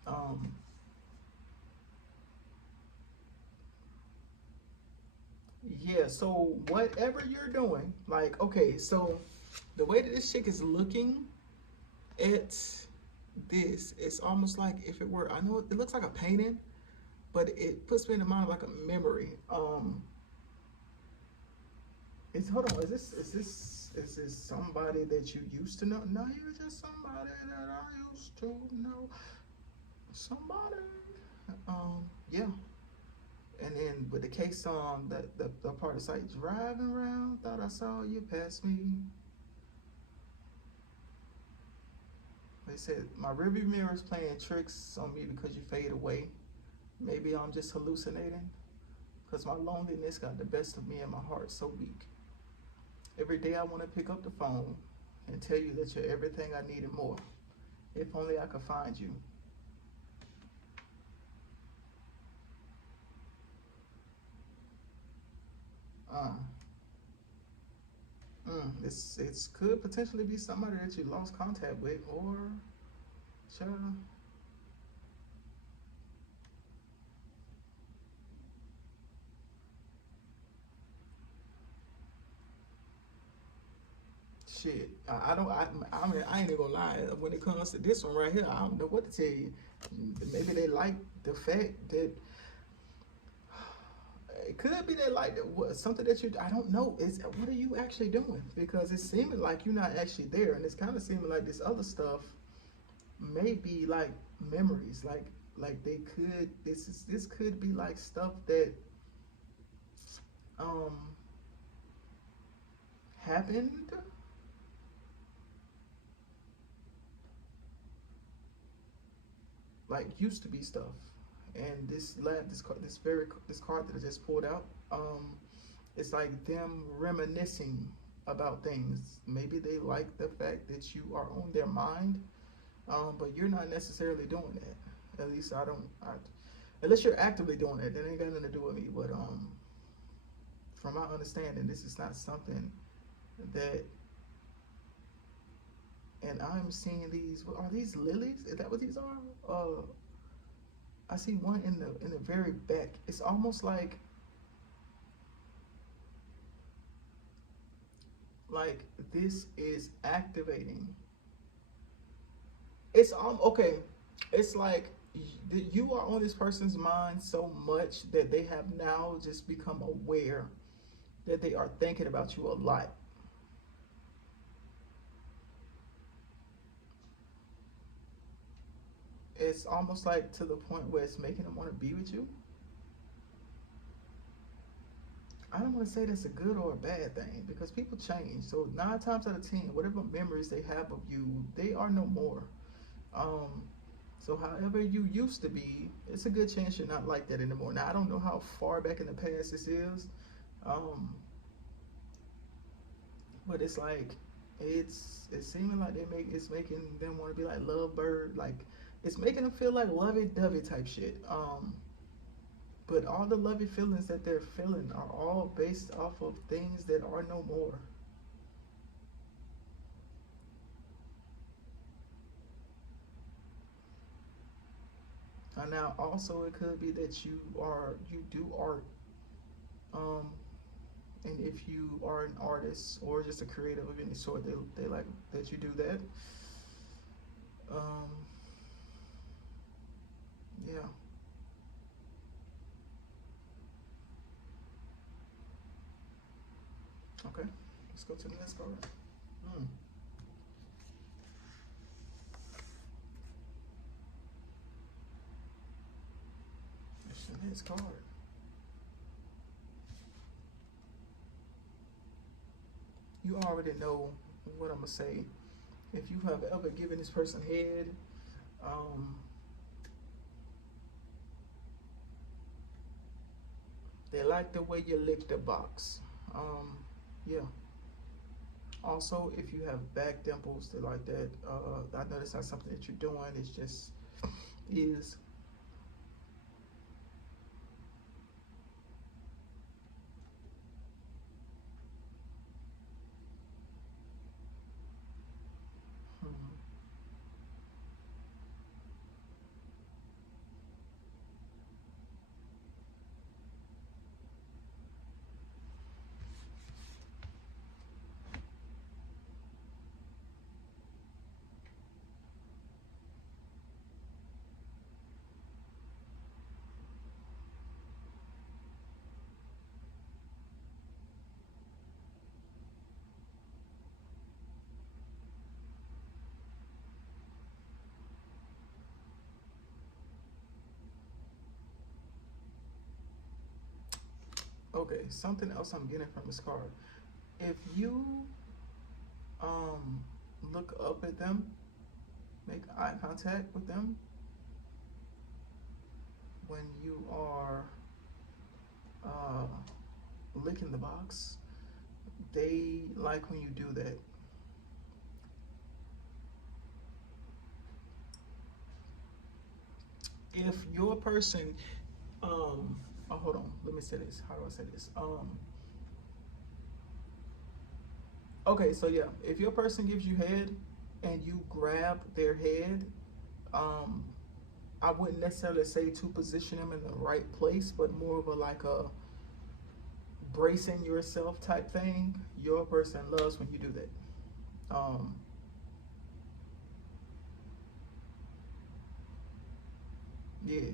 Um, yeah. So whatever you're doing, like, okay, so the way that this chick is looking at this, it's almost like if it were. I know it looks like a painting, but it puts me in the mind of like a memory. Is hold on, is this somebody that you used to know? No, you're just somebody that I used to know. Somebody. Yeah. And then with the case song, the part is like driving around, thought I saw you pass me. They said my rearview mirror is playing tricks on me because you fade away. Maybe I'm just hallucinating because my loneliness got the best of me and my heart so weak. Every day I want to pick up the phone and tell you that you're everything I need and more. If only I could find you. Uh, it's could potentially be somebody that you lost contact with, or child, shit. I don't. I mean, I ain't even gonna lie. When it comes to this one right here, I don't know what to tell you. Maybe they like the fact that it could be that like something that you. I don't know. Is what are you actually doing? Because it's seeming like you're not actually there, and it's kind of seeming like this other stuff may be like memories. Like they could. This could be like stuff that um happened, like used to be stuff. And this card that I just pulled out, it's like them reminiscing about things. Maybe they like the fact that you are on their mind, but you're not necessarily doing that. At least I don't. Unless you're actively doing it, that ain't got nothing to do with me. But from my understanding, this is not something that. And I'm seeing these. Are these lilies? Is that what these are? I see one in the very back. It's almost like this is activating. It's okay. It's like you are on this person's mind so much that they have now just become aware that they are thinking about you a lot. It's almost like to the point where it's making them want to be with you. I don't want to say that's a good or a bad thing because people change. So 9 times out of 10, whatever memories they have of you, they are no more. Um, so however you used to be, it's a good chance you're not like that anymore. Now I don't know how far back in the past this is, um, but it's like it's seeming like it's making them want to be like lovebird, like it's making them feel like lovey-dovey type shit. But all the lovey feelings that they're feeling are all based off of things that are no more. And now also it could be that you do art, um, and if you are an artist or just a creative of any sort, they like that you do that. Um, yeah. Okay. Let's go to the next card. Hmm. That's the next card. You already know what I'm gonna say. If you have ever given this person head, um, they like the way you lick the box. Yeah. Also, if you have back dimples, they like that. I know that's not something that you're doing. It's just is. Hmm. Okay, something else I'm getting from this card. If you um look up at them, make eye contact with them when you are uh, licking the box, they like when you do that. If your person, oh, hold on, let me say this. How do I say this? Okay, so yeah, if your person gives you head and you grab their head, um, I wouldn't necessarily say to position them in the right place, but more of a like a bracing yourself type thing. Your person loves when you do that. Um, yeah.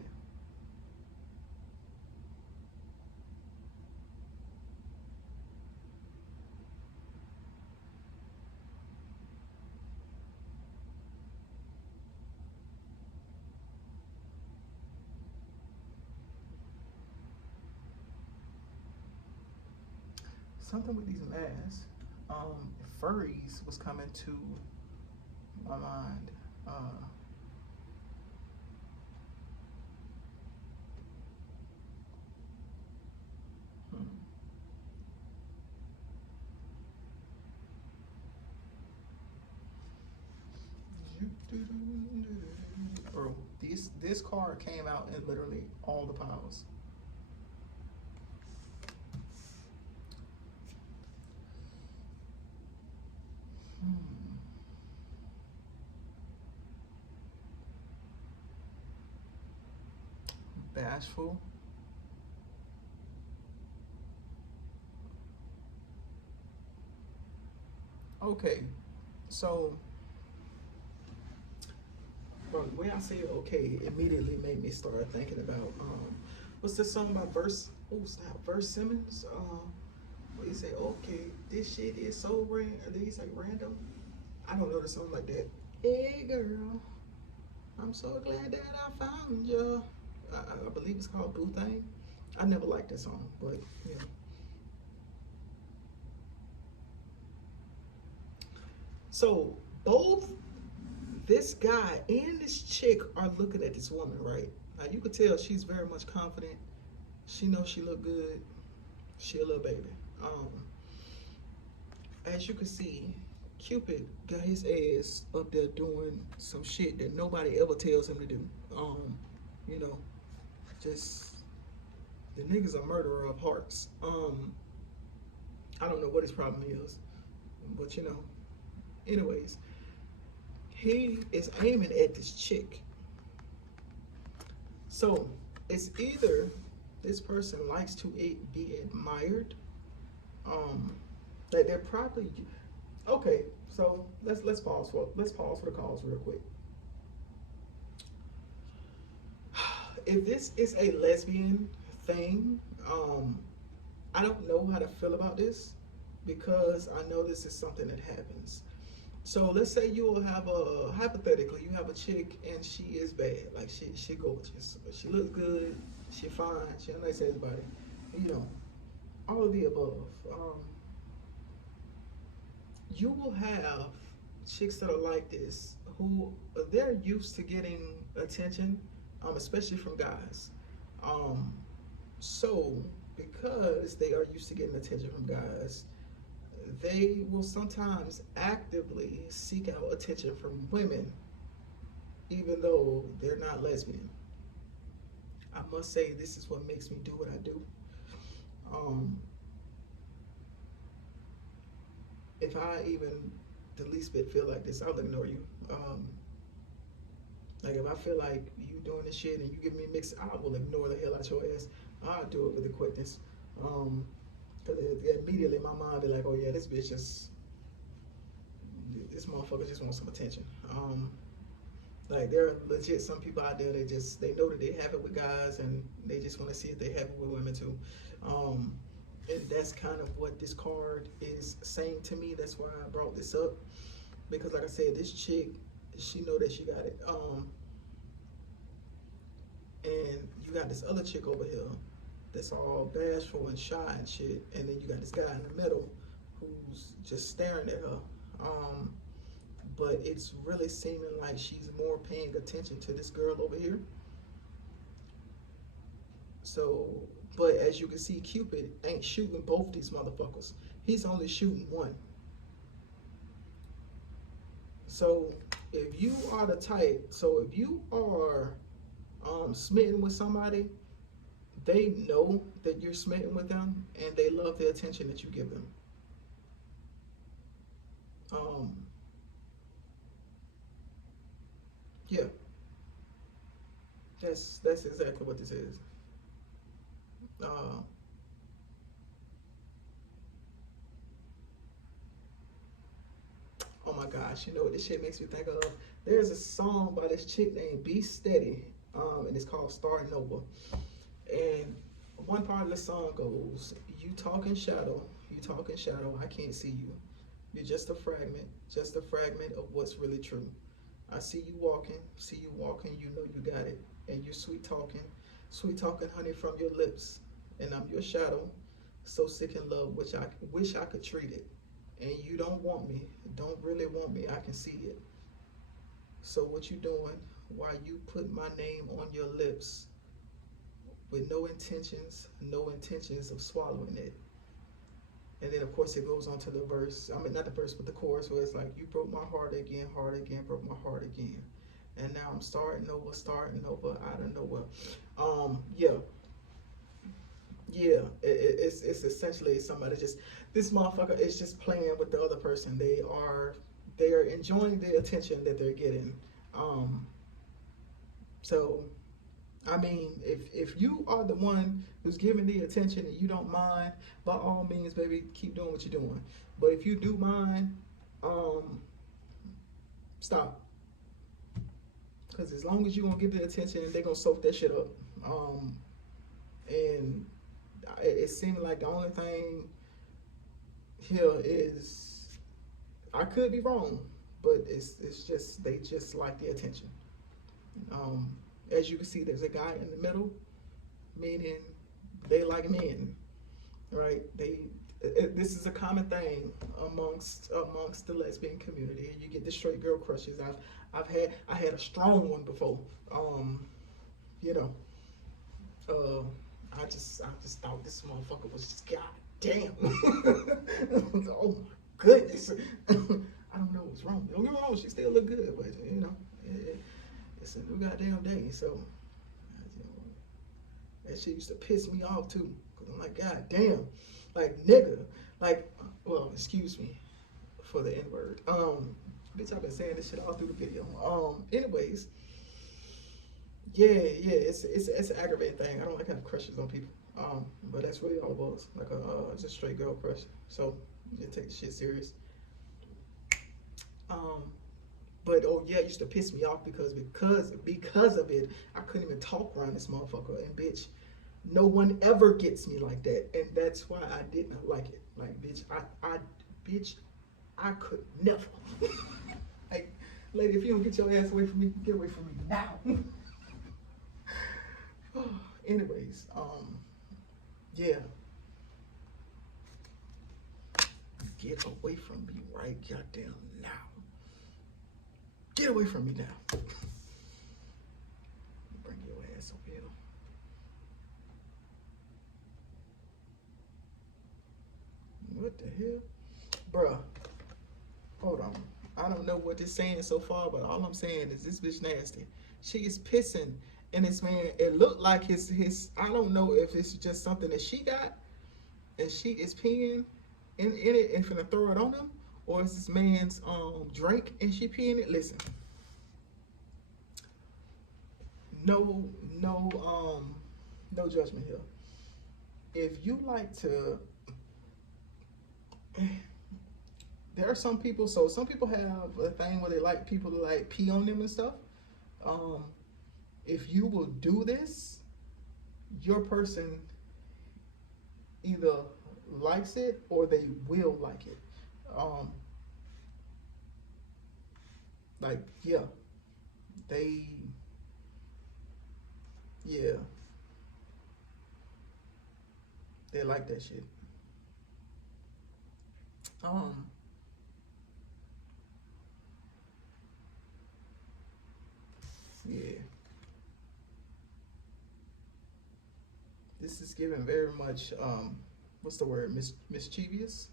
Something with these masks. Furries was coming to my mind. Uh, hmm. Bro, this card came out in literally all the piles. Hmm. Bashful. Okay, so Bro, when I say okay, it immediately made me start thinking about what's this song by Verse Simmons? Where he say, okay, this shit is so random. Did he say random? I don't know the song like that. Hey girl, I'm so glad that I found you. I believe it's called Boo Thing. I never liked that song, but yeah. So both this guy and this chick are looking at this woman, right? Now you could tell she's very much confident. She knows she look good. She a little baby. Um, as you can see, Cupid got his ass up there doing some shit that nobody ever tells him to do. You know, just the nigga's a murderer of hearts. I don't know what his problem is, but you know. Anyways, he is aiming at this chick. So it's either this person likes to be admired, that they're probably okay. So let's pause for the calls real quick. If this is a lesbian thing, I don't know how to feel about this because I know this is something that happens. So let's say you will have hypothetically, you have a chick and she is bad. Like she gorgeous. She looks good, she fine, she nice as everybody. You know, all of the above. You will have chicks that are like this who they're used to getting attention, especially from guys. So because they are used to getting attention from guys, they will sometimes actively seek out attention from women, even though they're not lesbian. I must say, this is what makes me do what I do. If I even the least bit feel like this, I'll ignore you. Like if I feel like you doing this shit and you give me mixed, I will ignore the hell out your ass. I'll do it with the quickness. Because immediately my mind be like, oh yeah, this motherfucker just wants some attention. Like there are legit some people out there that they know that they have it with guys and they just want to see if they have it with women too. And that's kind of what this card is saying to me. That's why I brought this up, because like I said, this chick, she know that she got it. And you got this other chick over here that's all bashful and shy and shit, and then you got this guy in the middle who's just staring at her. But it's really seeming like she's more paying attention to this girl over here. So, but as you can see, Cupid ain't shooting both these motherfuckers. He's only shooting one. So, if you are the type, so if you are smitten with somebody, they know that you're smitten with them and they love the attention that you give them. Yeah, that's exactly what this is. Oh my gosh, you know what this shit makes me think of? There's a song by this chick named Be Steady, and it's called Starting Over. And one part of the song goes, you talk in shadow, I can't see you. You're just a fragment of what's really true. I see you walking, you know you got it. And you're sweet talking, honey, from your lips. And I'm your shadow, so sick in love, which I wish I could treat it. And you don't want me, don't really want me, I can see it. So what you doing while you put my name on your lips with no intentions of swallowing it? And then of course it goes on to the verse, I mean not the verse, but the chorus where it's like, you broke my heart again, broke my heart again. And now I'm starting over out of nowhere. Yeah, it's essentially somebody this motherfucker is just playing with the other person. They are enjoying the attention that they're getting. So, I mean, if you are the one who's giving the attention and you don't mind, by all means, baby, keep doing what you're doing. But if you do mind, stop. Because as long as you're going to give the attention, they're going to soak that shit up. And it seemed like the only thing here is, I could be wrong, but it's just, they just like the attention. As you can see, there's a guy in the middle, meaning they like men, right? This is a common thing amongst the lesbian community. You get the straight girl crushes. I had a strong one before. You know, I just thought this motherfucker was just goddamn. Oh my goodness. I don't know what's wrong. Don't get me wrong, she still look good, but you know, it's a new goddamn day. So you know, that shit used to piss me off too. Cause I'm like, god damn, like nigga, like, well, excuse me for the N-word. Bitch, I've been saying this shit all through the video. Anyways, yeah, it's an aggravating thing. I don't like having crushes on people. But that's really all it was, like just a straight girl crush. So you take the shit serious. But oh yeah, it used to piss me off because of it, I couldn't even talk around this motherfucker. And bitch, no one ever gets me like that, and that's why I did not like it. Like bitch, I could never. Like, lady, if you don't get your ass away from me, get away from me now. Anyways, yeah. Get away from me right goddamn now. Get away from me now. Bring your ass over here. What the hell? Bruh. Hold on. I don't know what it's saying so far, but all I'm saying is this bitch nasty. She is pissing in this man. It looked like his I don't know if it's just something that she got and she is peeing in it and finna throw it on him, or is this man's drink and she peeing it. Listen. No judgment here. If you like to, there are some people, so some people have a thing where they like people to like pee on them and stuff. If you will do this, your person either likes it or they will like it. Like, yeah, yeah, they like that shit. Yeah. This is given very much, what's the word, mischievous.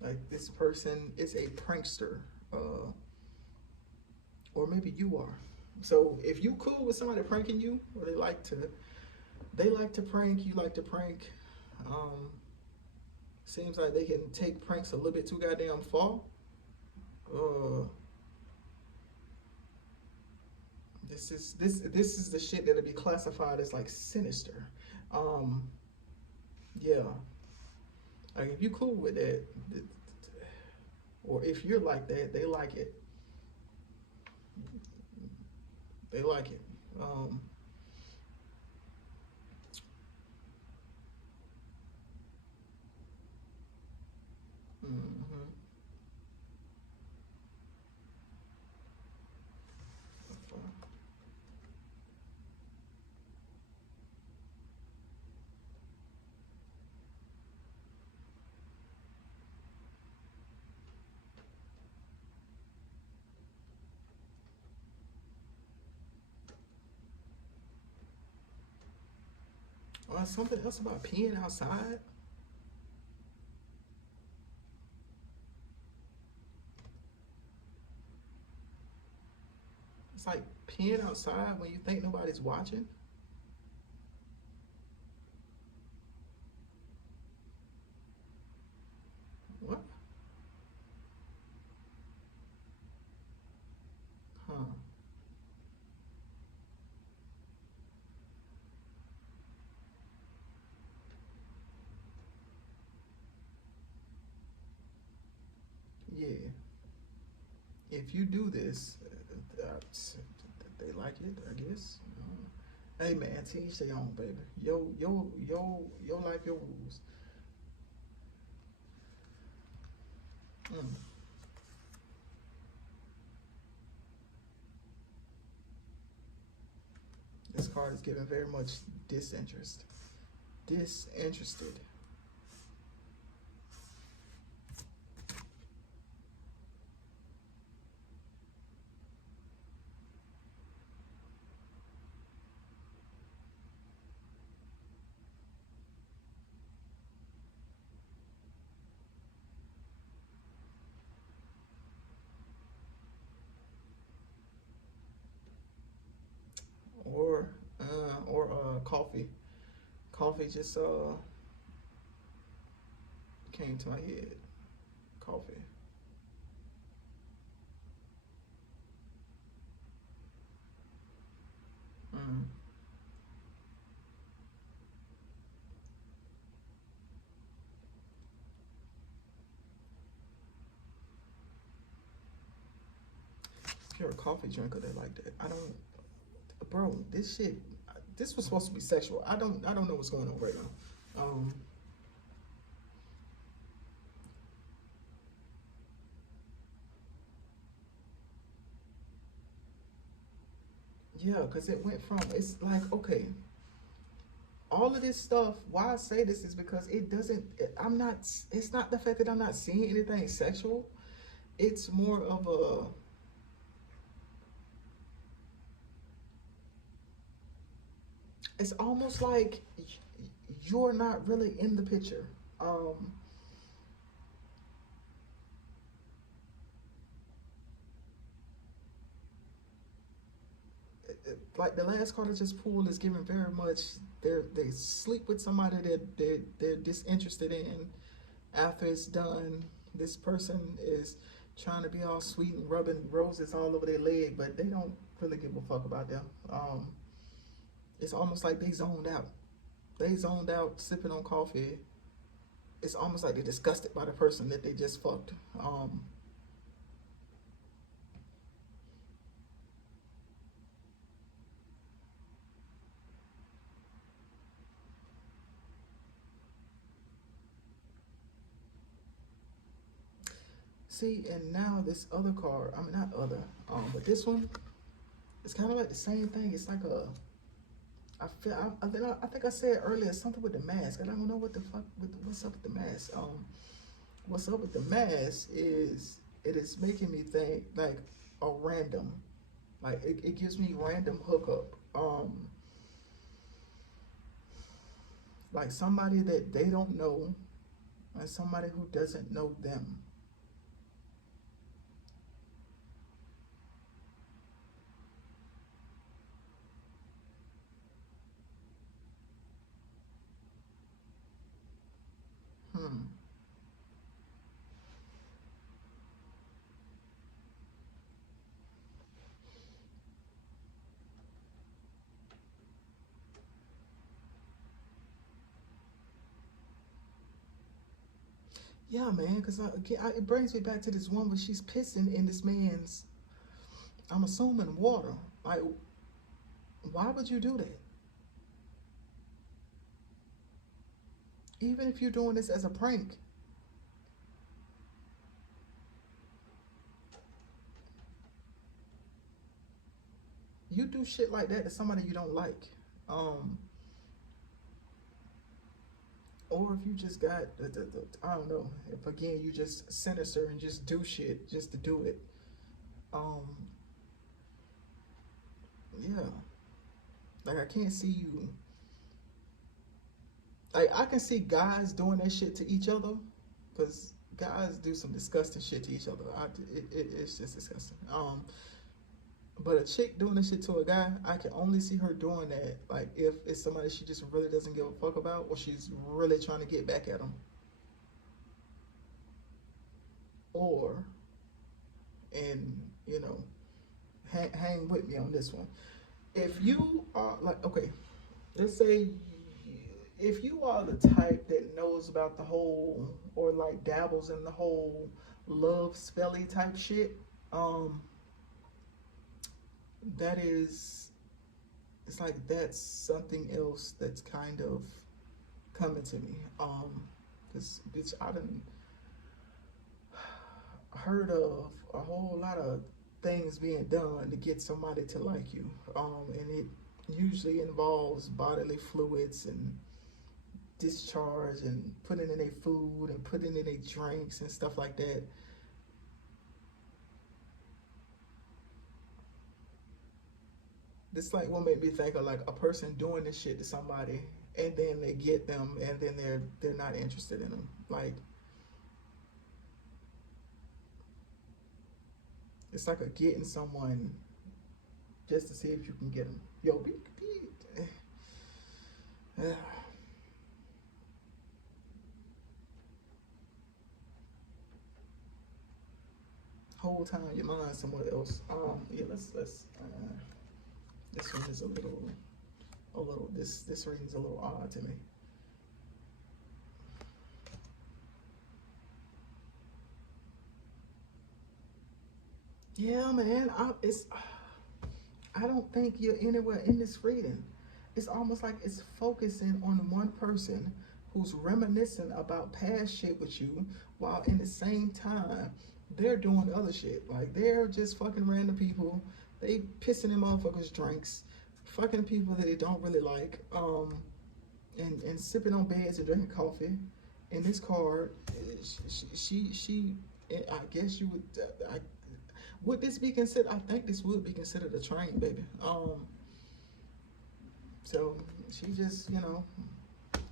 Like this person is a prankster, or maybe you are. So if you cool with somebody pranking you, or they like to prank, you like to prank. Seems like they can take pranks a little bit too goddamn far. This is the shit that'll be classified as like sinister. Yeah. Like if you cool with that, or if you're like that, they like it. They like it. Something else about peeing outside. It's like peeing outside when you think nobody's watching. What? Huh. Yeah. Yeah. if you do this, they like it, I guess. Hey man, to each their own, baby. Your life, your rules. This card is giving very much disinterest. Disinterested. Or coffee. Coffee just came to my head. Coffee. If you're a coffee drinker that like that, I don't, bro. This shit, this was supposed to be sexual. I don't know what's going on right now. Yeah, because it went from, it's like, okay, all of this stuff, why I say this is because it doesn't, I'm not, it's not the fact that I'm not seeing anything sexual. It's more of a, it's almost like you're not really in the picture. Like the last card I just pulled is giving very much they sleep with somebody that they're disinterested in. After it's done, this person is trying to be all sweet and rubbing roses all over their leg, but they don't really give a fuck about them. It's almost like they zoned out. They zoned out sipping on coffee. It's almost like they're disgusted by the person that they just fucked. See, and now this other card, I mean not other, but this one, it's kind of like the same thing. It's like a, I think I said earlier something with the mask. I don't know what the fuck, what's up with the mask. What's up with the mask is it is making me think like a random, like it gives me random hookup. Like somebody that they don't know and somebody who doesn't know them. Yeah, man, because it brings me back to this one where she's pissing in this man's, I'm assuming, water. Like, why would you do that? Even if you're doing this as a prank. You do shit like that to somebody you don't like. Or if you just got, I don't know, if again you just sinister and just do shit just to do it. Yeah. Like I can't see you. Like I can see guys doing that shit to each other, because guys do some disgusting shit to each other. It's just disgusting. But a chick doing this shit to a guy, I can only see her doing that like if it's somebody she just really doesn't give a fuck about, or she's really trying to get back at them. Or, and you know, hang with me on this one. If you are like, okay, let's say if you are the type that knows about the whole, or like dabbles in the whole love spelly type shit, Um, that is, it's like that's something else that's kind of coming to me. Cause bitch, I done heard of a whole lot of things being done to get somebody to like you. And it usually involves bodily fluids and discharge and putting in their food and putting in their drinks and stuff like that. This like what made me think of like a person doing this shit to somebody and then they get them and then they're not interested in them. Like it's like a getting someone just to see if you can get them. Yo, be whole time your mind's somewhere else. Yeah, let's this one is a little this reading's a little odd to me. Yeah, man, I don't think you're anywhere in this reading. It's almost like it's focusing on one person who's reminiscing about past shit with you, while in the same time they're doing other shit. Like they're just fucking random people. They pissing in motherfuckers' drinks, fucking people that they don't really like, and sipping on beds and drinking coffee. In this card, she I guess you would. Would this be considered? I think this would be considered a train, baby. So she just,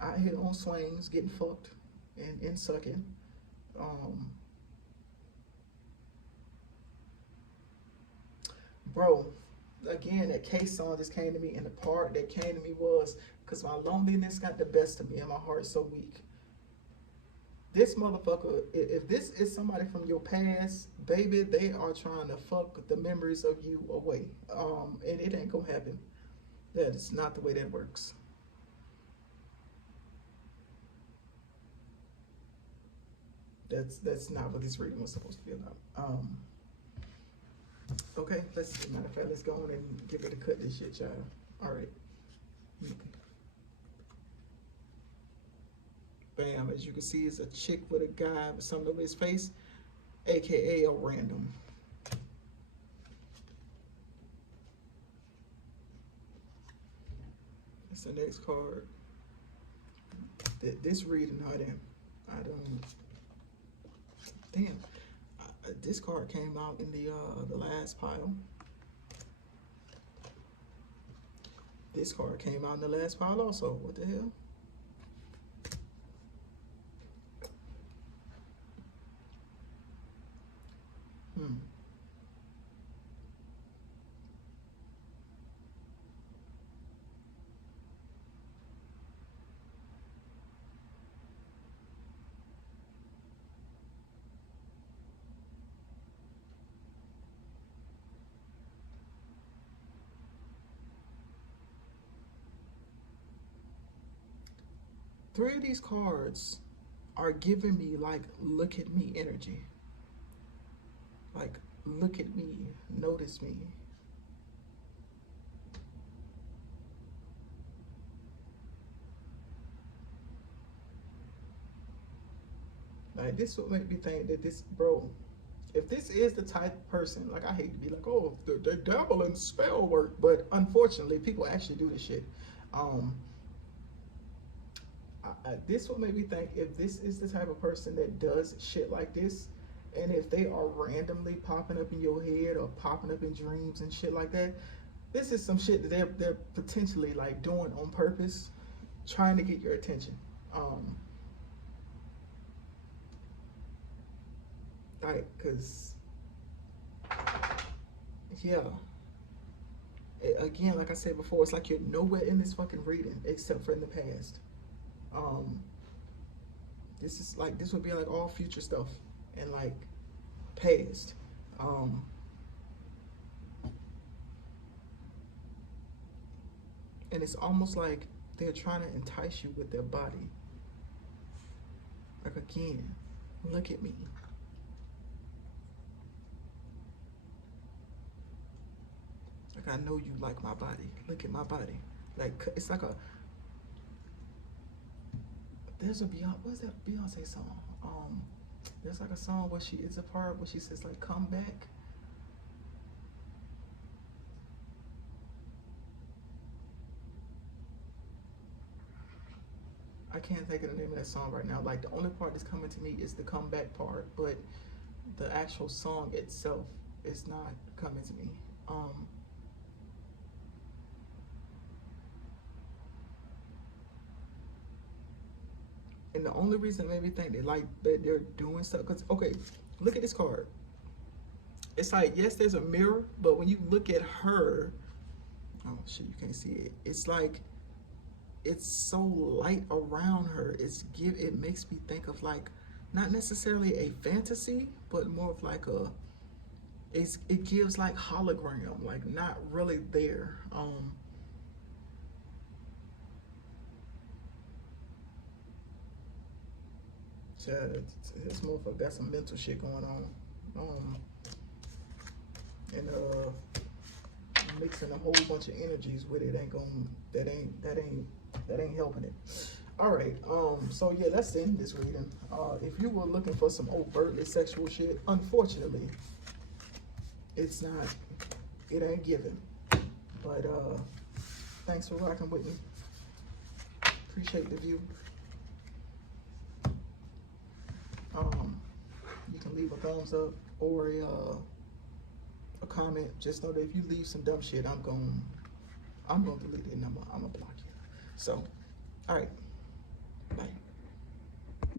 out here on swings, getting fucked and sucking. Bro, again, that case song just came to me, and the part that came to me was because my loneliness got the best of me and my heart's so weak. This motherfucker, if this is somebody from your past, baby, they are trying to fuck the memories of you away. And it ain't gonna happen. That is not the way that works. That's not what this reading was supposed to be about. Okay, matter of fact, let's go on and get ready to cut this shit, child. All right. Bam, as you can see, it's a chick with a guy with something over his face, aka a random. That's the next card. This reading, I don't. Damn, this card came out in the last pile. This card came out in the last pile also. What the hell? Three of these cards are giving me like look at me energy. Like look at me, notice me. Like this would make me think that this, bro, if this is the type of person, like I hate to be like, oh, they dabble in spell work, but unfortunately people actually do this shit. This will make me think if this is the type of person that does shit like this, and if they are randomly popping up in your head or popping up in dreams and shit like that, this is some shit that they're potentially like doing on purpose, trying to get your attention. Like, cause yeah. Again, like I said before, it's like you're nowhere in this fucking reading except for in the past. This is like, this would be like all future stuff and like past. And it's almost like they're trying to entice you with their body. Like again, look at me. Like, I know you like my body. Look at my body. Like, it's like a, there's a Beyonce, what's that Beyonce song? There's like a song where it's a part where she says like, come back. I can't think of the name of that song right now. Like, the only part that's coming to me is the comeback part, but the actual song itself is not coming to me. And the only reason it made me think that they're doing stuff, because okay, look at this card. It's like, yes, there's a mirror, but when you look at her, oh shit, you can't see it. It's like, it's so light around her. It makes me think of like, not necessarily a fantasy, but more of like it gives like hologram, like not really there. This motherfucker got some mental shit going on. And mixing a whole bunch of energies with it that ain't helping it. All right, so yeah, let's end this reading. If you were looking for some overtly sexual shit, unfortunately, it ain't given. But thanks for rocking with me. Appreciate the view. You can leave a thumbs up or a comment. Just know that if you leave some dumb shit, I'm going to delete it and I'm gonna block you. So, all right, bye.